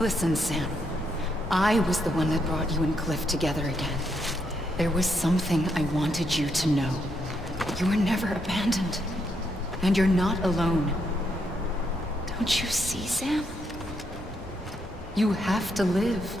Listen, Sam. I was the one that brought you and Cliff together again. There was something I wanted you to know. You were never abandoned. And you're not alone. Don't you see, Sam? You have to live.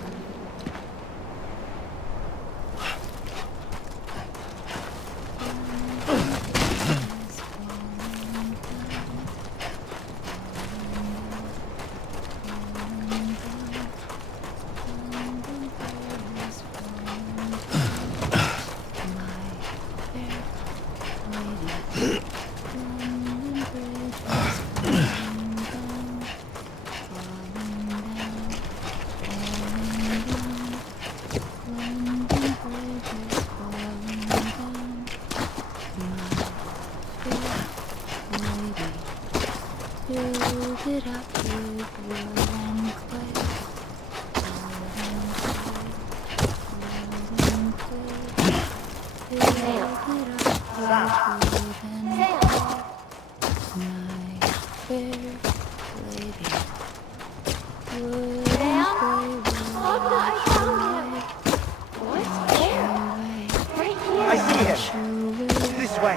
I see him. This way.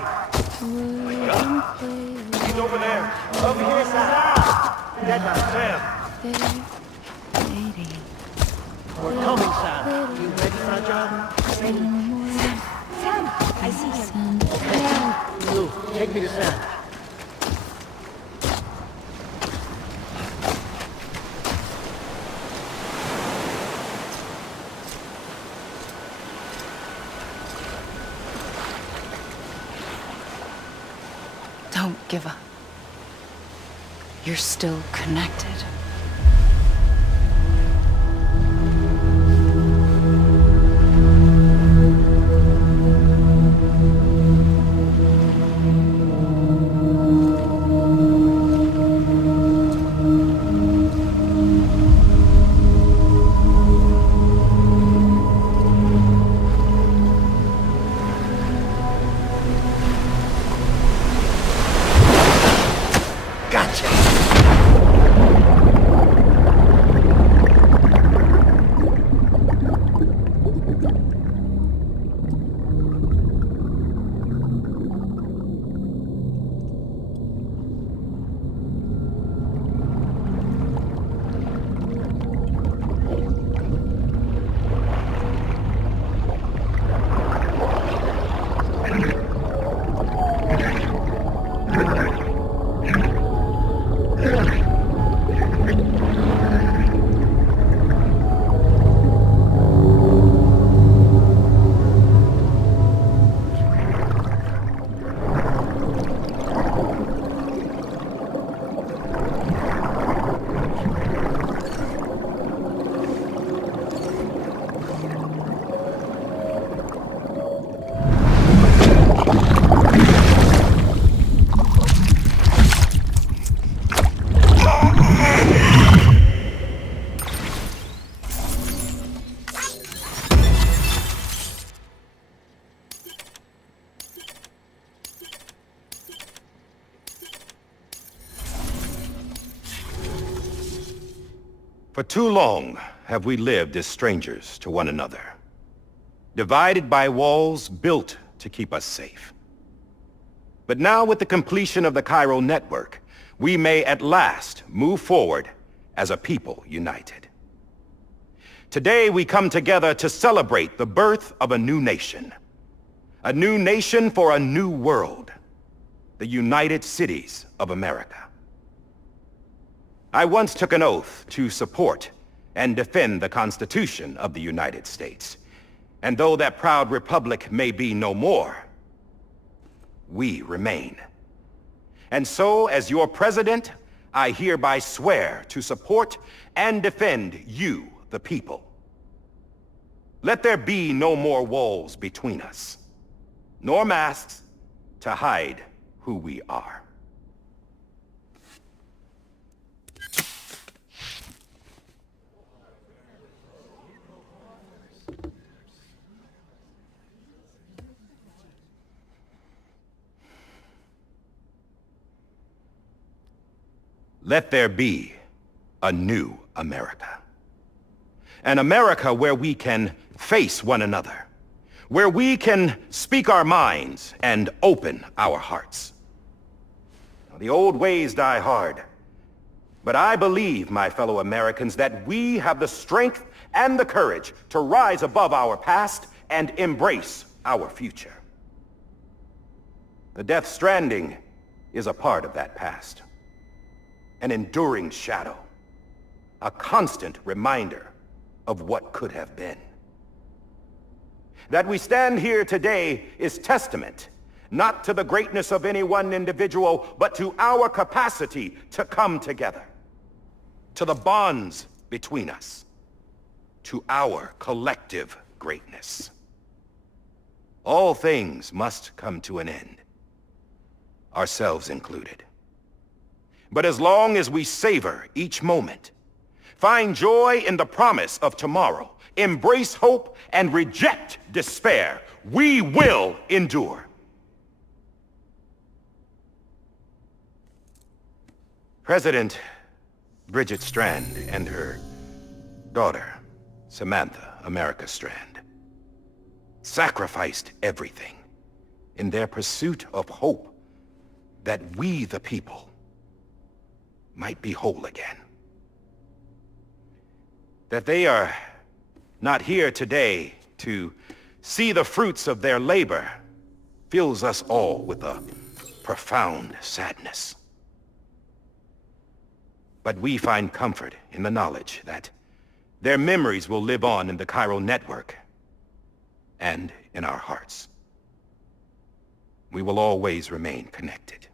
He's over there. Over here, Sam. Dead man, Sam. We're coming, Sam. You ready for a job? Ready. Sam, I see him. Lou, take me to Sam. Don't give up. You're still connected. For too long have we lived as strangers to one another. Divided by walls built to keep us safe. But now with the completion of the chiral network, we may at last move forward as a people united. Today we come together to celebrate the birth of a new nation. A new nation for a new world. The United Cities of America. I once took an oath to support and defend the Constitution of the United States. And though that proud republic may be no more, we remain. And so, as your president, I hereby swear to support and defend you, the people. Let there be no more walls between us, nor masks to hide who we are. Let there be a new America. An America where we can face one another, where we can speak our minds and open our hearts. Now, the old ways die hard, but I believe, my fellow Americans, that we have the strength and the courage to rise above our past and embrace our future. The Death Stranding is a part of that past. An enduring shadow, a constant reminder of what could have been. That we stand here today is testament, not to the greatness of any one individual, but to our capacity to come together, to the bonds between us, to our collective greatness. All things must come to an end, ourselves included. But as long as we savor each moment, find joy in the promise of tomorrow, embrace hope, and reject despair, we will endure. President Bridget Strand and her daughter, Samantha America Strand, sacrificed everything in their pursuit of hope that we, the people, might be whole again. That they are not here today to see the fruits of their labor fills us all with a profound sadness. But we find comfort in the knowledge that their memories will live on in the chiral network and in our hearts. We will always remain connected.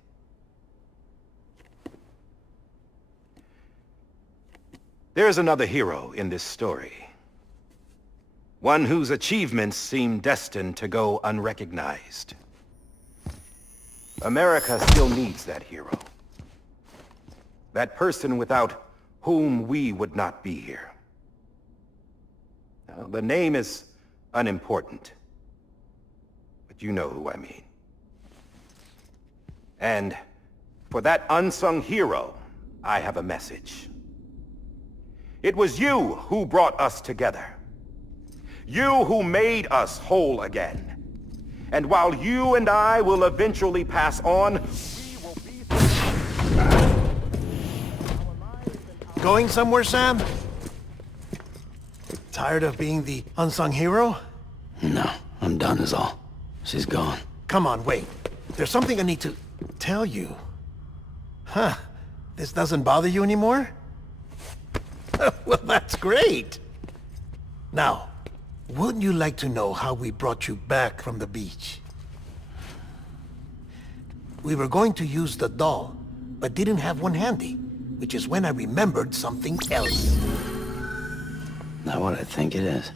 There is another hero in this story. One whose achievements seem destined to go unrecognized. America still needs that hero. That person without whom we would not be here. Now, the name is unimportant, but you know who I mean. And for that unsung hero, I have a message. It was you who brought us together. You who made us whole again. And while you and I will eventually pass on, we will be... Going somewhere, Sam? Tired of being the unsung hero? No, I'm done is all. She's gone. Come on, wait. There's something I need to tell you. Huh. This doesn't bother you anymore? Well, that's great. Now, wouldn't you like to know how we brought you back from the beach? We were going to use the doll, but didn't have one handy, which is when I remembered something else. Not what I think it is.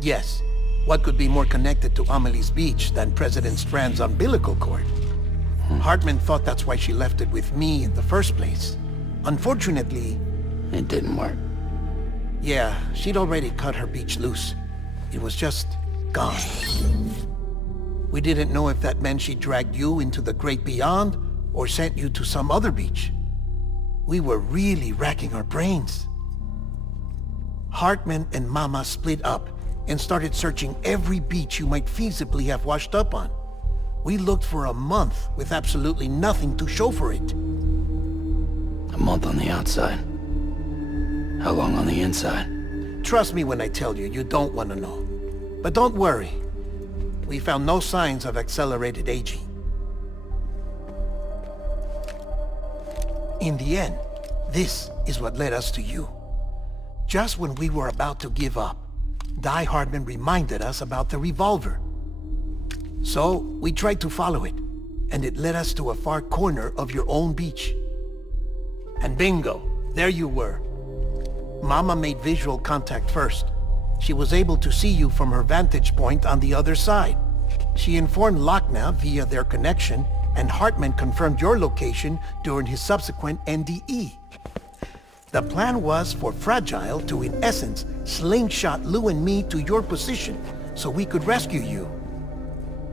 Yes. What could be more connected to Amelie's beach than President Strand's umbilical cord? Hartman thought that's why she left it with me in the first place. Unfortunately... It didn't work. Yeah, she'd already cut her beach loose. It was just gone. We didn't know if that meant she dragged you into the great beyond or sent you to some other beach. We were really racking our brains. Hartman and Mama split up, and started searching every beach you might feasibly have washed up on. We looked for a month with absolutely nothing to show for it. A month on the outside. How long on the inside? Trust me when I tell you, you don't want to know. But don't worry. We found no signs of accelerated aging. In the end, this is what led us to you. Just when we were about to give up, Die Hardman reminded us about the revolver. So, we tried to follow it, and it led us to a far corner of your own beach. And bingo, there you were. Mama made visual contact first. She was able to see you from her vantage point on the other side. She informed Lochna via their connection, and Hartman confirmed your location during his subsequent NDE. The plan was for Fragile to, in essence, slingshot Lou and me to your position so we could rescue you.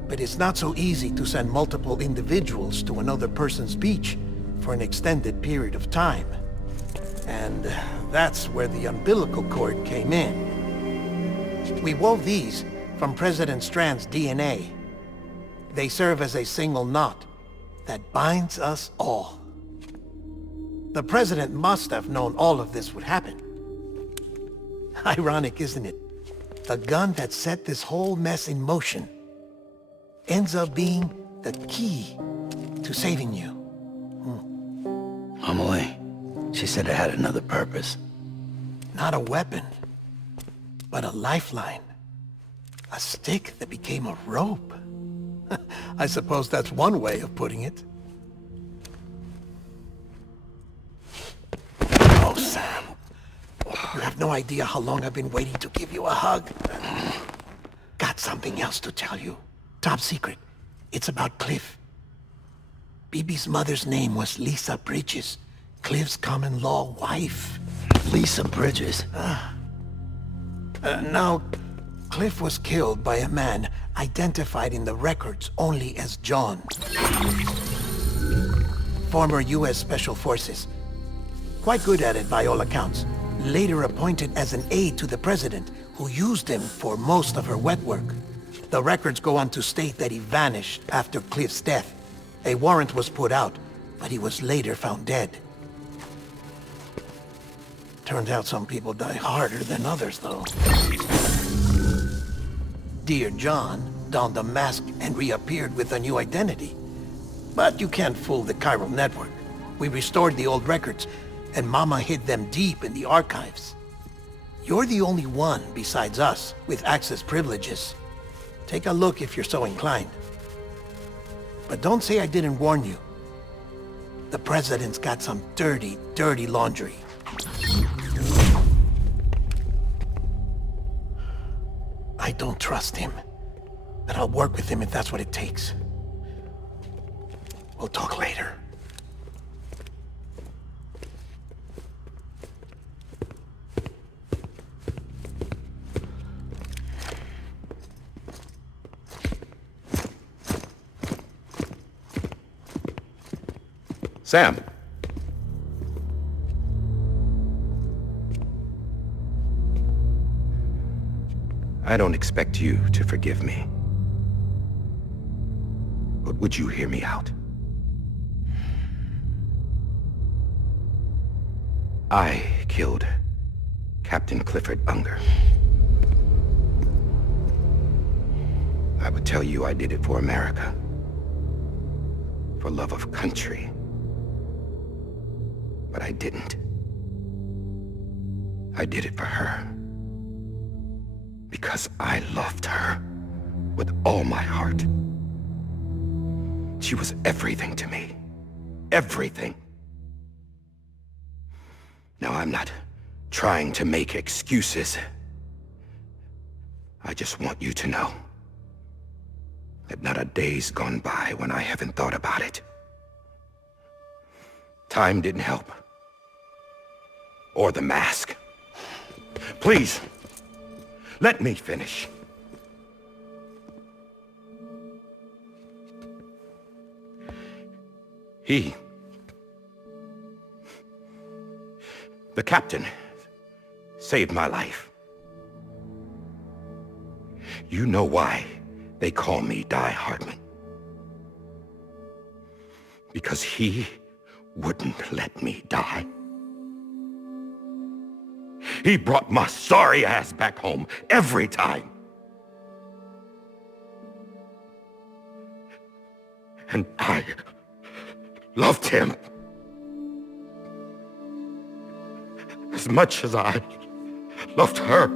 But it's not so easy to send multiple individuals to another person's beach for an extended period of time. And that's where the umbilical cord came in. We wove these from President Strand's DNA. They serve as a single knot that binds us all. The President must have known all of this would happen. Ironic, isn't it? The gun that set this whole mess in motion ends up being the key to saving you. Amelie, she said it had another purpose. Not a weapon, but a lifeline. A stick that became a rope. I suppose that's one way of putting it. Oh, Sam. You have no idea how long I've been waiting to give you a hug. Got something else to tell you. Top secret. It's about Cliff. Bibi's mother's name was Lisa Bridges, Cliff's common-law wife. Lisa Bridges? Now, Cliff was killed by a man identified in the records only as John. Former U.S. Special Forces. Quite good at it by all accounts. Later appointed as an aide to the President, who used him for most of her wet work. The records go on to state that he vanished after Cliff's death. A warrant was put out, but he was later found dead. Turns out some people die harder than others, though. Dear John donned a mask and reappeared with a new identity. But you can't fool the chiral network. We restored the old records, and Mama hid them deep in the archives. You're the only one besides us with access privileges. Take a look if you're so inclined. But don't say I didn't warn you. The President's got some dirty, dirty laundry. I don't trust him, but I'll work with him if that's what it takes. We'll talk later. Sam. I don't expect you to forgive me. But would you hear me out? I killed Captain Clifford Unger. I would tell you I did it for America. For love of country. But I didn't. I did it for her. Because I loved her with all my heart. She was everything to me. Everything. Now, I'm not trying to make excuses. I just want you to know that not a day's gone by when I haven't thought about it. Time didn't help. Or the mask. Please, let me finish. The captain saved my life. You know why they call me Die Hardman? Because he wouldn't let me die. He brought my sorry ass back home every time. And I loved him as much as I loved her.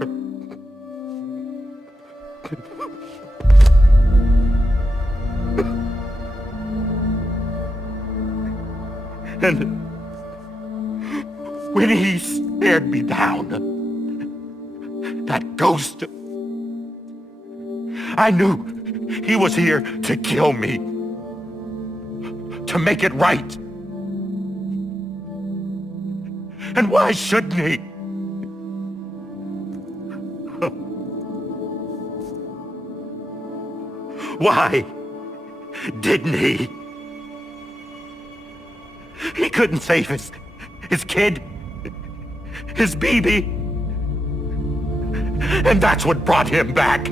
And when he stared me down, that ghost, I knew he was here to kill me, to make it right. And why shouldn't he? Why didn't he? He couldn't save his kid, his baby. And that's what brought him back.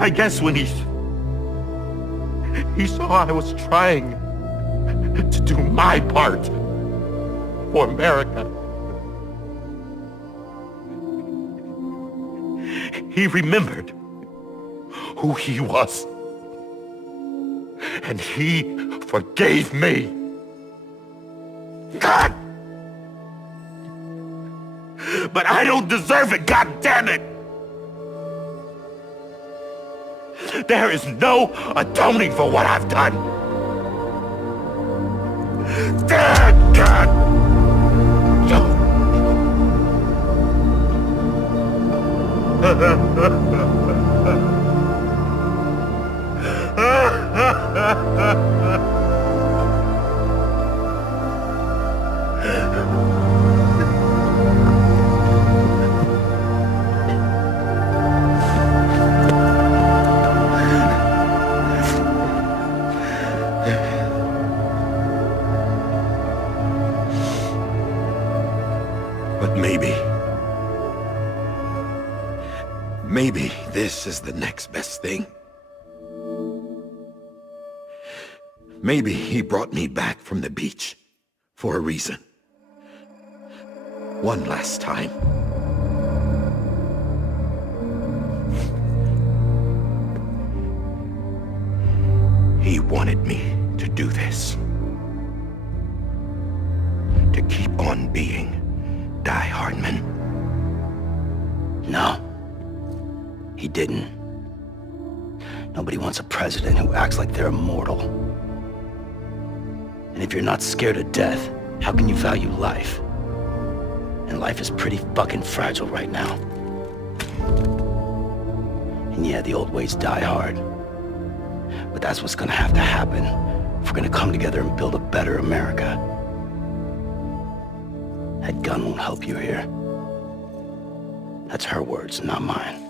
I guess when he saw I was trying to do my part for America, he remembered who he was. And he forgave me. God! But I don't deserve it, God damn it! There is no atoning for what I've done. God! But maybe this is the next best thing. Maybe he brought me back from the beach for a reason. One last time. He wanted me to do this. To keep on being Die Hardman. No. He didn't. Nobody wants a president who acts like they're immortal. And if you're not scared of death, how can you value life? And life is pretty fucking fragile right now. And yeah, the old ways die hard. But that's what's gonna have to happen if we're gonna come together and build a better America. That gun won't help you here. That's her words, not mine.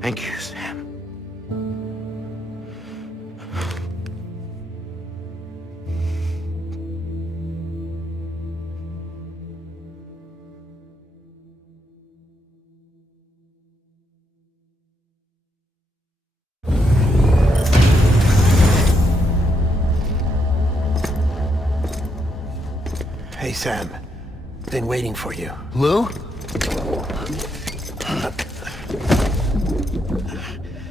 Thank you, Sam. Hey, Sam. Been waiting for you. Lou?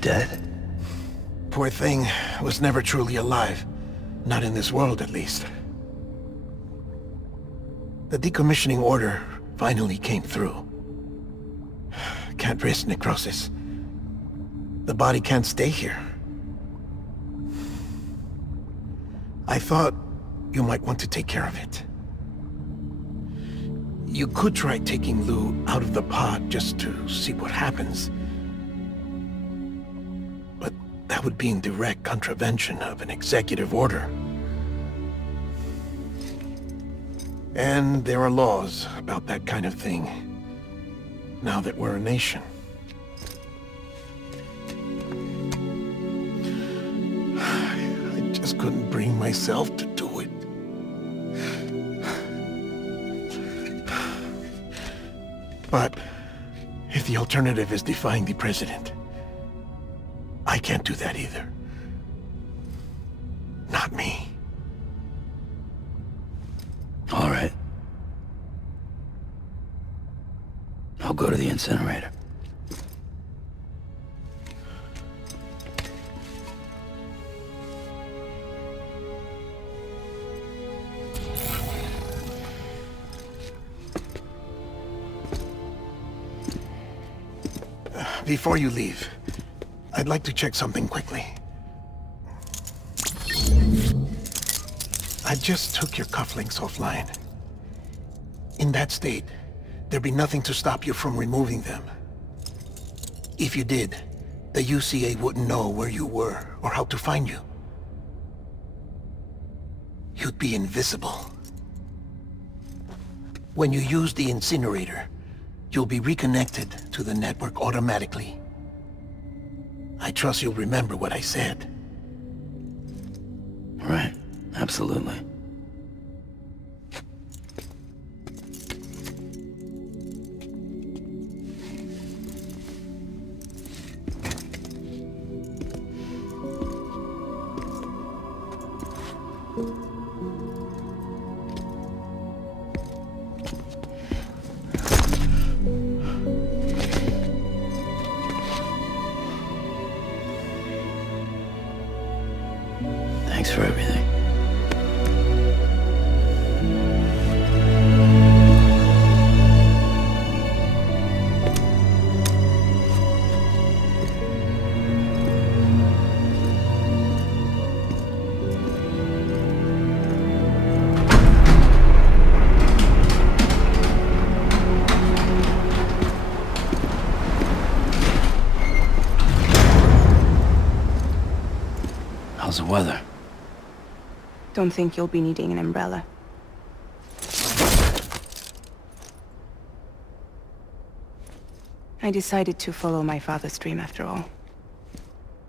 Dead? Poor thing was never truly alive. Not in this world, at least. The decommissioning order finally came through. Can't risk necrosis. The body can't stay here. I thought you might want to take care of it. You could try taking Lou out of the pod just to see what happens. But that would be in direct contravention of an executive order. And there are laws about that kind of thing, now that we're a nation. just couldn't bring myself to do it. But if the alternative is defying the president, I can't do that either. Not me. All right. I'll go to the incinerator. Before you leave, I'd like to check something quickly. I just took your cufflinks offline. In that state, there'd be nothing to stop you from removing them. If you did, the UCA wouldn't know where you were or how to find you. You'd be invisible. When you use the incinerator, you'll be reconnected to the network automatically. I trust you'll remember what I said. Right. Absolutely. Thanks for everything. How's the weather? Don't think you'll be needing an umbrella. I decided to follow my father's dream after all.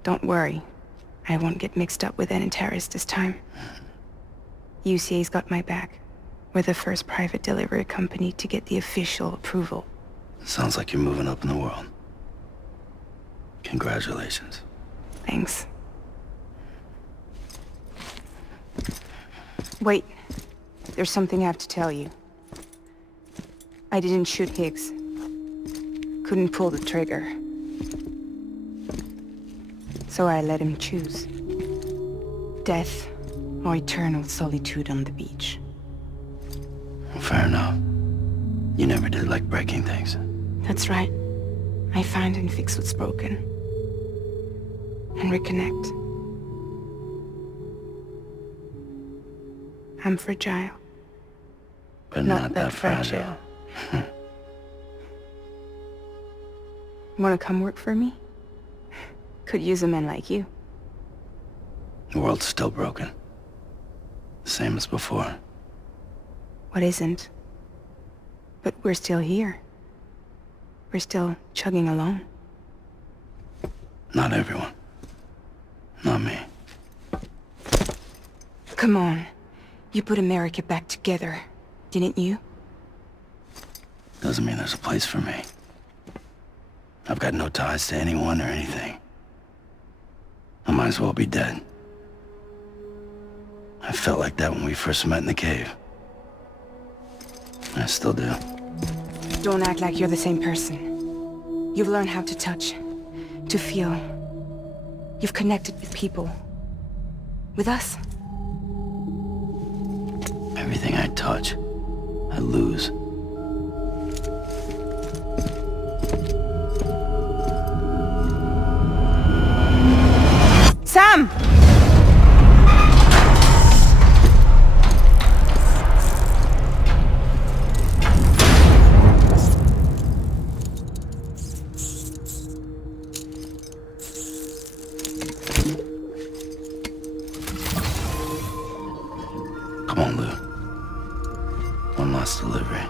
Don't worry. I won't get mixed up with any terrorists this time. UCA's got my back. We're the first private delivery company to get the official approval. Sounds like you're moving up in the world. Congratulations. Thanks. Wait. There's something I have to tell you. I didn't shoot Higgs. Couldn't pull the trigger. So I let him choose. Death or eternal solitude on the beach. Well, fair enough. You never did like breaking things. That's right. I find and fix what's broken. And reconnect. I'm fragile. But not that fragile. Wanna come work for me? Could use a man like you. The world's still broken. Same as before. What isn't? But we're still here. We're still chugging along. Not everyone. Not me. Come on. You put America back together, didn't you? Doesn't mean there's a place for me. I've got no ties to anyone or anything. I might as well be dead. I felt like that when we first met in the cave. I still do. Don't act like you're the same person. You've learned how to touch, to feel. You've connected with people. With us. Everything I touch, I lose. Sam! Come on, Lou. One last delivery.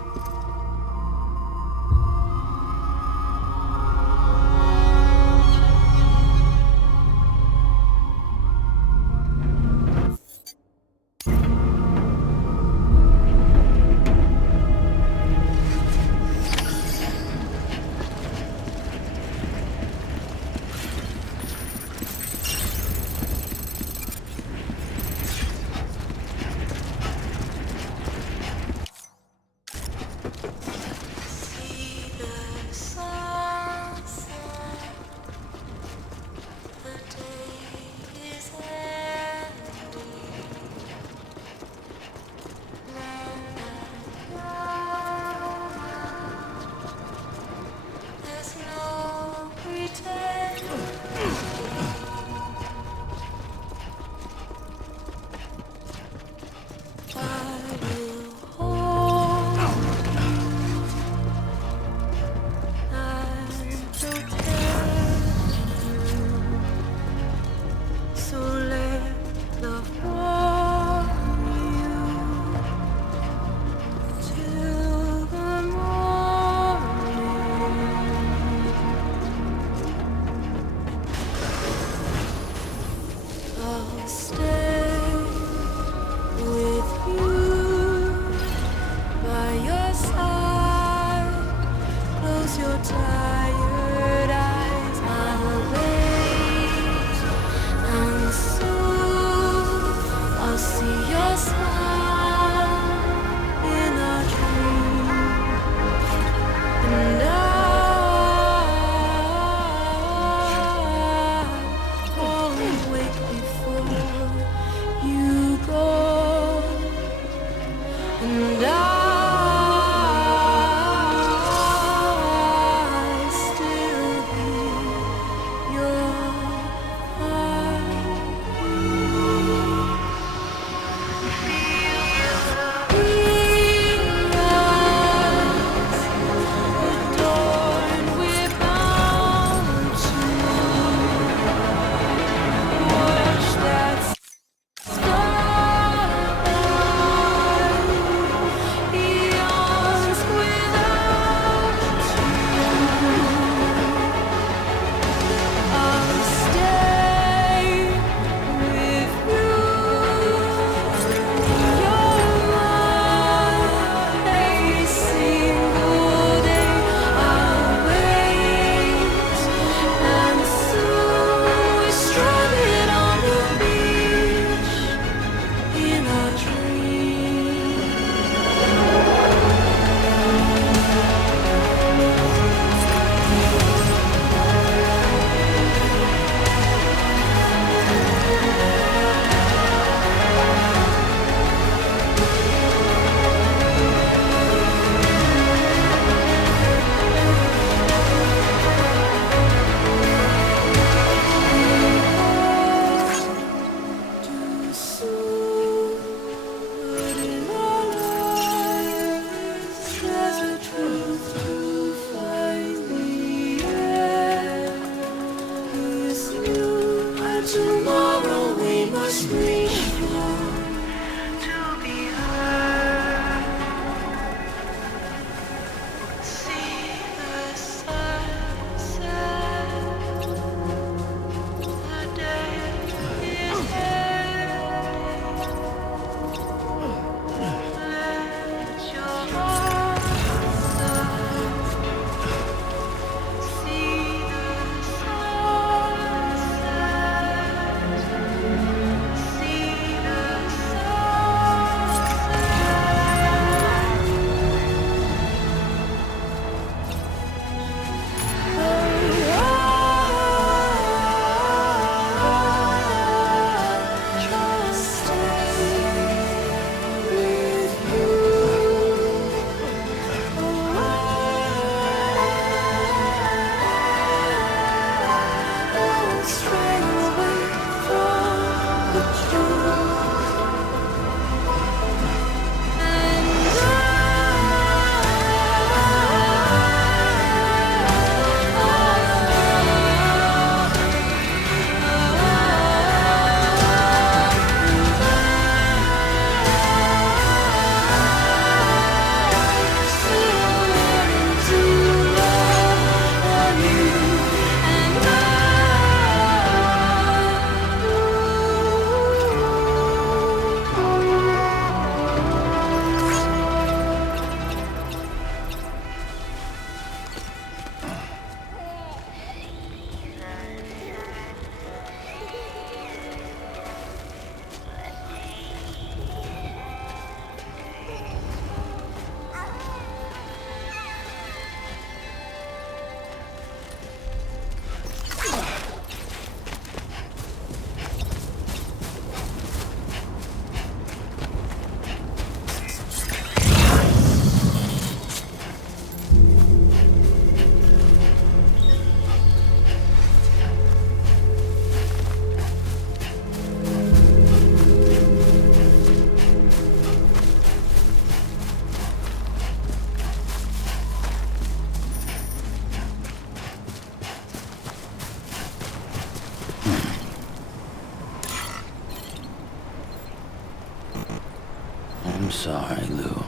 I'm sorry, Lou.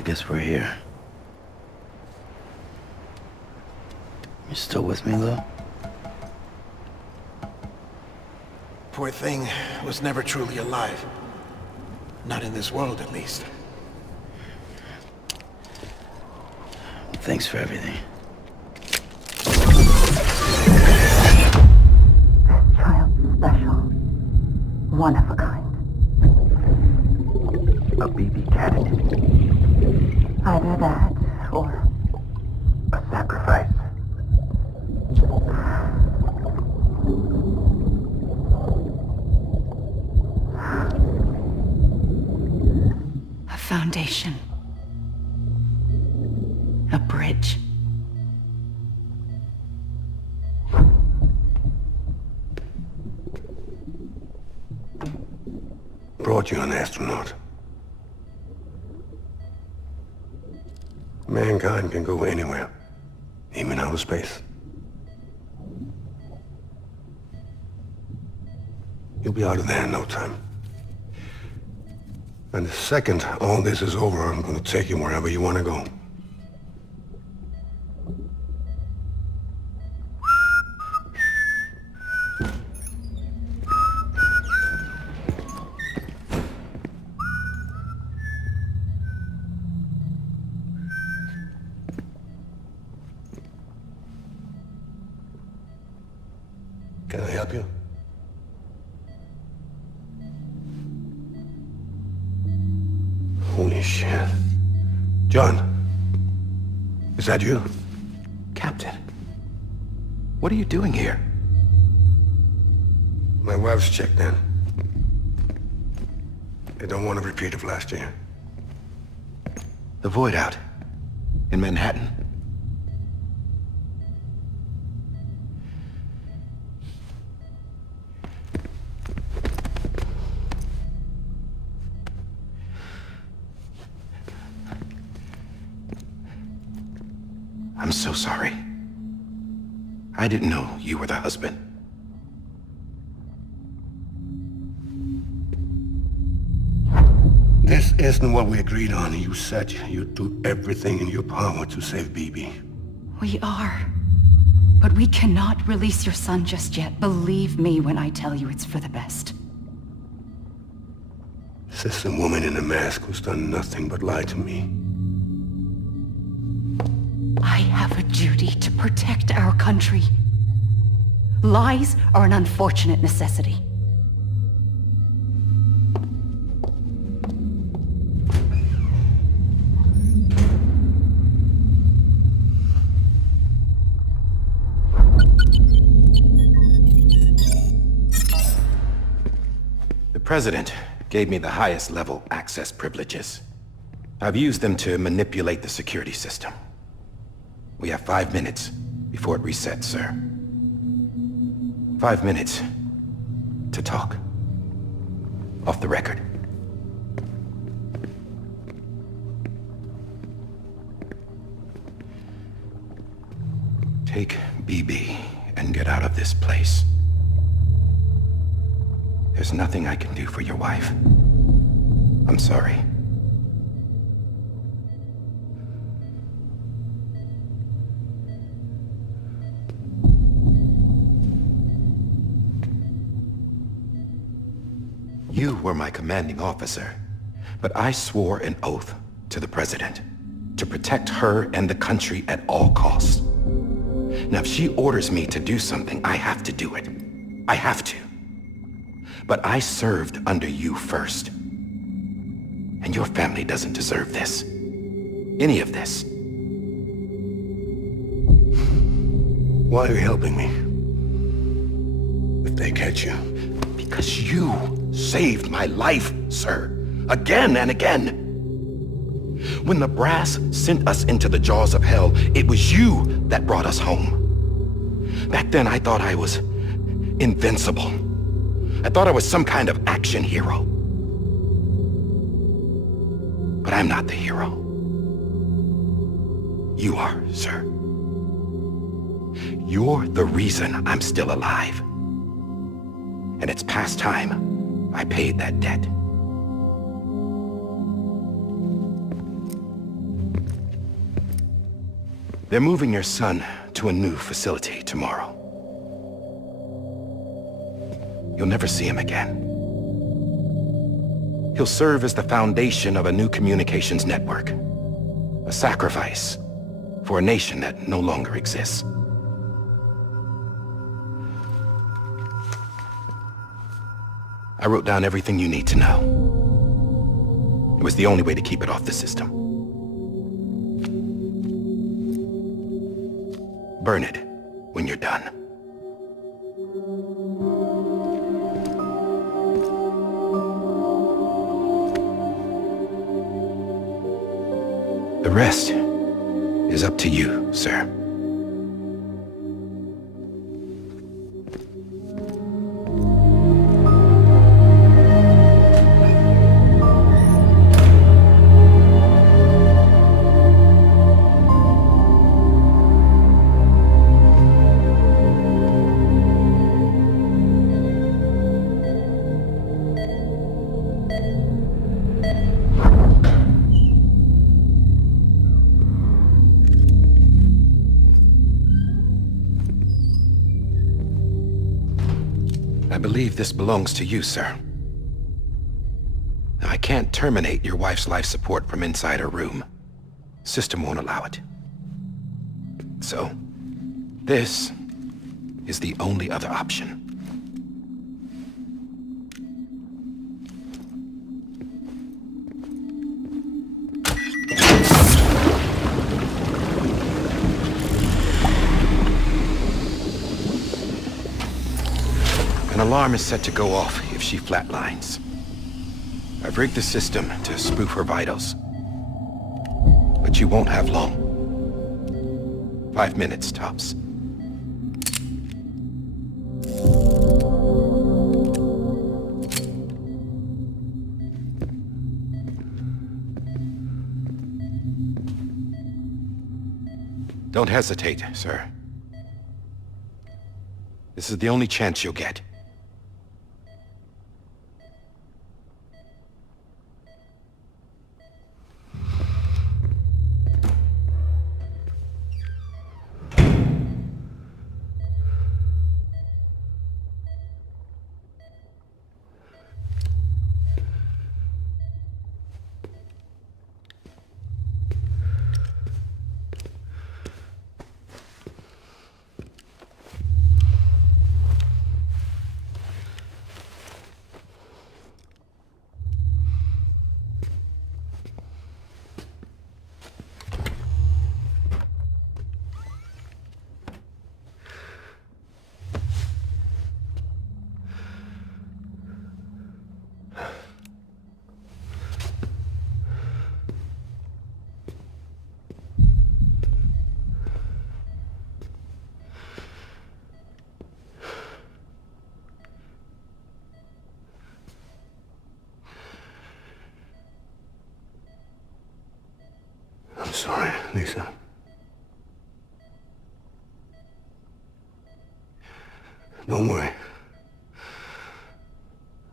I guess we're here. You still with me, Lou? Poor thing was never truly alive. Not in this world, at least. Thanks for everything. Child's special. One of a kind. A BB candidate. Either that, or A sacrifice. A foundation. A bridge. Brought you an astronaut. Mankind can go anywhere, even outer space. You'll be out of there in no time. And the second all this is over, I'm gonna take you wherever you want to go. Can I help you? Holy shit. John, is that you? Captain, what are you doing here? My wife's checked in. They don't want a repeat of last year. The Void out in Manhattan. I'm so sorry. I didn't know you were the husband. This isn't what we agreed on. You said you'd do everything in your power to save BB. We are. But we cannot release your son just yet. Believe me when I tell you it's for the best. This is a woman in a mask who's done nothing but lie to me. I have a duty to protect our country. Lies are an unfortunate necessity. The President gave me the highest level access privileges. I've used them to manipulate the security system. We have 5 minutes before it resets, sir. 5 minutes to talk. Off the record. Take BB and get out of this place. There's nothing I can do for your wife. I'm sorry. You were my commanding officer, but I swore an oath to the President to protect her and the country at all costs. Now, if she orders me to do something, I have to do it. I have to. But I served under you first. And your family doesn't deserve this. Any of this. Why are you helping me? If they catch you. Because you saved my life, sir. Again and again. When the brass sent us into the jaws of hell, it was you that brought us home. Back then, I thought I was invincible. I thought I was some kind of action hero. But I'm not the hero. You are, sir. You're the reason I'm still alive. And it's past time I paid that debt. They're moving your son to a new facility tomorrow. You'll never see him again. He'll serve as the foundation of a new communications network. A sacrifice for a nation that no longer exists. I wrote down everything you need to know. It was the only way to keep it off the system. Burn it when you're done. The rest is up to you, sir. I believe this belongs to you, sir. Now, I can't terminate your wife's life support from inside her room. System won't allow it. So, this is the only other option. An alarm is set to go off if she flatlines. I've rigged the system to spoof her vitals. But you won't have long. 5 minutes, tops. Don't hesitate, sir. This is the only chance you'll get. I'm sorry, Lisa. Don't worry.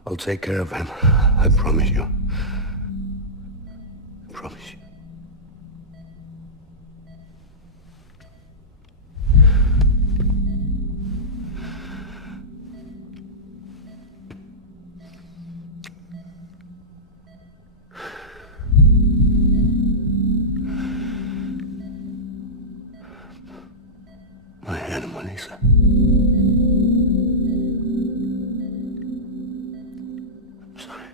I'll take care of him. I promise you. I promise you. My animal, Lisa. I'm sorry.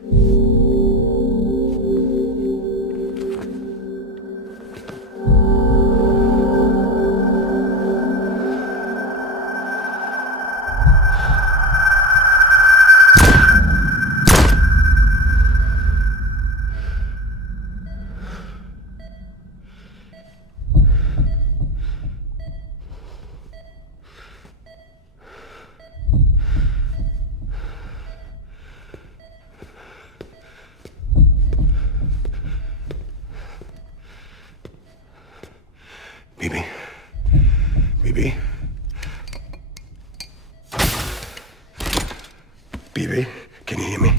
Bibi. Bibi. Bibi, can you hear me?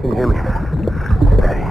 Can you hear me? Steady.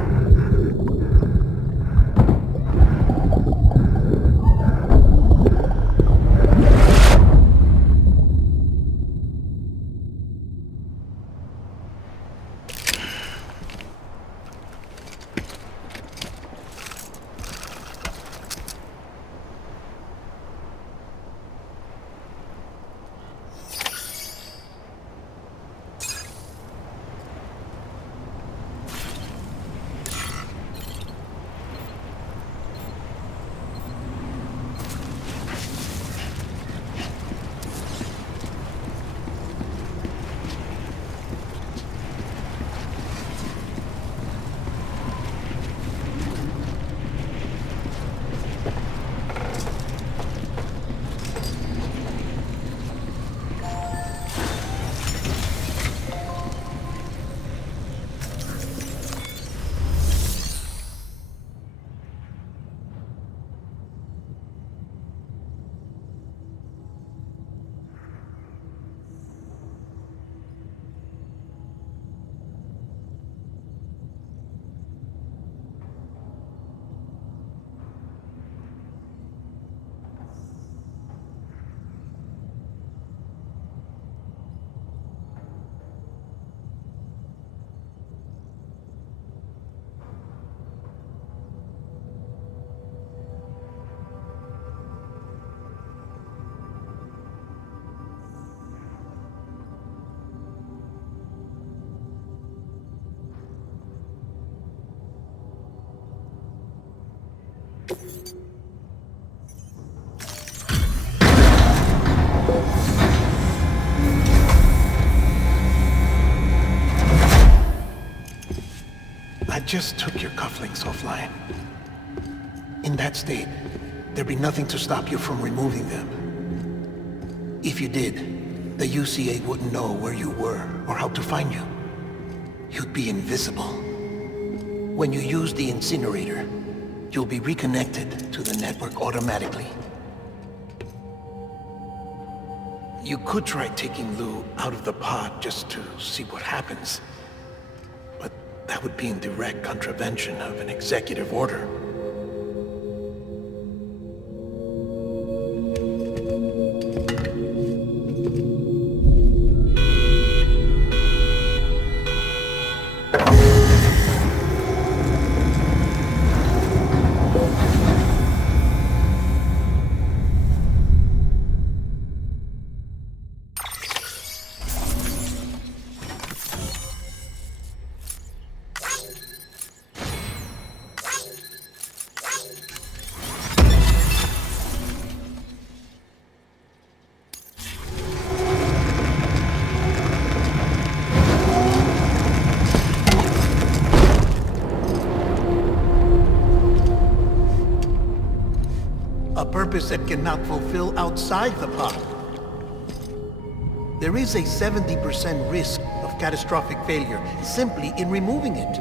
I just took your cufflinks offline. In that state, there'd be nothing to stop you from removing them. If you did, the UCA wouldn't know where you were or how to find you. You'd be invisible. When you use the incinerator, you'll be reconnected to the network automatically. You could try taking Lou out of the pod just to see what happens. But that would be in direct contravention of an executive order. A purpose that cannot fulfill outside the pod. There is a 70% risk of catastrophic failure simply in removing it.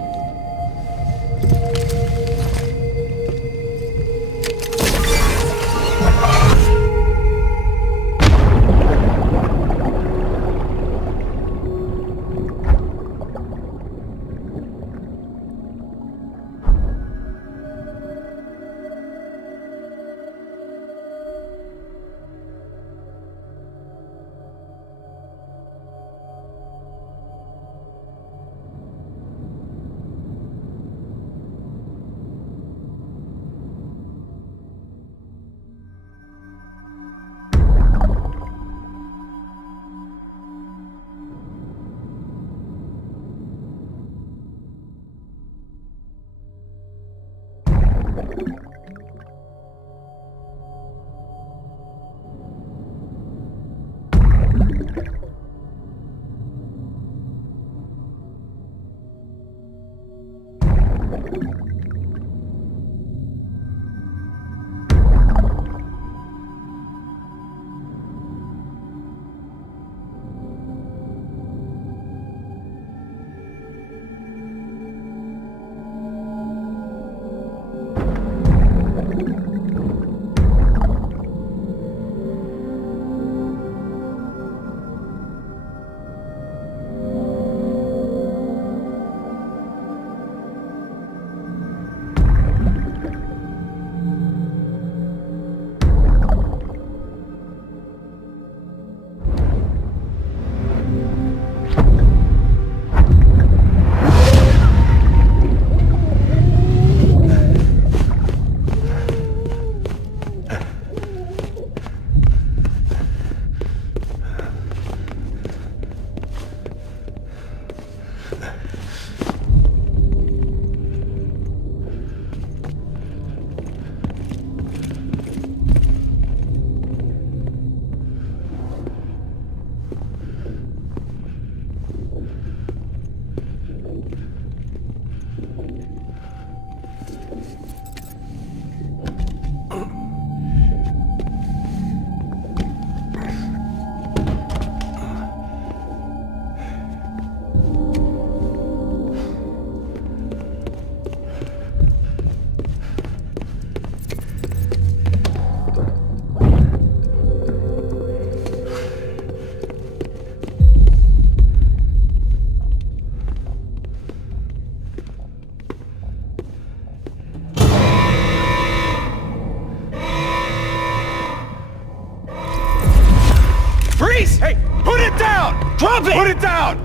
Drop it! Put it down!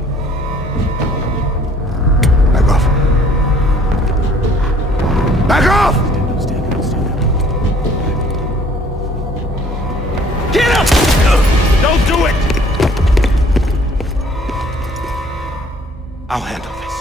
Back off. Back off! Get up! Don't do it! I'll handle this.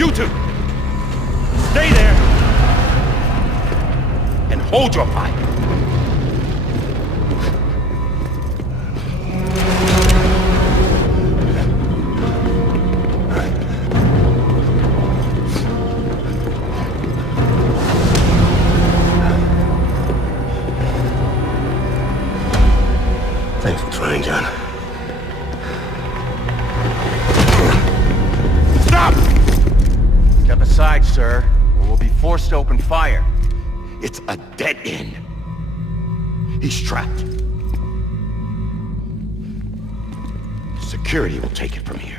You two! Stay there! And hold your fire. Thanks for trying, John. Stop! Step aside, sir, or we'll be forced to open fire. It's a dead end. He's trapped. Security will take it from here.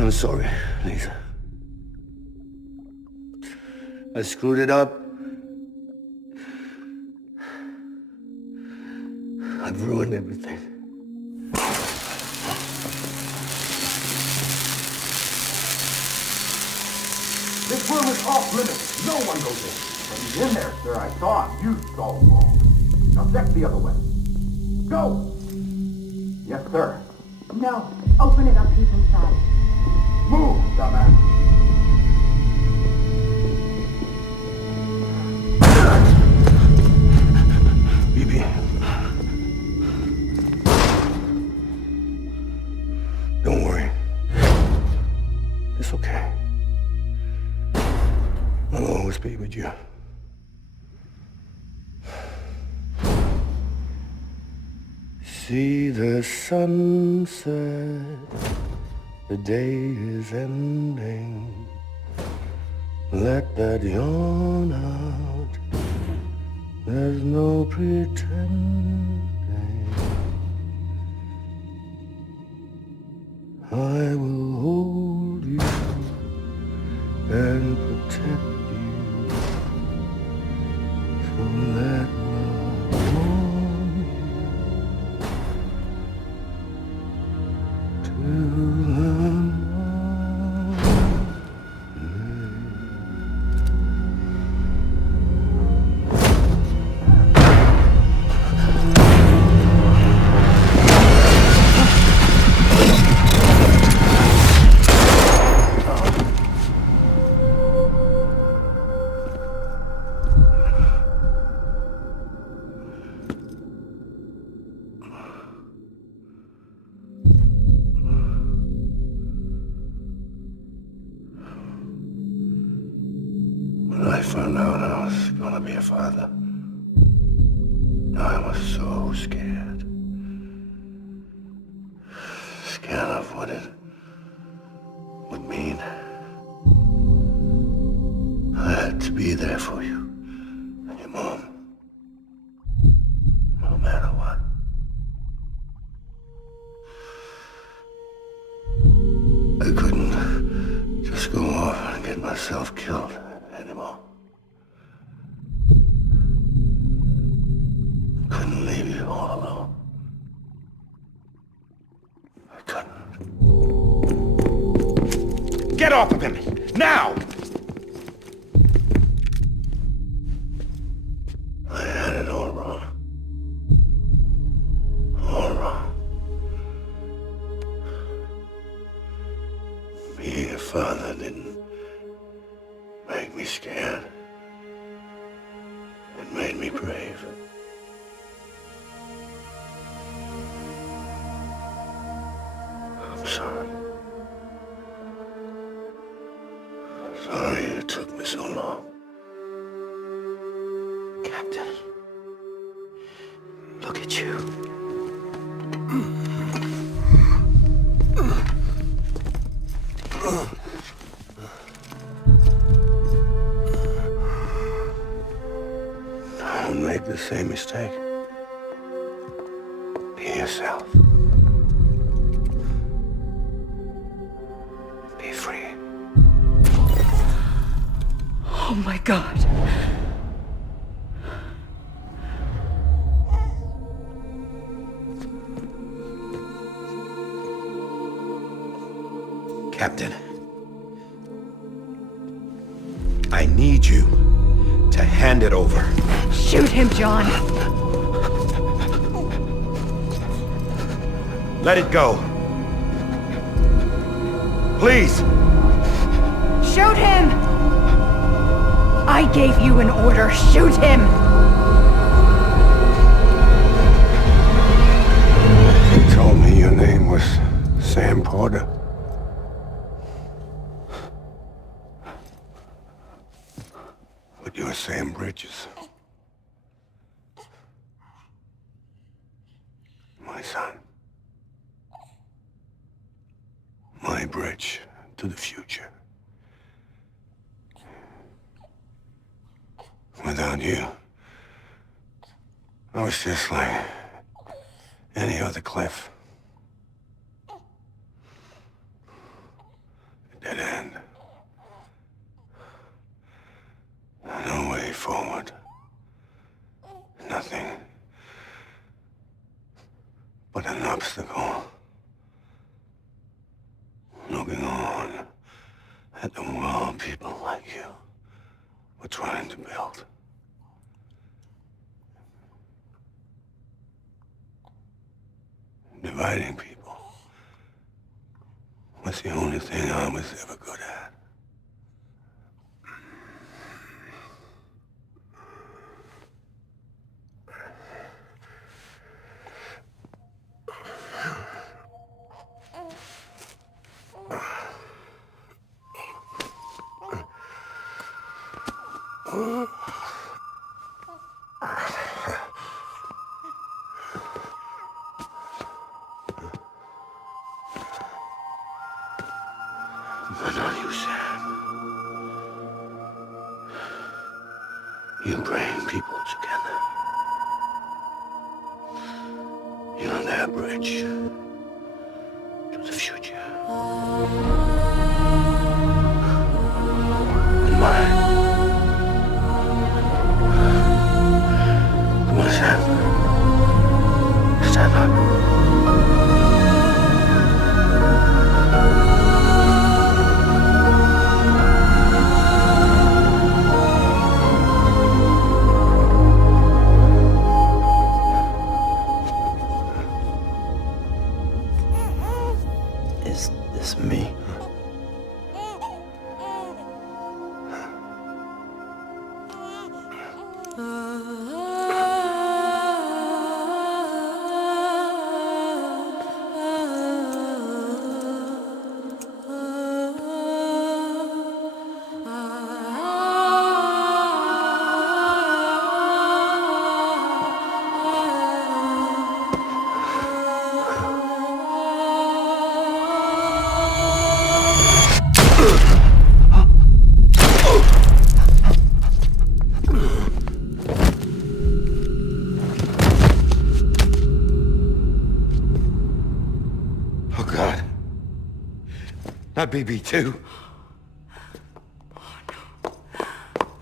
I'm sorry, Lisa. I screwed it up. I've ruined everything. This room is off limits. No one goes in. But he's in there, sir. I saw him. You saw him wrong. Now check the other way. Go! Yes, sir. No. Open it up. He's inside. Move, dumbass. BB. Don't worry. It's okay. I'll always be with you. See the sunset. The day is ending. Let that yawn out. There's no pretending. I will hold you and protect you. So let love warm you to love. When I found out I was gonna be a father, I was so scared. Scared of what it would mean. I had to be there for you and your mom, no matter what. I couldn't just go off and get myself killed Get off of him! Now! I had it all wrong. All wrong. Being a father didn't make me scared. It made me brave. I'm sorry. Sorry it took me so long. Captain. Look at you. Don't make the same mistake. Be yourself. Be free. Oh my God. Captain, I need you to hand it over. Shoot him, John. Let it go. Please. Shoot him! I gave you an order. Shoot him! You told me your name was Sam Porter. But you're Sam Bridges. My son. My bridge to the future. Without you, I was just like any other Cliff. A dead end. No way forward. Nothing but an obstacle. Looking on at the world people like you were trying to build. Dividing people was the only thing I was ever good at. But not you, Sam. You bring people together. You're their bridge to the future. And mine. Come on, Sam. Stand up. Is this me? Oh, God. Not BB2.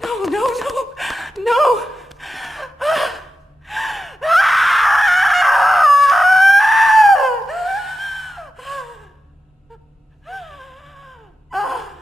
No, no, no, no! Ah!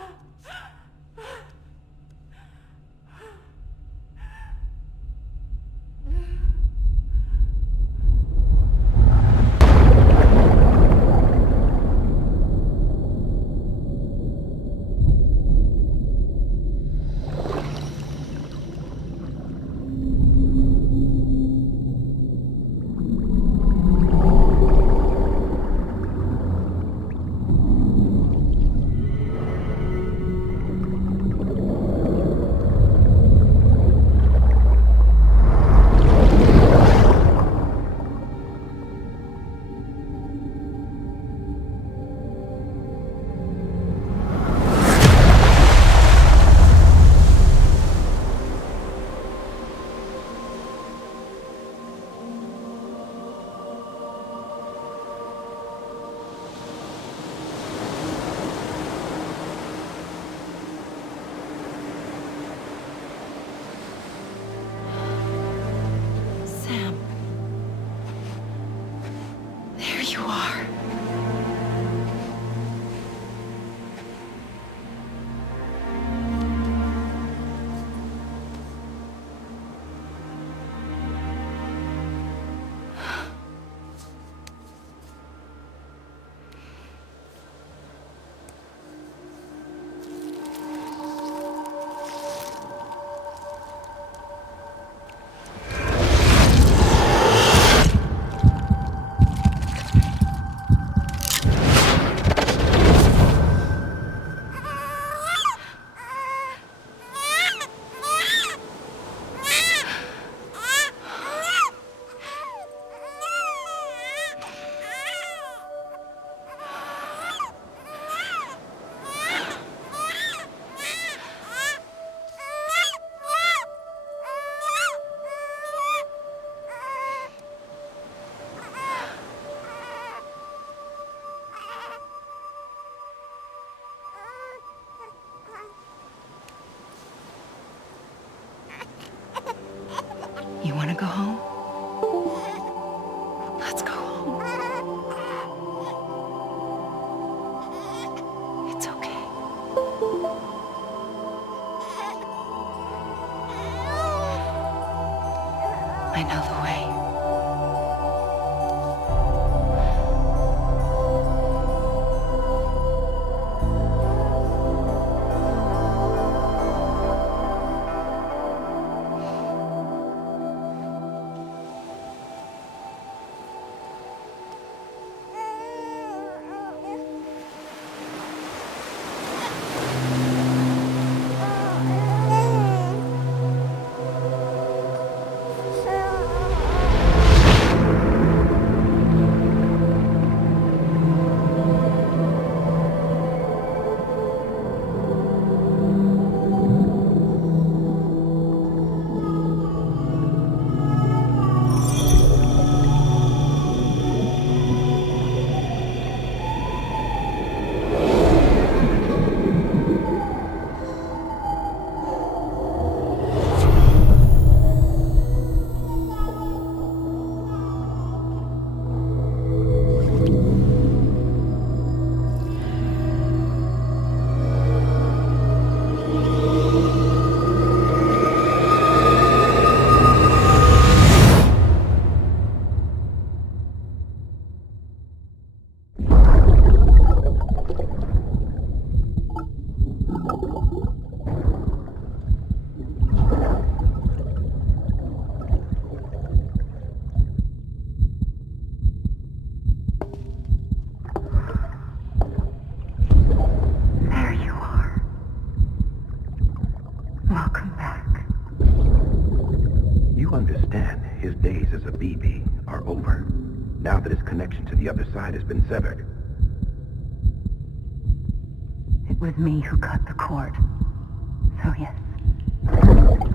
I know the way. Now that his connection to the other side has been severed. It was me who cut the cord. So yes.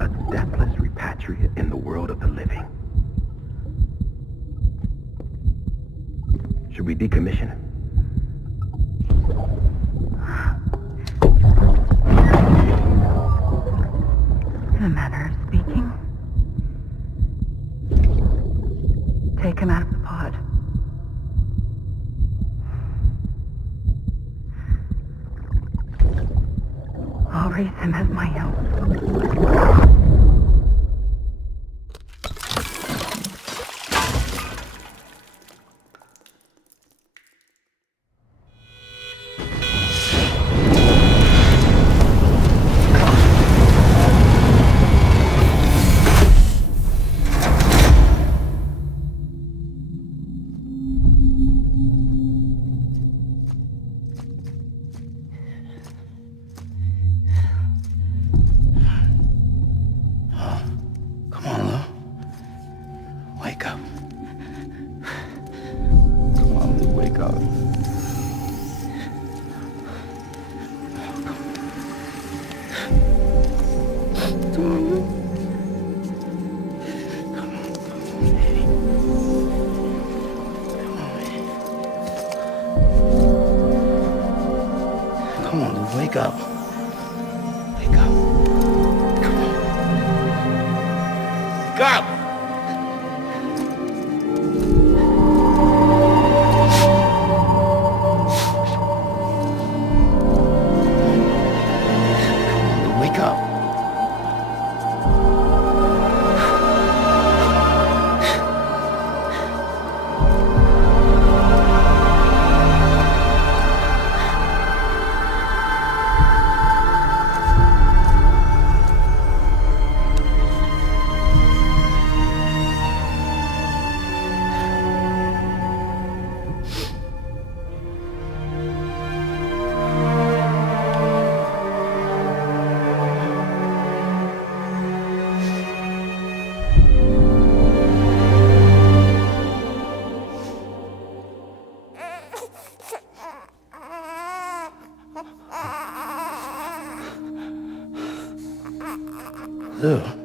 A deathless repatriate in the world of the living. Should we decommission him? In a manner of speaking. Take him out of the pod. I'll raise him as my own. Come on, dude, wake up. Wake up. Come on. Wake up! Wake up. Ew.